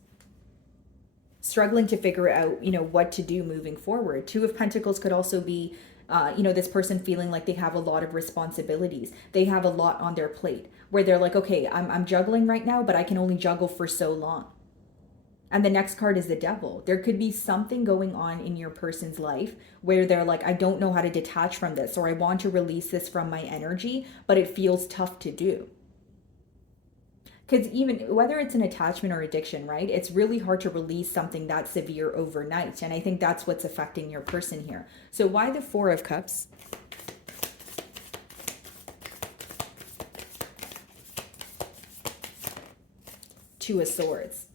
Struggling to figure out, you know, what to do moving forward. Two of Pentacles could also be, you know, this person feeling like they have a lot of responsibilities. They have a lot on their plate where they're like, okay, I'm juggling right now, but I can only juggle for so long. And the next card is the Devil. There could be something going on in your person's life where they're like, I don't know how to detach from this, or I want to release this from my energy, but it feels tough to do. Because even whether it's an attachment or addiction, right? It's really hard to release something that severe overnight. And I think that's what's affecting your person here. So why the Four of Cups? Two of Swords.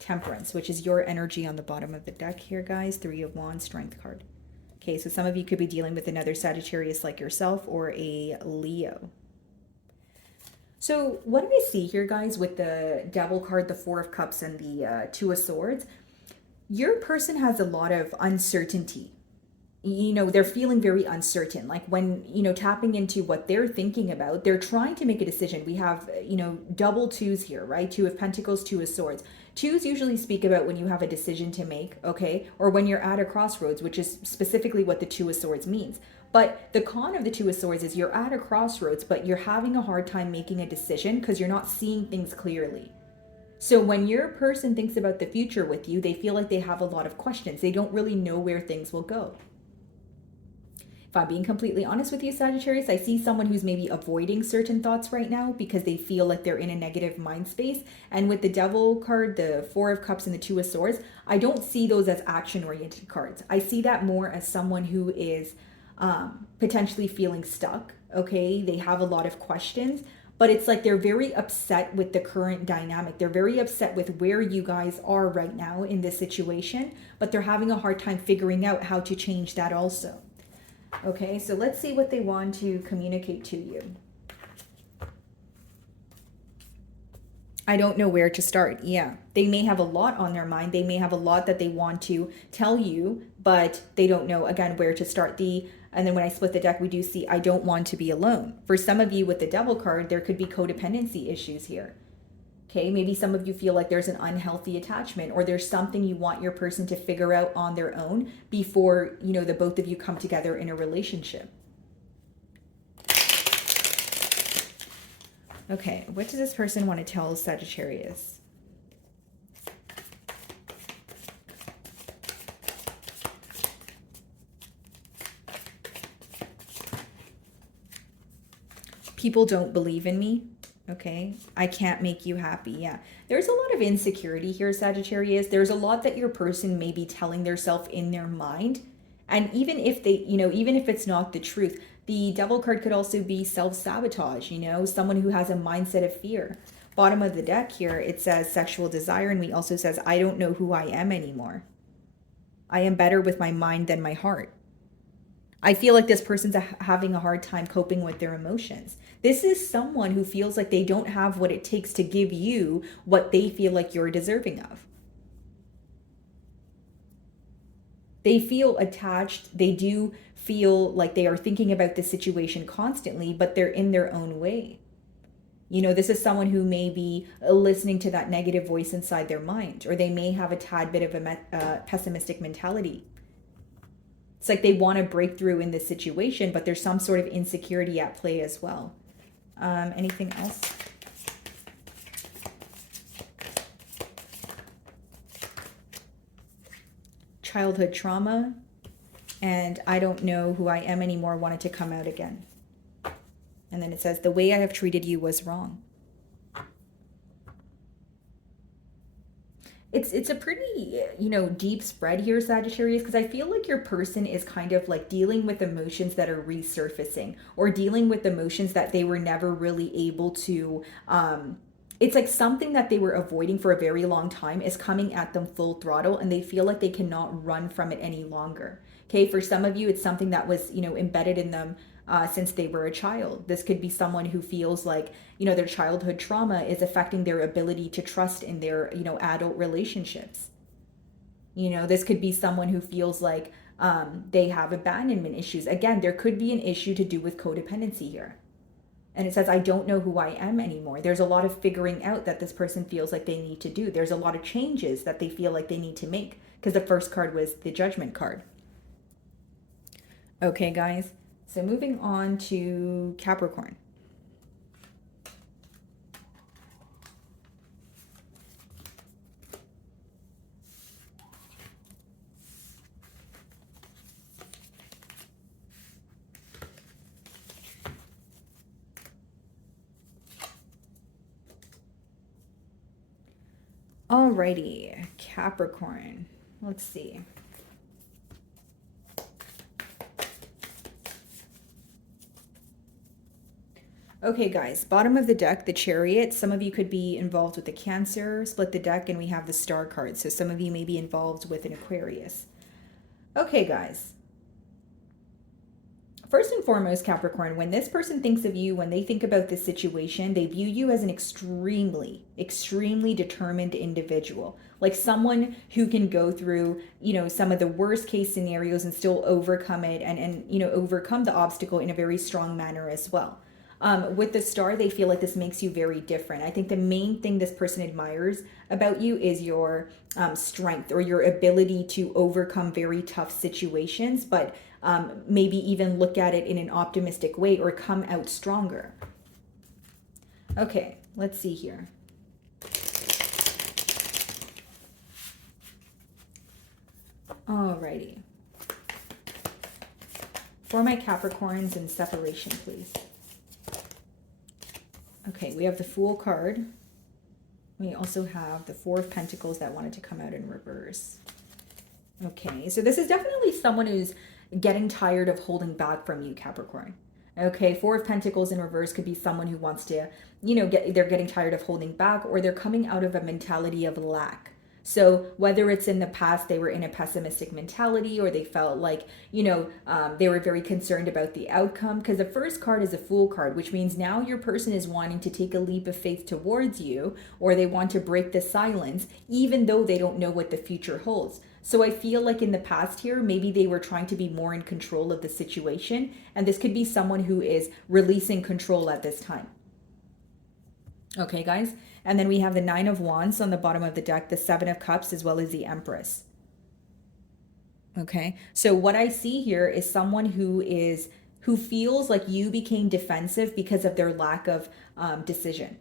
Temperance, which is your energy on the bottom of the deck here, guys. Three of Wands, Strength card. Okay, so some of you could be dealing with another Sagittarius like yourself or a Leo. So what do I see here, guys, with the Devil card, the Four of Cups, and the Two of Swords? Your person has a lot of uncertainty. You know, they're feeling very uncertain. Like when, you know, tapping into what they're thinking about, they're trying to make a decision. We have, you know, double twos here, right? Two of Pentacles, Two of Swords. Twos usually speak about when you have a decision to make, okay? Or when you're at a crossroads, which is specifically what the Two of Swords means. But the con of the Two of Swords is you're at a crossroads, but you're having a hard time making a decision because you're not seeing things clearly. So when your person thinks about the future with you, they feel like they have a lot of questions. They don't really know where things will go. If I'm being completely honest with you, Sagittarius, I see someone who's maybe avoiding certain thoughts right now because they feel like they're in a negative mind space. And with the Devil card, the Four of Cups, and the Two of Swords, I don't see those as action-oriented cards. I see that more as someone who is potentially feeling stuck, okay? They have a lot of questions, but it's like they're very upset with the current dynamic. They're very upset with where you guys are right now in this situation, but they're having a hard time figuring out how to change that also. Okay, so let's see what they want to communicate to you. I don't know where to start. Yeah, they may have a lot on their mind. They may have a lot that they want to tell you, but they don't know, again, where to start. And then when I split the deck, we do see, I don't want to be alone. For some of you with the Devil card, there could be codependency issues here. Okay, maybe some of you feel like there's an unhealthy attachment, or there's something you want your person to figure out on their own before, you know, the both of you come together in a relationship. Okay, what does this person want to tell Sagittarius? People don't believe in me. Okay, I can't make you happy. Yeah, there's a lot of insecurity here, Sagittarius. There's a lot that your person may be telling themselves in their mind. And even if they, you know, even if it's not the truth, the Devil card could also be self-sabotage, you know, someone who has a mindset of fear. Bottom of the deck here, it says sexual desire, and we also says, I don't know who I am anymore. I am better with my mind than my heart. I feel like this person's having a hard time coping with their emotions. This is someone who feels like they don't have what it takes to give you what they feel like you're deserving of. They feel attached. They do feel like they are thinking about the situation constantly, but they're in their own way. You know, this is someone who may be listening to that negative voice inside their mind, or they may have a tad bit of a pessimistic mentality. It's like they want to break through in this situation, but there's some sort of insecurity at play as well. Anything else? Childhood trauma, and I don't know who I am anymore wanted to come out again. And then it says, the way I have treated you was wrong. It's a pretty, you know, deep spread here, Sagittarius, because I feel like your person is kind of like dealing with emotions that are resurfacing, or dealing with emotions that they were never really able to, it's like something that they were avoiding for a very long time is coming at them full throttle, and they feel like they cannot run from it any longer. Okay, for some of you, it's something that was, you know, embedded in them since they were a child. This could be someone who feels like, their childhood trauma is affecting their ability to trust in their, adult relationships. This could be someone who feels like they have abandonment issues. Again, there could be an issue to do with codependency here. And it says, I don't know who I am anymore. There's a lot of figuring out that this person feels like they need to do. There's a lot of changes that they feel like they need to make, because the first card was the Judgment card. Okay, guys. So moving on to Capricorn. Alrighty, Capricorn. Let's see. Okay, guys, bottom of the deck, the Chariot. Some of you could be involved with the Cancer. Split the deck, and we have the Star card. So some of you may be involved with an Aquarius. Okay, guys. First and foremost, Capricorn, when this person thinks of you, when they think about this situation, they view you as an extremely, extremely determined individual. Like someone who can go through, some of the worst case scenarios and still overcome it and overcome the obstacle in a very strong manner as well. With the Star, they feel like this makes you very different. I think the main thing this person admires about you is your strength, or your ability to overcome very tough situations, but maybe even look at it in an optimistic way or come out stronger. Okay, let's see here. Alrighty. For my Capricorns in separation, please. Okay, we have the Fool card. We also have the Four of Pentacles that wanted to come out in reverse. Okay, so this is definitely someone who's getting tired of holding back from you, Capricorn. Okay, Four of Pentacles in reverse could be someone who wants to, they're getting tired of holding back, or they're coming out of a mentality of lack. So whether it's in the past they were in a pessimistic mentality, or they felt like, they were very concerned about the outcome, because the first card is a Fool card, which means now your person is wanting to take a leap of faith towards you, or they want to break the silence, even though they don't know what the future holds. So I feel like in the past here, maybe they were trying to be more in control of the situation, and this could be someone who is releasing control at this time. Okay, guys? And then we have the Nine of Wands on the bottom of the deck, the Seven of Cups, as well as the Empress. Okay, so what I see here is someone who feels like you became defensive because of their lack of decision.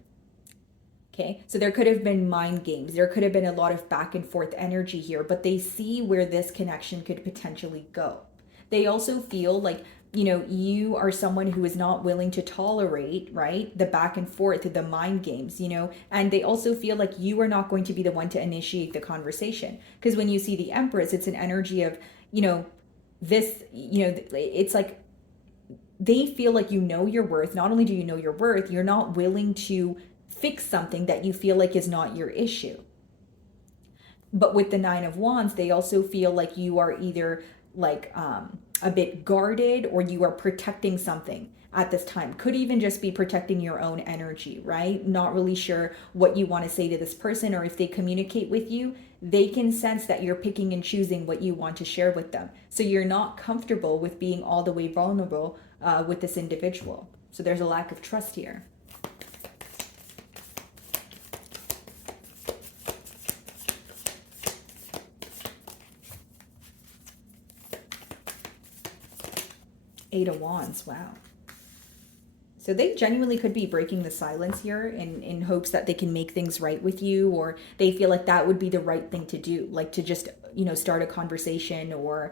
Okay, so there could have been mind games. There could have been a lot of back and forth energy here, but they see where this connection could potentially go. They also feel like, you are someone who is not willing to tolerate, right, the back and forth, the mind games, and they also feel like you are not going to be the one to initiate the conversation. Because when you see the Empress, it's an energy of, this, it's like they feel like your worth. Not only do you know your worth, you're not willing to fix something that you feel like is not your issue. But with the Nine of Wands, they also feel like you are either like a bit guarded, or you are protecting something at this time. Could even just be protecting your own energy, right? Not really sure what you want to say to this person, or if they communicate with you, they can sense that you're picking and choosing what you want to share with them. So you're not comfortable with being all the way vulnerable with this individual. So there's a lack of trust here. Eight of Wands, wow. So they genuinely could be breaking the silence here in hopes that they can make things right with you, or they feel like that would be the right thing to do, like to just, start a conversation, or,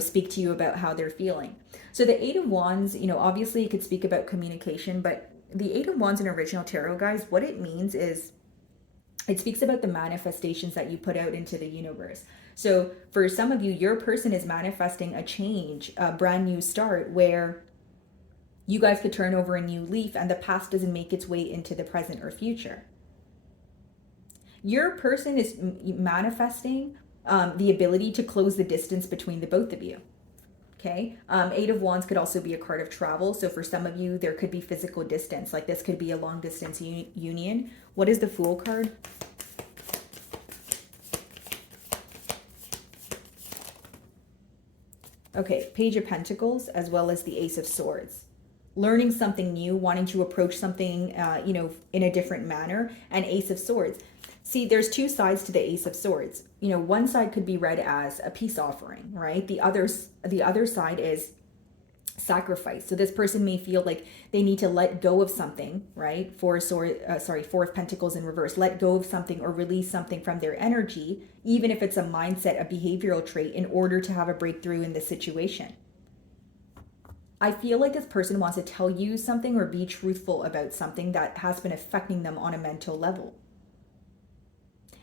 speak to you about how they're feeling. So the Eight of Wands, obviously it could speak about communication, but the Eight of Wands in original tarot, guys, what it means is it speaks about the manifestations that you put out into the universe. So for some of you, your person is manifesting a change, a brand new start, where you guys could turn over a new leaf and the past doesn't make its way into the present or future. Your person is manifesting the ability to close the distance between the both of you. Okay. Eight of Wands could also be a card of travel. So for some of you, there could be physical distance. Like this could be a long distance union. What is the Fool card? Okay. Page of Pentacles, as well as the Ace of Swords. Learning something new, wanting to approach something, you know, in a different manner, and Ace of Swords. See, there's two sides to the Ace of Swords. You know, one side could be read as a peace offering, right? The other side is sacrifice. So this person may feel like they need to let go of something, right? Four of Pentacles in reverse. Let go of something or release something from their energy, even if it's a mindset, a behavioral trait, in order to have a breakthrough in this situation. I feel like this person wants to tell you something or be truthful about something that has been affecting them on a mental level.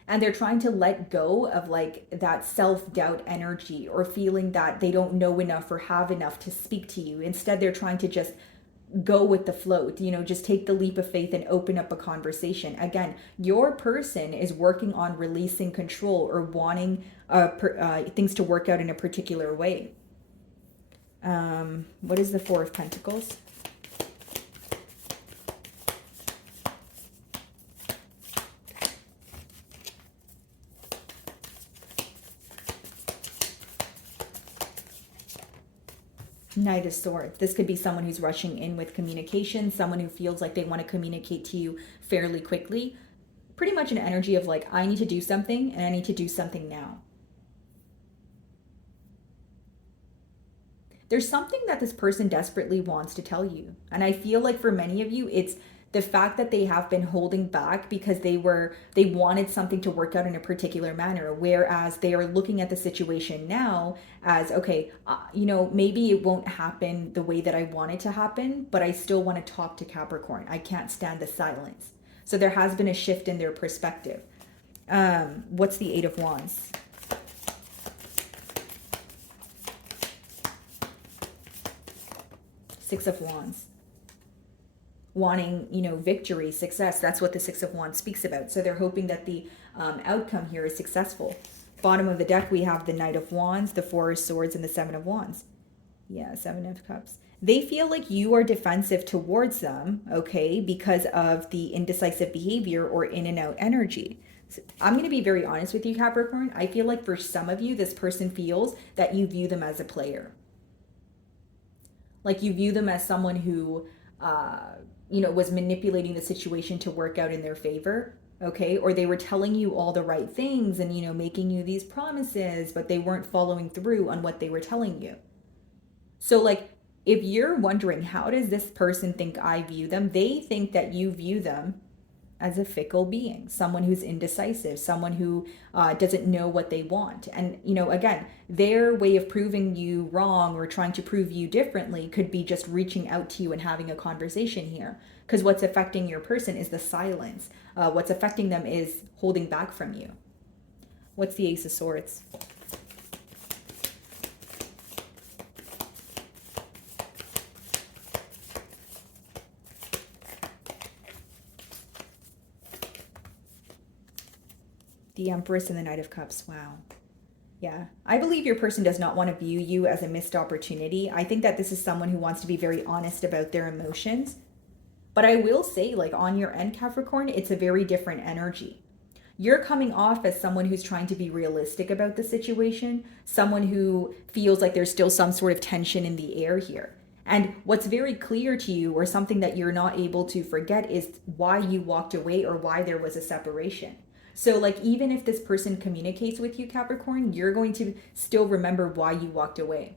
And they're trying to let go of like that self-doubt energy or feeling that they don't know enough or have enough to speak to you. Instead, they're trying to just go with the flow, you know, just take the leap of faith and open up a conversation. Again, your person is working on releasing control or wanting things to work out in a particular way. What is the Four of Pentacles? Knight of Swords. This could be someone who's rushing in with communication, someone who feels like they want to communicate to you fairly quickly. Pretty much an energy of like, I need to do something and I need to do something now. There's something that this person desperately wants to tell you. And I feel like for many of you, it's the fact that they have been holding back because they wanted something to work out in a particular manner, whereas they are looking at the situation now as, okay, you know, maybe it won't happen the way that I want it to happen, but I still want to talk to Capricorn. I can't stand the silence. So there has been a shift in their perspective. What's the Eight of Wands? Six of Wands. Wanting, you know, victory, success. That's what the Six of Wands speaks about. So they're hoping that the outcome here is successful. Bottom of the deck, we have the Knight of Wands, the Four of Swords, and the Seven of Wands. Yeah, Seven of Cups. They feel like you are defensive towards them, okay, because of the indecisive behavior or in and out energy. So I'm going to be very honest with you, Capricorn. I feel like for some of you, this person feels that you view them as a player. Like you view them as someone who, you know, was manipulating the situation to work out in their favor, okay? Or they were telling you all the right things and, you know, making you these promises, but they weren't following through on what they were telling you. So like, if you're wondering, how does this person think I view them? They think that you view them as a fickle being, someone who's indecisive, someone who doesn't know what they want. And, you know, again, their way of proving you wrong or trying to prove you differently could be just reaching out to you and having a conversation here. Because what's affecting your person is the silence. What's affecting them is holding back from you. What's the Ace of Swords? The Empress and the Knight of Cups. Wow. Yeah. I believe your person does not want to view you as a missed opportunity. I think that this is someone who wants to be very honest about their emotions. But I will say, like, on your end, Capricorn, it's a very different energy. You're coming off as someone who's trying to be realistic about the situation, someone who feels like there's still some sort of tension in the air here. And what's very clear to you, or something that you're not able to forget, is why you walked away or why there was a separation. So like, even if this person communicates with you, Capricorn, you're going to still remember why you walked away.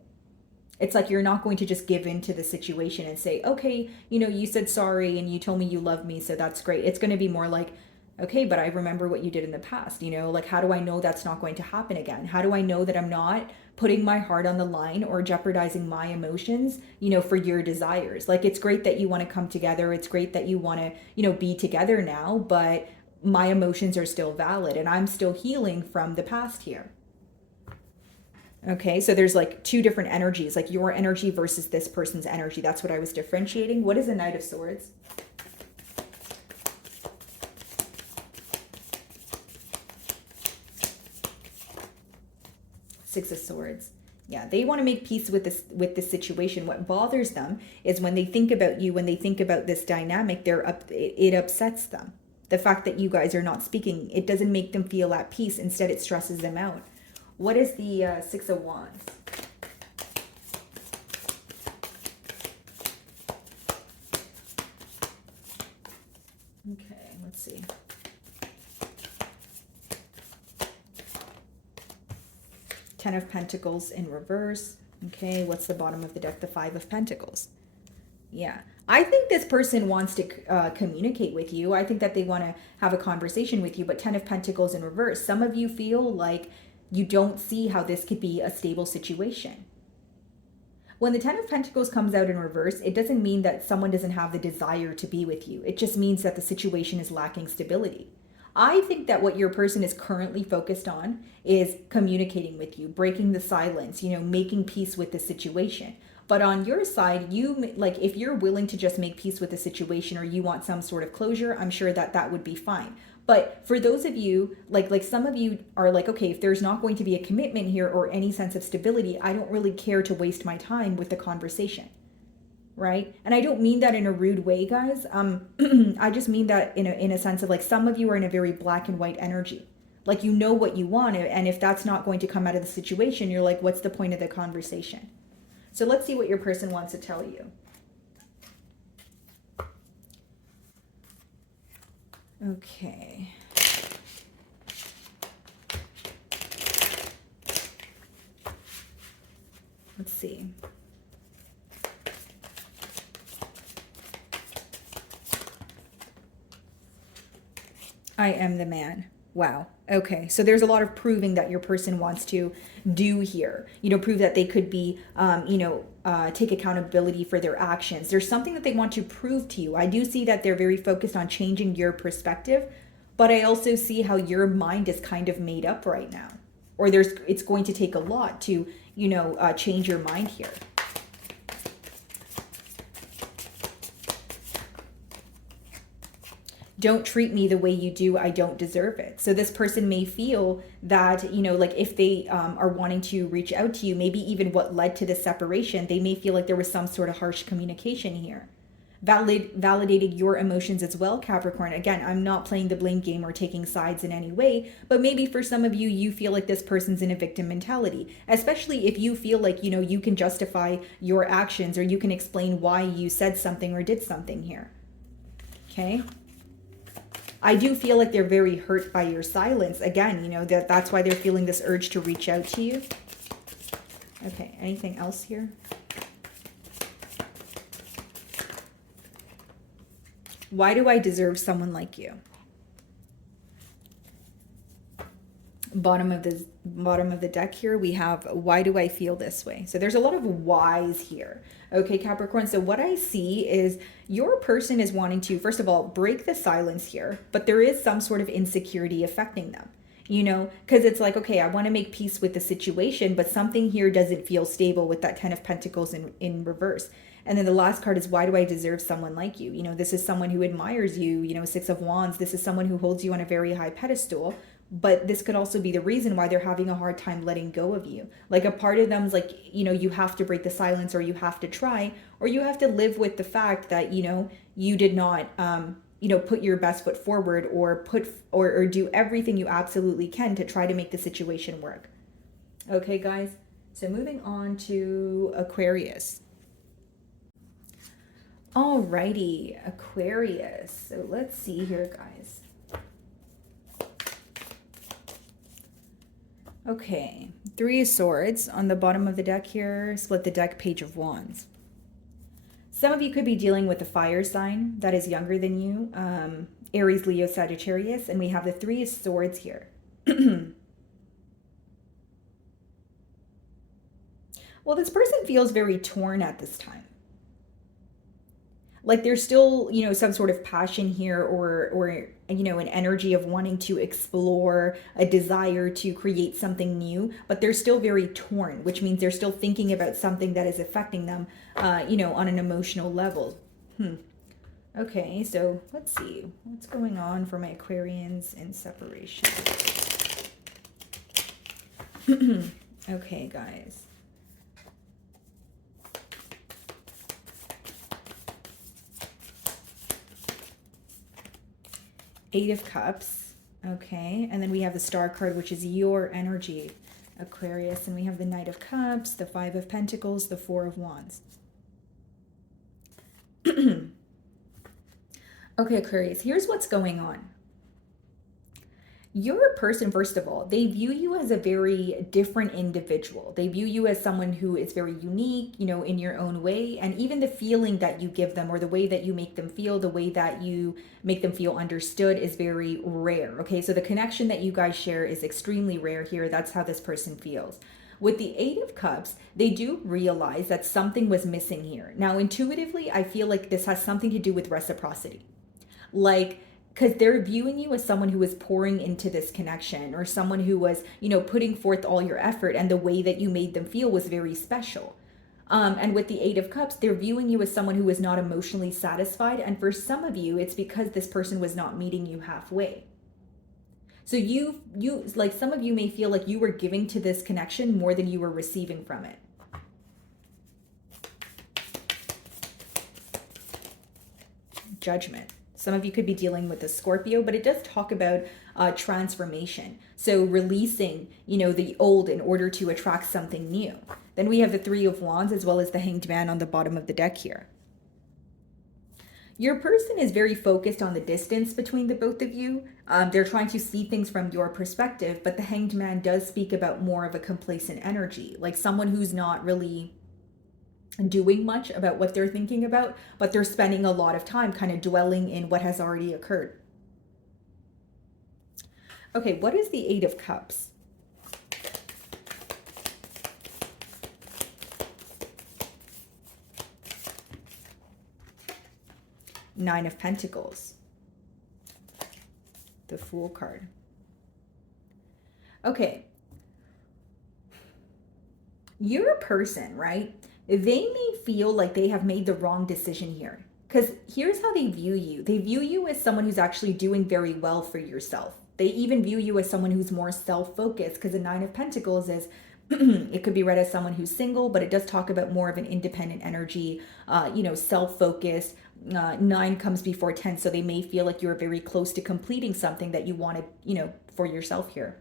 It's like you're not going to just give in to the situation and say, okay, you know, you said sorry and you told me you love me, so that's great. It's going to be more like, okay, but I remember what you did in the past, you know, like, how do I know that's not going to happen again? How do I know that I'm not putting my heart on the line or jeopardizing my emotions, you know, for your desires? Like, it's great that you want to come together. It's great that you want to, you know, be together now, but my emotions are still valid and I'm still healing from the past here. Okay, so there's like two different energies, like your energy versus this person's energy. That's what I was differentiating. What is a Knight of Swords? Six of Swords. Yeah, they want to make peace with this situation. What bothers them is when they think about you, when they think about this dynamic, it upsets them. The fact that you guys are not speaking, it doesn't make them feel at peace. Instead, it stresses them out. What is the Six of Wands? Okay, let's see. Ten of Pentacles in reverse. Okay, what's the bottom of the deck? The Five of Pentacles. Yeah, I think this person wants to communicate with you. I think that they want to have a conversation with you, but Ten of Pentacles in reverse. Some of you feel like you don't see how this could be a stable situation. When the Ten of Pentacles comes out in reverse, it doesn't mean that someone doesn't have the desire to be with you. It just means that the situation is lacking stability. I think that what your person is currently focused on is communicating with you, breaking the silence, you know, making peace with the situation. But on your side, you, like, if you're willing to just make peace with the situation or you want some sort of closure, I'm sure that that would be fine. But for those of you, like some of you are like, okay, if there's not going to be a commitment here or any sense of stability, I don't really care to waste my time with the conversation, right? And I don't mean that in a rude way, guys. I just mean that in a sense of, like, some of you are in a very black and white energy. Like, you know what you want, and if that's not going to come out of the situation, you're like, what's the point of the conversation? So let's see what your person wants to tell you. Okay. Let's see. I am the man. Wow. Okay. So there's a lot of proving that your person wants to do here. You know, prove that they could be, take accountability for their actions. There's something that they want to prove to you. I do see that they're very focused on changing your perspective, but I also see how your mind is kind of made up right now. Or it's going to take a lot to, change your mind here. Don't treat me the way you do, I don't deserve it. So this person may feel that, like, if they are wanting to reach out to you, maybe even what led to the separation, they may feel like there was some sort of harsh communication here. Validated your emotions as well, Capricorn. Again, I'm not playing the blame game or taking sides in any way, but maybe for some of you, you feel like this person's in a victim mentality, especially if you feel like, you can justify your actions or you can explain why you said something or did something here. Okay. I do feel like they're very hurt by your silence. Again, that's why they're feeling this urge to reach out to you. Okay, anything else here? Why do I deserve someone like you? Bottom of the deck here, we have, why do I feel this way? So there's a lot of whys here. Okay, Capricorn. So what I see is your person is wanting to, first of all, break the silence here, but there is some sort of insecurity affecting them, because it's like, okay, I want to make peace with the situation, but something here doesn't feel stable with that Ten of Pentacles in reverse. And then the last card is, why do I deserve someone like you? This is someone who admires you, Six of Wands. This is someone who holds you on a very high pedestal. But this could also be the reason why they're having a hard time letting go of you. Like, a part of them's like, you have to break the silence, or you have to try, or you have to live with the fact that, you did not, put your best foot forward, or do everything you absolutely can to try to make the situation work. Okay, guys. So moving on to Aquarius. Alrighty, Aquarius. So let's see here, guys. Okay, Three of Swords on the bottom of the deck here. Split the deck, Page of Wands. Some of you could be dealing with a fire sign that is younger than you. Aries, Leo, Sagittarius. And we have the Three of Swords here. Well, this person feels very torn at this time. Like, there's still, some sort of passion here, or an energy of wanting to explore, a desire to create something new, but they're still very torn, which means they're still thinking about something that is affecting them, on an emotional level. Okay, so let's see. What's going on for my Aquarians in separation? Okay, guys. Eight of Cups. Okay. And then we have the Star card, which is your energy, Aquarius. And we have the Knight of Cups, the Five of Pentacles, the Four of Wands. Okay, Aquarius, here's what's going on. You're a person, first of all, they view you as a very different individual. They view you as someone who is very unique, you know, in your own way. And even the feeling that you give them, or the way that you make them feel, the way that you make them feel understood, is very rare. Okay, so the connection that you guys share is extremely rare here. That's how this person feels. With the Eight of Cups, they do realize that something was missing here. Now, intuitively, I feel like this has something to do with reciprocity. Like, because they're viewing you as someone who was pouring into this connection, or someone who was, you know, putting forth all your effort, and the way that you made them feel was very special. And with the Eight of Cups, they're viewing you as someone who was not emotionally satisfied. And for some of you, it's because this person was not meeting you halfway. So you like, some of you may feel like you were giving to this connection more than you were receiving from it. Judgment. Some of you could be dealing with a Scorpio, but it does talk about transformation. So releasing, you know, the old in order to attract something new. Then we have the Three of Wands, as well as the Hanged Man on the bottom of the deck here. Your person is very focused on the distance between the both of you. They're trying to see things from your perspective, but the Hanged Man does speak about more of a complacent energy, like someone who's not really doing much about what they're thinking about, but they're spending a lot of time kind of dwelling in what has already occurred. Okay, what is the Eight of Cups? Nine of Pentacles. The Fool card. Okay. You're a person, right? They may feel like they have made the wrong decision here. Because here's how they view you. They view you as someone who's actually doing very well for yourself. They even view you as someone who's more self-focused, because the Nine of Pentacles is, it could be read as someone who's single, but it does talk about more of an independent energy, you know, self-focused. 9 comes before 10, so they may feel like you're very close to completing something that you wanted, you know, for yourself here.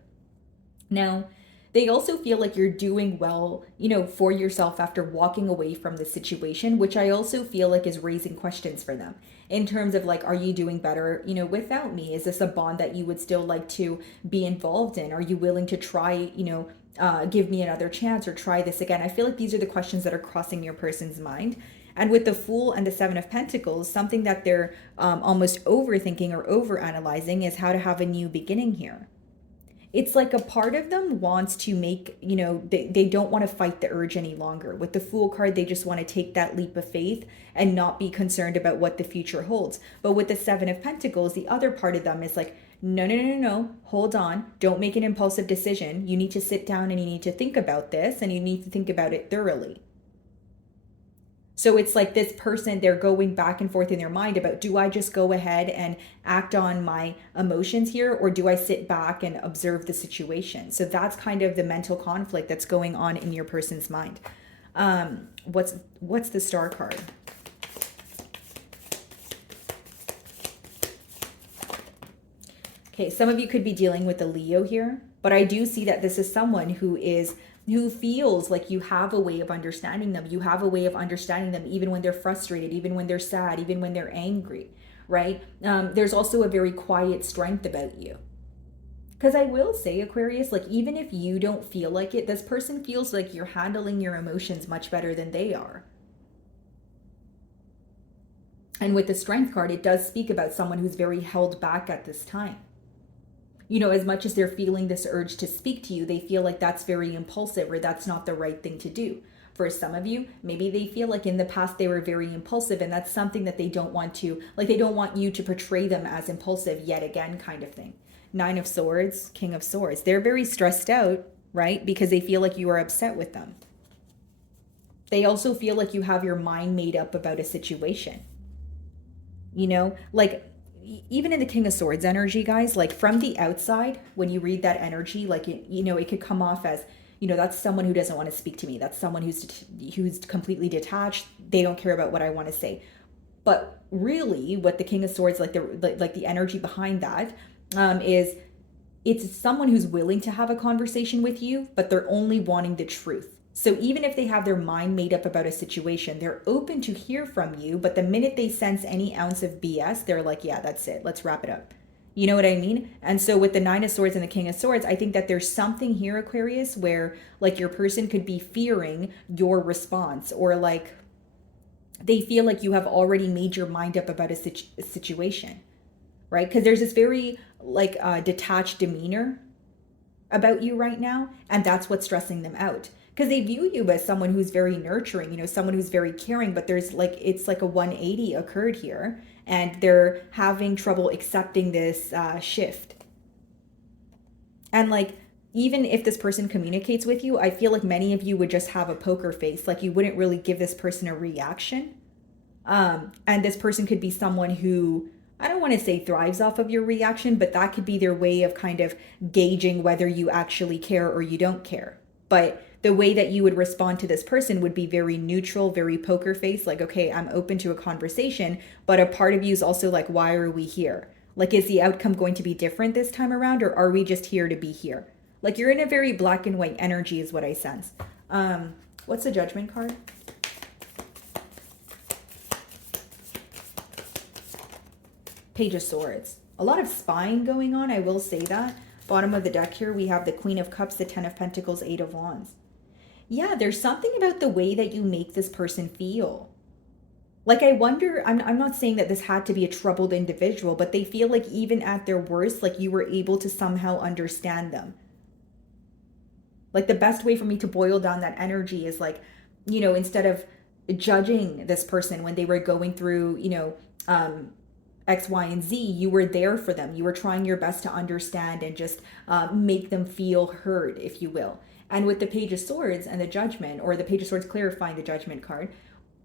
Now, they also feel like you're doing well, you know, for yourself after walking away from the situation, which I also feel like is raising questions for them in terms of like, are you doing better, you know, without me? Is this a bond that you would still like to be involved in? Are you willing to try, you know, give me another chance, or try this again? I feel like these are the questions that are crossing your person's mind. And with the Fool and the Seven of Pentacles, something that they're almost overthinking or overanalyzing is how to have a new beginning here. It's like a part of them wants to make, you know, they don't want to fight the urge any longer. With the Fool card, they just want to take that leap of faith and not be concerned about what the future holds. But with the Seven of Pentacles, the other part of them is like, no, hold on. Don't make an impulsive decision. You need to sit down and you need to think about this, and you need to think about it thoroughly. So it's like this person, they're going back and forth in their mind about, do I just go ahead and act on my emotions here, or do I sit back and observe the situation? So that's kind of the mental conflict that's going on in your person's mind. What's the Star card? Okay, some of you could be dealing with a Leo here, but I do see that this is someone who feels like you have a way of understanding them. You have a way of understanding them even when they're frustrated, even when they're sad, even when they're angry, right? There's also a very quiet strength about you. Because I will say, Aquarius, like, even if you don't feel like it, this person feels like you're handling your emotions much better than they are. And with the Strength card, it does speak about someone who's very held back at this time. You know, as much as they're feeling this urge to speak to you, they feel like that's very impulsive, or that's not the right thing to do. For some of you, maybe they feel like in the past they were very impulsive, and that's something that they don't want to, like, they don't want you to portray them as impulsive yet again, kind of thing. Nine of Swords, King of Swords. They're very stressed out, right? Because they feel like you are upset with them. They also feel like you have your mind made up about a situation. You know, like, even in the King of Swords energy, guys, like, from the outside, when you read that energy, like, you know, it could come off as, you know, that's someone who doesn't want to speak to me. That's someone who's completely detached. They don't care about what I want to say. But really what the King of Swords, like the energy behind that, is it's someone who's willing to have a conversation with you, but they're only wanting the truth. So even if they have their mind made up about a situation, they're open to hear from you, but the minute they sense any ounce of BS, they're like, yeah, that's it. Let's wrap it up. You know what I mean? And so with the Nine of Swords and the King of Swords, I think that there's something here, Aquarius, where like your person could be fearing your response, or like they feel like you have already made your mind up about a situation, right? Because there's this very like detached demeanor about you right now, and that's what's stressing them out, because they view you as someone who's very nurturing, you know, someone who's very caring, but there's like, it's like a 180 occurred here, and they're having trouble accepting this shift. And like, even if this person communicates with you, I feel like many of you would just have a poker face, like you wouldn't really give this person a reaction. And this person could be someone who, I don't want to say thrives off of your reaction, but that could be their way of kind of gauging whether you actually care or you don't care. But the way that you would respond to this person would be very neutral, very poker face, like, okay, I'm open to a conversation, but a part of you is also like, why are we here? Like, is the outcome going to be different this time around, or are we just here to be here? Like, you're in a very black and white energy is what I sense. What's the Judgment card? Page of Swords. A lot of spying going on, I will say that. Bottom of the deck here, we have the Queen of Cups, the Ten of Pentacles, Eight of Wands. Yeah, there's something about the way that you make this person feel. Like, I wonder, I'm not saying that this had to be a troubled individual, but they feel like even at their worst, like you were able to somehow understand them. Like, the best way for me to boil down that energy is like, you know, instead of judging this person when they were going through, you know, X, Y, and Z, you were there for them. You were trying your best to understand and just make them feel heard, if you will. And with the Page of Swords and the Judgment, or the Page of Swords clarifying the Judgment card,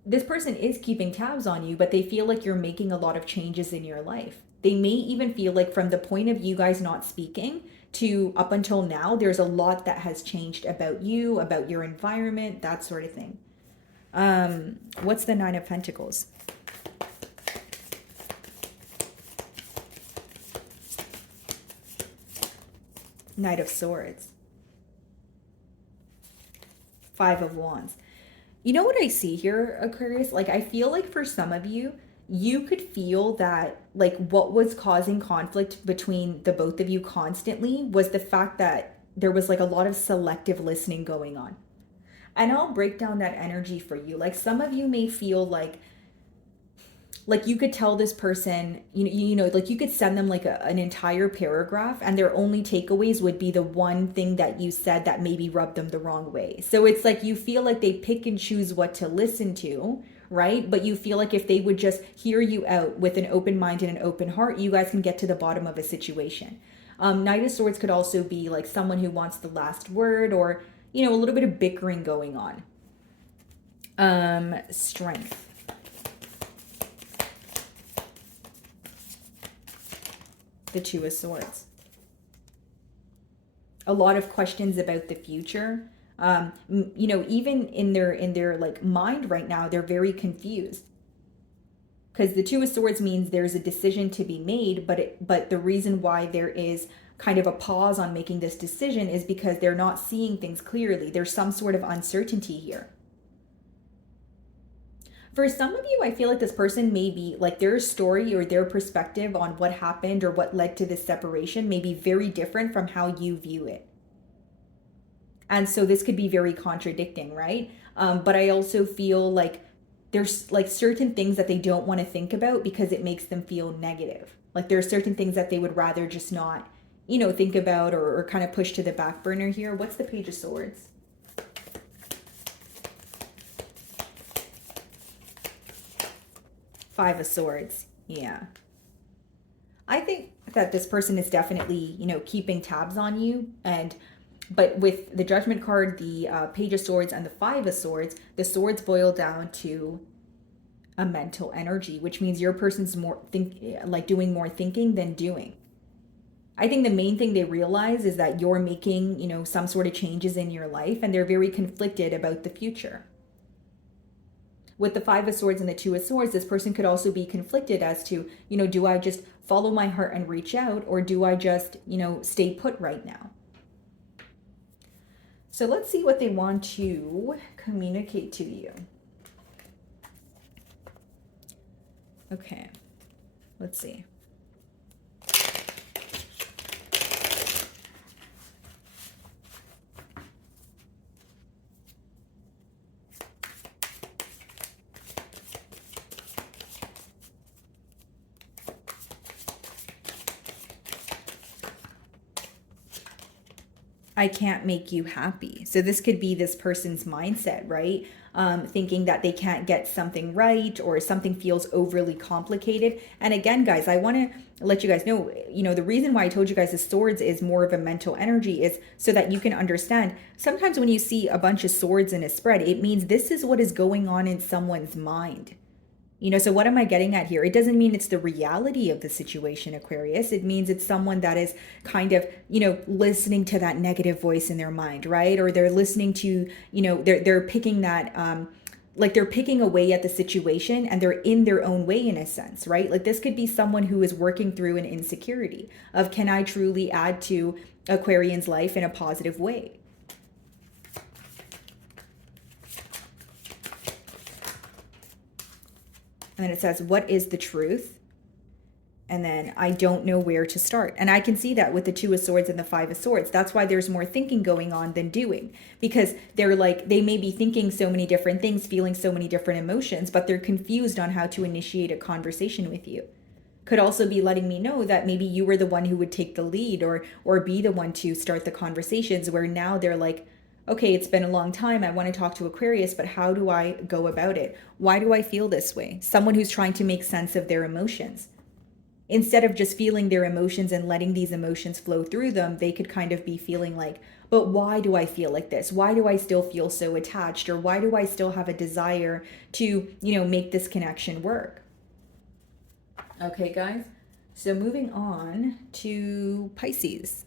this person is keeping tabs on you, but they feel like you're making a lot of changes in your life. They may even feel like from the point of you guys not speaking to up until now, there's a lot that has changed about you, about your environment, that sort of thing. What's the Nine of Pentacles? Knight of Swords. Five of Wands. You know what I see here, Aquarius? Like, I feel like for some of you, you could feel that like what was causing conflict between the both of you constantly was the fact that there was like a lot of selective listening going on. And I'll break down that energy for you. Like, some of you may feel like you could tell this person, you know, like you could send them like an entire paragraph, and their only takeaways would be the one thing that you said that maybe rubbed them the wrong way. So it's like you feel like they pick and choose what to listen to, right? But you feel like if they would just hear you out with an open mind and an open heart, you guys can get to the bottom of a situation. Knight of Swords could also be like someone who wants the last word, or, you know, a little bit of bickering going on. Strength. The Two of Swords. A lot of questions about the future. You know, even in their like mind right now, they're very confused. Because the Two of Swords means there's a decision to be made, but the reason why there is kind of a pause on making this decision is because they're not seeing things clearly. There's some sort of uncertainty here. For some of you, I feel like this person may be like their story or their perspective on what happened or what led to this separation may be very different from how you view it. And so this could be very contradicting, right? But I also feel like there's like certain things that they don't want to think about because it makes them feel negative. Like there are certain things that they would rather just not, you know, think about or kind of push to the back burner here. What's the Page of Swords? Five of Swords. Yeah. I think that this person is definitely, you know, keeping tabs on you. But with the Judgment card, the Page of Swords, and the Five of Swords, the swords boil down to a mental energy, which means your person's doing more thinking than doing. I think the main thing they realize is that you're making, you know, some sort of changes in your life, and they're very conflicted about the future. with the Five of Swords and the Two of Swords, this person could also be conflicted as to, do I just follow my heart and reach out, or do I just, stay put right now? So let's see what they want to communicate to you. Okay, let's see. I can't make you happy. So this could be this person's mindset, right? Thinking that they can't get something right, or something feels overly complicated. And again, guys, I want to let you guys know, the reason why I told you guys the swords is more of a mental energy is so that you can understand. Sometimes when you see a bunch of swords in a spread, it means this is what is going on in someone's mind. So what am I getting at here? It doesn't mean it's the reality of the situation, Aquarius. It means it's someone that is kind of, listening to that negative voice in their mind, right? Or they're listening to, they're picking that, like they're picking away at the situation, and they're in their own way in a sense, right? Like this could be someone who is working through an insecurity of, can I truly add to Aquarian's life in a positive way? And then it says, what is the truth? And then I don't know where to start. And I can see that with the Two of Swords and the Five of Swords. That's why there's more thinking going on than doing, because they're like, they may be thinking so many different things, feeling so many different emotions, but they're confused on how to initiate a conversation with you. Could also be letting me know that maybe you were the one who would take the lead, or be the one to start the conversations, where now they're like, okay, it's been a long time. I want to talk to Aquarius, but how do I go about it? Why do I feel this way? Someone who's trying to make sense of their emotions. Instead of just feeling their emotions and letting these emotions flow through them, they could kind of be feeling like, but why do I feel like this? Why do I still feel so attached? Or why do I still have a desire to, make this connection work? Okay, guys. So moving on to Pisces.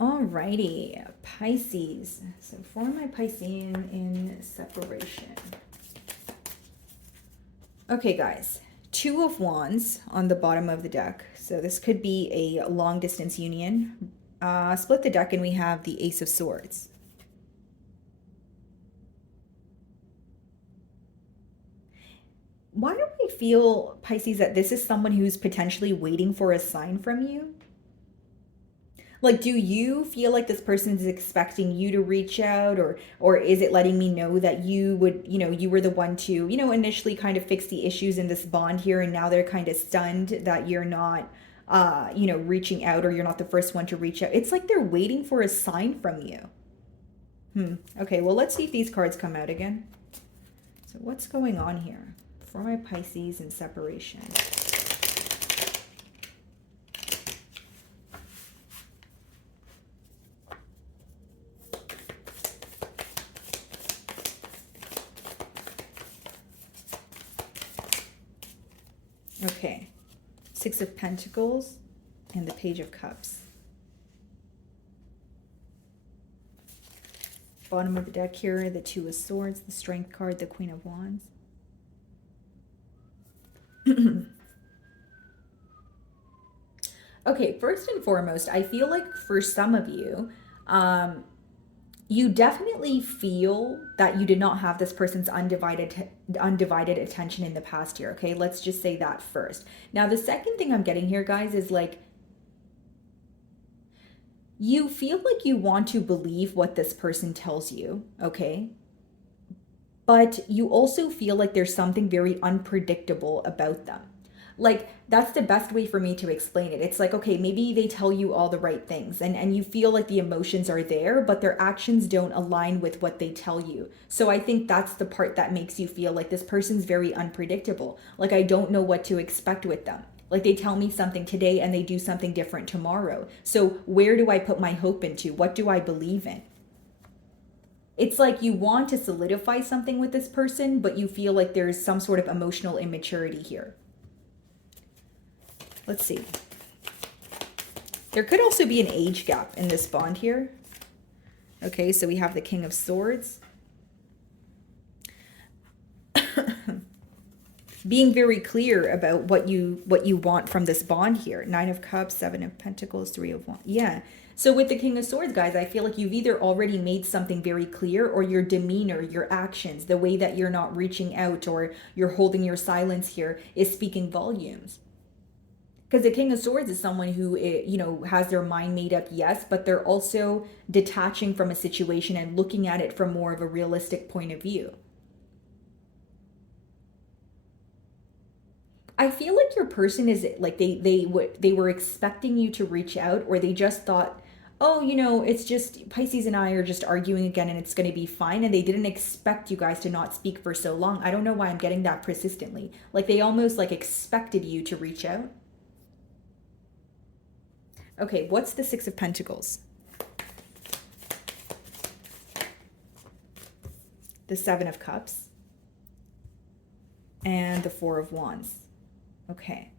Alrighty, Pisces. So for my Piscean in separation. Okay, guys. Two of Wands on the bottom of the deck. So this could be a long distance union. Split the deck and we have the Ace of Swords. Why do I feel, Pisces, that this is someone who's potentially waiting for a sign from you? Like, do you feel like this person is expecting you to reach out, or is it letting me know that you would, you were the one to, initially kind of fix the issues in this bond here, and now they're kind of stunned that you're not, reaching out, or you're not the first one to reach out. It's like they're waiting for a sign from you. Okay, well, let's see if these cards come out again. So what's going on here for my Pisces in separation? Okay, Six of Pentacles and the Page of Cups. Bottom of the deck here, the Two of Swords, the Strength card, the Queen of Wands. Okay, first and foremost, I feel like for some of you, you definitely feel that you did not have this person's undivided attention in the past year. Okay, let's just say that first. Now, the second thing I'm getting here, guys, is like, you feel like you want to believe what this person tells you, okay? But you also feel like there's something very unpredictable about them. Like, that's the best way for me to explain it. It's like, okay, maybe they tell you all the right things, and you feel like the emotions are there, but their actions don't align with what they tell you. So I think that's the part that makes you feel like this person's very unpredictable. Like, I don't know what to expect with them. Like, they tell me something today and they do something different tomorrow. So where do I put my hope into? What do I believe in? It's like you want to solidify something with this person, but you feel like there's some sort of emotional immaturity here. Let's see. There could also be an age gap in this bond here. Okay, so we have the King of Swords. Being very clear about what you want from this bond here. 9 of Cups, 7 of Pentacles, 3 of Wands. Yeah. So with the King of Swords, guys, I feel like you've either already made something very clear, or your demeanor, your actions, the way that you're not reaching out or you're holding your silence here is speaking volumes. Because the King of Swords is someone who, you know, has their mind made up, yes, but they're also detaching from a situation and looking at it from more of a realistic point of view. I feel like your person is like they were expecting you to reach out, or they just thought, oh, you know, it's just Pisces and I are just arguing again and it's going to be fine, and they didn't expect you guys to not speak for so long. I don't know why I'm getting that persistently. Like they almost like expected you to reach out. Okay, what's the 6 of Pentacles? The 7 of Cups and the 4 of Wands. Okay.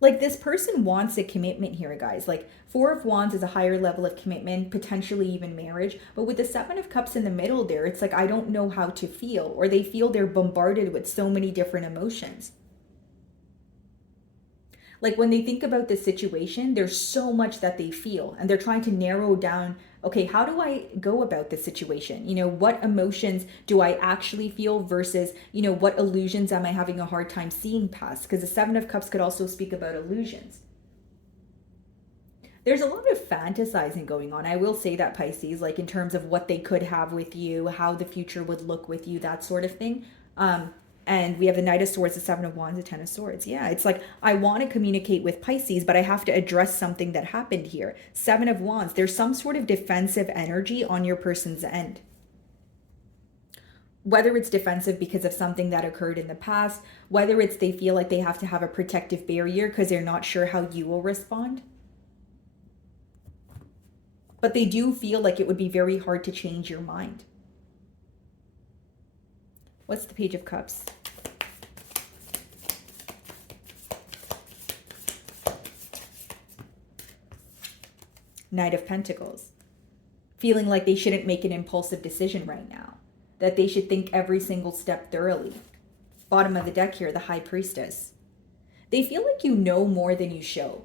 Like this person wants a commitment here, guys. Like 4 of Wands is a higher level of commitment, potentially even marriage. But with the 7 of Cups in the middle there, it's like, I don't know how to feel, or they feel they're bombarded with so many different emotions. Like when they think about this situation, there's so much that they feel, and they're trying to narrow down, okay, how do I go about this situation? You know, what emotions do I actually feel versus, you know, what illusions am I having a hard time seeing past? Because the 7 of Cups could also speak about illusions. There's a lot of fantasizing going on. I will say that, Pisces, like in terms of what they could have with you, how the future would look with you, that sort of thing. And we have the Knight of Swords, the 7 of Wands, the 10 of Swords. Yeah, it's like, I want to communicate with Pisces, but I have to address something that happened here. 7 of Wands, there's some sort of defensive energy on your person's end. Whether it's defensive because of something that occurred in the past, whether it's they feel like they have to have a protective barrier because they're not sure how you will respond. But they do feel like it would be very hard to change your mind. What's the Page of Cups? Knight of Pentacles. Feeling like they shouldn't make an impulsive decision right now. That they should think every single step thoroughly. Bottom of the deck here, the High Priestess. They feel like you know more than you show.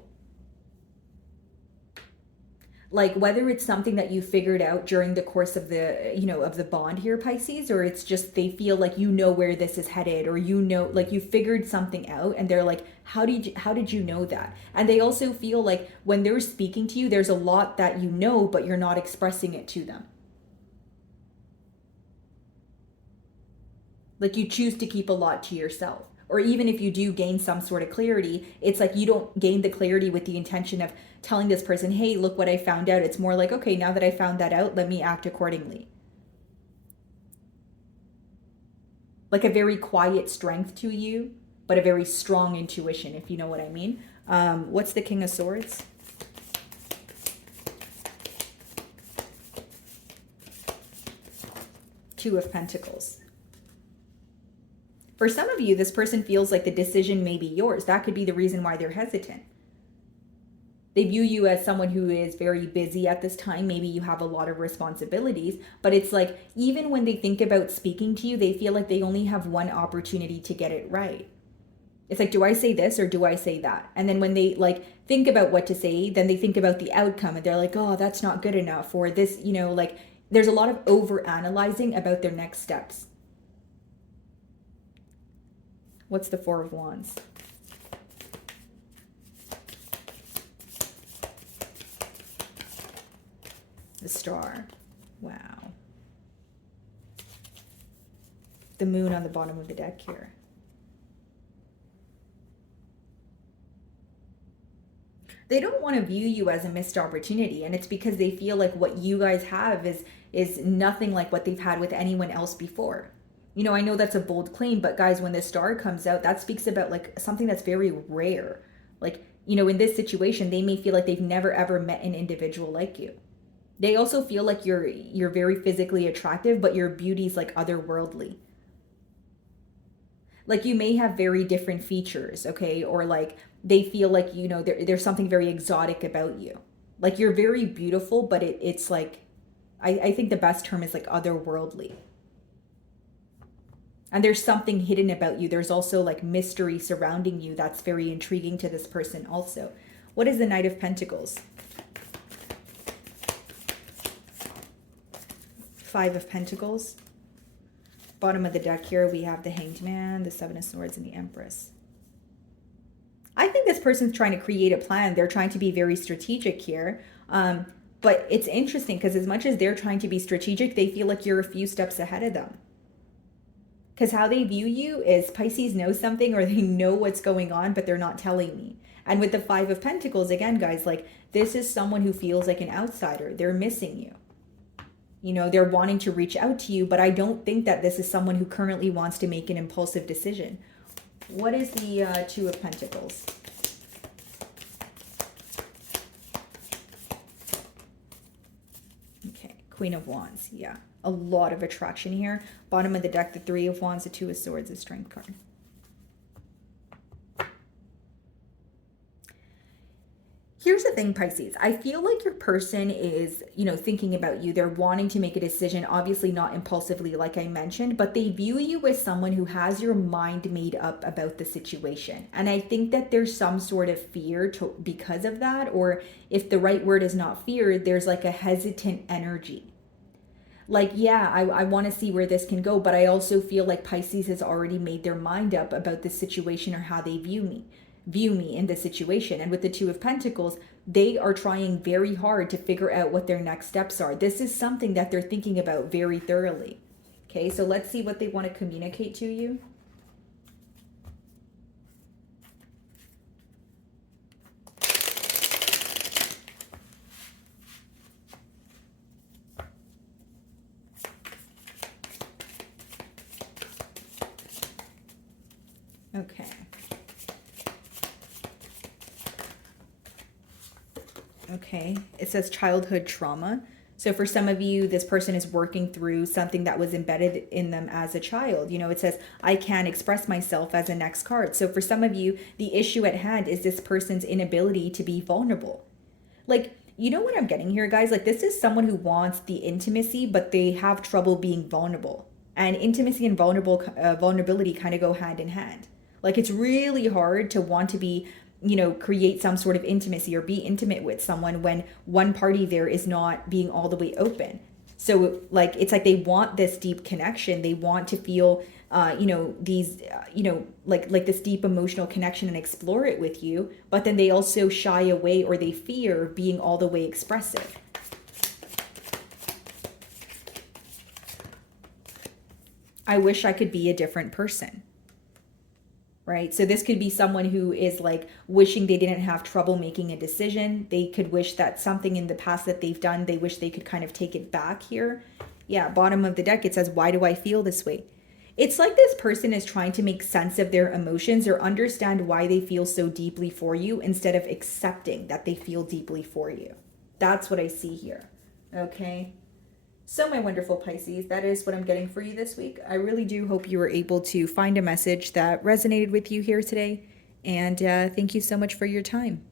Like whether it's something that you figured out during the course of the, you know, of the bond here, Pisces, or it's just they feel like you know where this is headed, or you know, like you figured something out, and they're like, how did you know that? And they also feel like when they're speaking to you, there's a lot that you know, but you're not expressing it to them. Like you choose to keep a lot to yourself. Or even if you do gain some sort of clarity, it's like you don't gain the clarity with the intention of telling this person, hey, look what I found out. It's more like, okay, now that I found that out, let me act accordingly. Like a very quiet strength to you, but a very strong intuition, if you know what I mean. What's the King of Swords? Two of Pentacles. For some of you, this person feels like the decision may be yours. That could be the reason why they're hesitant. They view you as someone who is very busy at this time. Maybe you have a lot of responsibilities, but it's like, even when they think about speaking to you, they feel like they only have one opportunity to get it right. It's like, do I say this or do I say that? And then when they like think about what to say, then they think about the outcome and they're like, oh, that's not good enough. Or this, you know, like there's a lot of over analyzing about their next steps. What's the Four of Wands? The Star. Wow. The Moon on the bottom of the deck here. They don't want to view you as a missed opportunity, and it's because they feel like what you guys have is nothing like what they've had with anyone else before. You know, I know that's a bold claim, but guys, when the Star comes out, that speaks about like something that's very rare. Like, you know, in this situation, they may feel like they've never ever met an individual like you. They also feel like you're very physically attractive, but your beauty's like otherworldly. Like you may have very different features, okay? Or like they feel like, you know, there's something very exotic about you. Like you're very beautiful, but it's like, I think the best term is like otherworldly. And there's something hidden about you. There's also like mystery surrounding you that's very intriguing to this person also. What is the Knight of Pentacles? Five of Pentacles. Bottom of the deck here, we have the Hanged Man, the Seven of Swords, and the Empress. I think this person's trying to create a plan. They're trying to be very strategic here. But it's interesting because as much as they're trying to be strategic, they feel like you're a few steps ahead of them. Because how they view you is Pisces knows something or they know what's going on, but they're not telling me. And with the Five of Pentacles, again, guys, like this is someone who feels like an outsider. They're missing you. You know, they're wanting to reach out to you, but I don't think that this is someone who currently wants to make an impulsive decision. What is the Two of Pentacles? Okay, Queen of Wands. Yeah, a lot of attraction here. Bottom of the deck, the Three of Wands, the Two of Swords, the Strength card. Here's the thing, Pisces. I feel like your person is, you know, thinking about you. They're wanting to make a decision, obviously not impulsively, like I mentioned, but they view you as someone who has your mind made up about the situation. And I think that there's some sort of fear because of that, or if the right word is not fear, there's like a hesitant energy. Like, yeah, I want to see where this can go, but I also feel like Pisces has already made their mind up about the situation or how they view me in this situation. And with the Two of Pentacles, they are trying very hard to figure out what their next steps are. This is something that they're thinking about very thoroughly. Okay, so let's see what they want to communicate to you. Okay. Okay, it says childhood trauma. So for some of you, this person is working through something that was embedded in them as a child. You know, it says, I can't express myself as a next card. So for some of you, the issue at hand is this person's inability to be vulnerable. Like, you know what I'm getting here, guys? Like, this is someone who wants the intimacy, but they have trouble being vulnerable. And intimacy and vulnerability kind of go hand in hand. Like, it's really hard to want to be, you know, create some sort of intimacy or be intimate with someone when one party there is not being all the way open. So like it's like they want this deep connection. They want to feel you know, these you know, like this deep emotional connection and explore it with you, but then they also shy away or they fear being all the way expressive. I wish I could be a different person. Right? So this could be someone who is like wishing they didn't have trouble making a decision. They could wish that something in the past that they've done, they wish they could kind of take it back here. Yeah, bottom of the deck, it says, why do I feel this way? It's like this person is trying to make sense of their emotions or understand why they feel so deeply for you instead of accepting that they feel deeply for you. That's what I see here. Okay. So my wonderful Pisces, that is what I'm getting for you this week. I really do hope you were able to find a message that resonated with you here today. And thank you so much for your time.